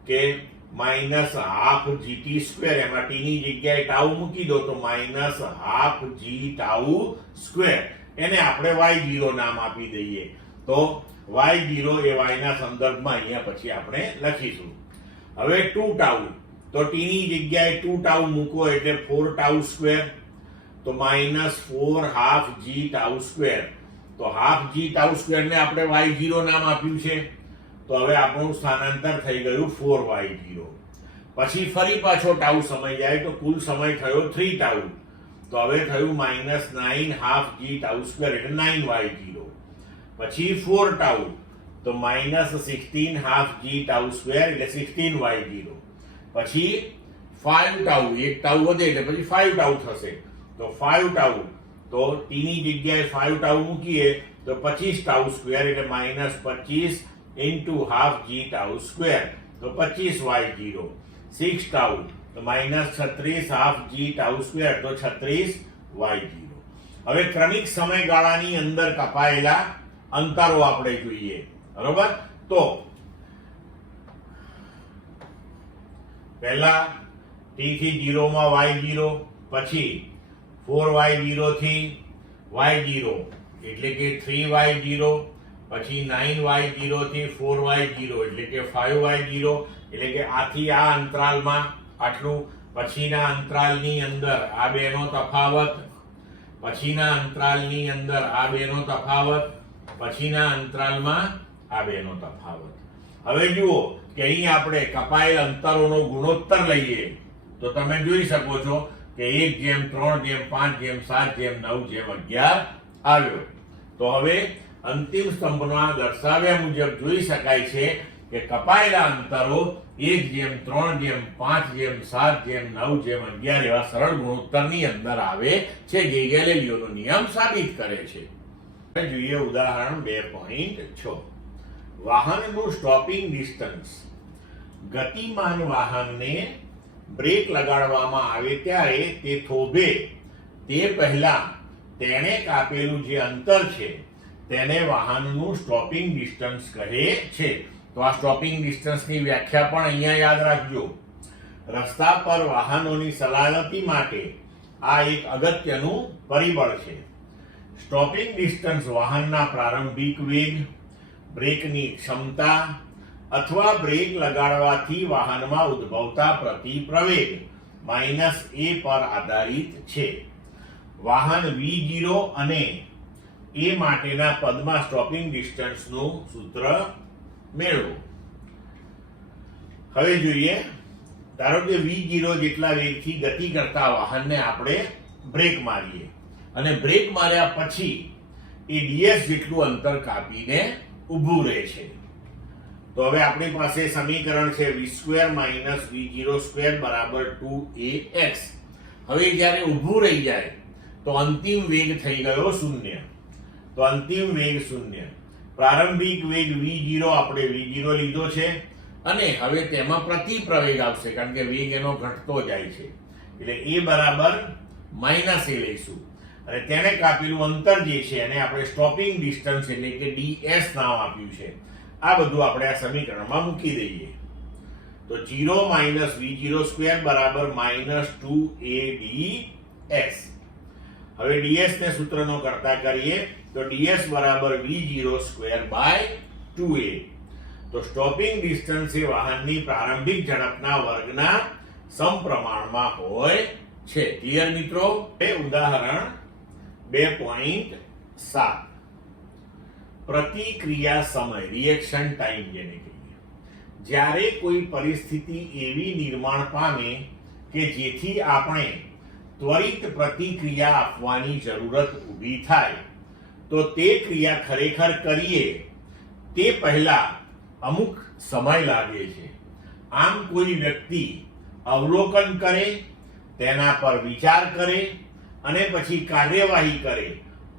કે -12gt², એમાં t ની જગ્યાએ ટાઉ મૂકી દો તો -12g ટાઉ², એને આપણે y0 નામ આપી દઈએ. તો y0 એ y ના સંદર્ભમાં અહીંયા પછી આપણે લખીશું. હવે 2 ટાઉ, તો t ની જગ્યાએ 2 ટાઉ મૂકો એટલે 4 ટાઉ², તો -4 ½ g ટાઉ². તો ½ g ટાઉ² ને આપણે y0 નામ આપ્યું છે. તો હવે આપણું સ્થાનાંતર થઈ ગયું 4y0. પછી ફરી પાછો ટાઉ સમય જાય તો કુલ સમય થયો 3 ટાઉ. તો હવે થયું -9 ½ g ટાઉ² એટલે 9y0. પછી 4 ટાઉ, તો -16 ½ g ટાઉ² એટલે 16y0. પછી 5 ટાઉ, એક ટાઉ વધે એટલે પછી 5 ટાઉ થશે. તો 5 ટાઉ, તો t ની જગ્યાએ 5 ટાઉ મૂકીએ તો 25 ટાઉ² એટલે -25 ½ g ટાઉ², તો 25y0. 6 ટાઉ, તો -36 ½ g ટાઉ² તો 36y0. હવે ક્રમિક સમયગાળાની અંદર કપાયેલા અંતરો આપણે જોઈએ. બરોબર? તો પહેલા t થી 0 માં y0, પછી 4y0 થી y0 એટલે કે 3y0, પછી 9y0 થી 4y0 એટલે કે 5y0, એટલે કે આથી આ અંતરાલમાં આટલું, પછીના અંતરાલની અંદર આ બેનો તફાવત, પછીના અંતરાલની અંદર આ બેનો તફાવત, પછીના અંતરાલમાં આ બેનો તફાવત. હવે જુઓ કે અહીં આપણે કપાયેલ અંતરોનો ગુણોત્તર લઈએ તો તમે જોઈ શકો છો કે 1:3:5:7:9:11 આવ્યો. તો હવે અંતિમ સ્તંભમાં દર્શાવ્યા મુજબ જોઈ શકાય છે કે કપાયેલા અંતરો 1:3:5:7:9:11 એવા સરળ ગુણોત્તરની અંદર આવે છે, જે ગેલિલિયોનો નિયમ સાબિત કરે છે. જોઈએ ઉદાહરણ 2.6. વાહનનું સ્ટોપિંગ ડિસ્ટન્સ. ગતિમાન વાહનને બ્રેક લગાડવામાં આવે ત્યારે તે થોભે તે પહેલા તેણે કાપેલું જે અંતર છે તેને વાહનનું સ્ટોપિંગ ડિસ્ટન્સ કહે છે. તો આ સ્ટોપિંગ ડિસ્ટન્સની વ્યાખ્યા પણ અહીંયા યાદ રાખજો. રસ્તા પર વાહનોની સલામતી માટે આ એક અગત્યનું પરિબળ છે. સ્ટોપિંગ ડિસ્ટન્સ વાહનના પ્રારંભિક વેગ, બ્રેકની ક્ષમતા અથવા બ્રેક લગાડવાથી વાહનમાં ઉદ્ભવતા પ્રતિપ્રવેગ -a પર આધારિત છે. વાહન v0 અને a માટેના પદમાં સ્ટોપિંગ ડિસ્ટન્સનું સૂત્ર મેળવો. હવે જોઈએ, ધારો કે v0 જેટલા વેગથી ગતિ કરતા વાહનને આપણે બ્રેક મારીએ અને બ્રેક માર્યા પછી એ ds જેટલું અંતર કાપીને ઊભું રહે છે. તો હવે આપણી પાસે સમીકરણ છે v² v0² બરાબર 2ax. હવે જ્યારે ઊભું રહી જાય તો અંતિમ વેગ થઈ ગયો 0. તો અંતિમ વેગ 0. પ્રારંભિક વેગ v0 આપણે v0 લીધો છે અને હવે તેમાં પ્રતિપ્રવેગ આવશે, કારણ કે વેગ એનો ઘટતો જાય છે, એટલે a બરાબર -a લઈશું અને તેને કાપેલું અંતર જે છે એને આપણે સ્ટોપિંગ ડિસ્ટન્સ એટલે કે ds નામ આપ્યું છે. આ બધું આપણે આ સમીકરણમાં મૂકી દઈએ તો 0 - v0² બરાબર -2ads. હવે ds ને સૂત્રનો કરતા કરીએ તો ds બરાબર v0 સ્ક્વેર બાય 2a. તો સ્ટોપિંગ ડિસ્ટન્સ એ વાહનની પ્રારંભિક ઝડપના વર્ગના સમપ્રમાણમાં હોય છે. ક્લિયર મિત્રો? ઉદાહરણ 2.7 પ્રતિક્રિયા સમય, રિએક્શન ટાઈમ જેને કહીએ. જ્યારે કોઈ પરિસ્થિતિ એવી નિર્માણ પામે કે જેથી આપણે ત્વરિત પ્રતિક્રિયા આપવાની જરૂરત ઊભી થાય તો તે ક્રિયા ખરેખર કરીએ તે પહેલા અમુક સમય લાગે છે. આમ કોઈ વ્યક્તિ અવલોકન કરે, તેના પર વિચાર કરે અને પછી કાર્યવાહી કરે,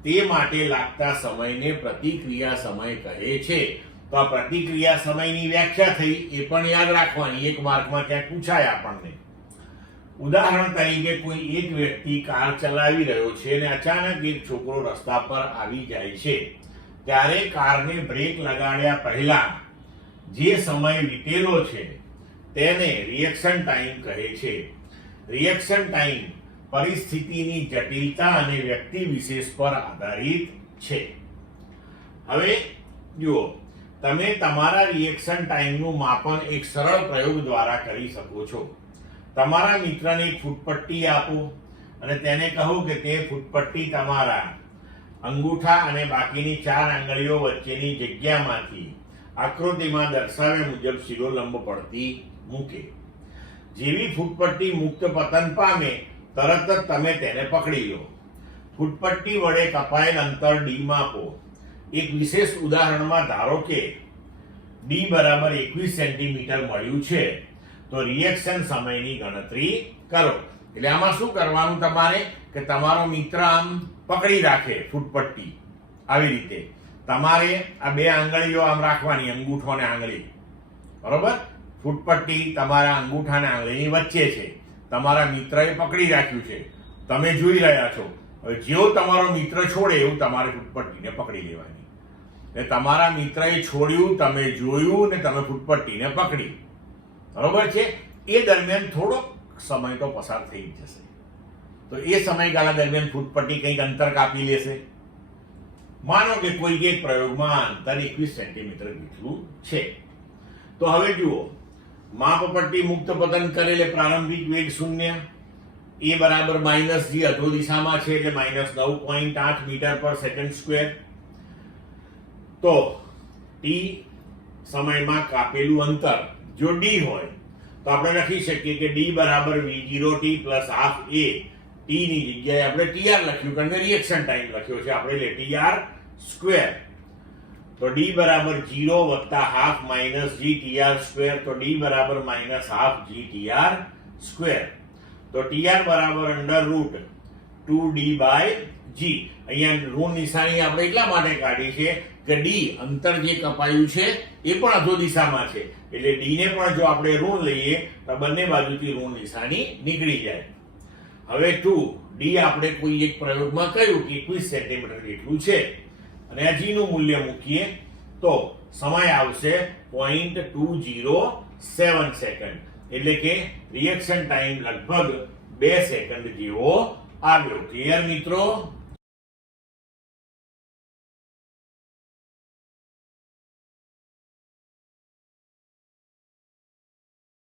તે માટે લાગતા સમયને પ્રતિક્રિયા સમય કહે છે. તો આ પ્રતિક્રિયા સમયની વ્યાખ્યા થઈ, એ પણ યાદ રાખવાની, એક માર્કમાં ક્યાંક પૂછાય આપણને. ઉદાહરણ તરીકે કોઈ એક વ્યક્તિ કાર ચલાવી રહ્યો છે અને અચાનક એક છોકરો રસ્તા પર આવી જાય છે, ત્યારે કારને બ્રેક લગાડ્યા પહેલા જે સમય વીતેલો છે તેને રિએક્શન ટાઈમ કહે છે. રિએક્શન ટાઈમ પરિસ્થિતિની જટિલતા અને વ્યક્તિ વિશેષ પર આધારિત છે. હવે જુઓ, તમે તમારા રિએક્શન ટાઈમનું માપન એક સરળ પ્રયોગ દ્વારા કરી શકો છો. તમારા મિત્રને એક ફૂટપટ્ટી આપો અને તેને કહો કે તે ફૂટપટ્ટી તમારા અંગૂઠા અને બાકીની 4 આંગળીઓ વચ્ચેની જગ્યામાંથી આકૃતિમાં દર્શાવ્યા મુજબ સીધો લંબ પડતી મૂકે. જેવી ફૂટપટ્ટી મુક્ત પતન પામે તરત જ તમે તેને પકડી લો. ફૂટપટ્ટી વડે કપાયેલ અંતર d માપો. એક વિશેષ ઉદાહરણમાં ધારો કે d બરાબર 21 સેન્ટીમીટર મળ્યું છે, તો રિએક્શન સમયની ગણતરી કરો. એટલે આમાં શું કરવાનું તમારે કે તમારો મિત્ર આમ પકડી રાખે ફૂટપટ્ટી, આવી રીતે તમારે આ 2 આંગળીઓ આમ રાખવાની, અંગૂઠો અને આંગળી, બરોબર? ફૂટપટ્ટી તમારા અંગૂઠા અને આંગળીની વચ્ચે છે, તમારા મિત્રએ પકડી રાખ્યું છે, તમે જોઈ રહ્યા છો. હવે જેવો તમારો મિત્ર છોડે એવું તમારે ફૂટપટ્ટીને પકડી લેવાની. એટલે તમારા મિત્રએ છોડ્યું, તમે જોયું ને તમે ફૂટપટ્ટીને પકડી, બરોબર છે? એ દરમિયાન થોડોક સમય તો પસાર થઈ જ જશે. તો એ સમયગાળા દરમિયાન ફૂટપટ્ટી કંઈક અંતર કાપી લેશે. માનો કે કોઈ એક પ્રયોગમાં અંતર 21 સેન્ટીમીટર જેટલું છે. તો હવે જુઓ, માપપટ્ટી મુક્ત પતન કરેલે પ્રારંભિક વેગ 0, એ બરાબર -g અધો દિશામાં છે એટલે -9.8 મીટર પર સેકન્ડ સ્ક્વેર. તો t સમયમાં કાપેલું અંતર જો d હોય તો આપણે લખી શકીએ કે d બરાબર v0t plus half a. t ની જગ્યાએ આપણે tr લખ્યું કારણ કે રિએક્શન ટાઈમ લખ્યો છે આપણે, એટલે tr સ્ક્વેર. તો d બરાબર 0 વત્તા half minus g tr square. તો d બરાબર -હાફ g tr સ્ક્વેર. તો tr બરાબર √2d બાય g. અહીંયા ઋણ નિશાની આપણે એટલા માટે કાઢી છે કે d અંતર જે કપાયું છે એ પણ અધો દિશામાં છે, એટલે d ને પણ જો આપણે ઋણ લઈએ તો બંને બાજુથી ઋણ નિશાની નીકળી જાય. હવે 2d આપણે કોઈ એક પ્રયોગમાં કહ્યું કે 21 સેન્ટીમીટર જેટલું છે અને આ g નું મૂલ્ય મૂકીએ તો સમય આવશે 0.207 સેકન્ડ. એટલે કે રિએક્શન ટાઈમ લગભગ 2 સેકન્ડ જેવો આવ્યો. ક્લિયર મિત્રો?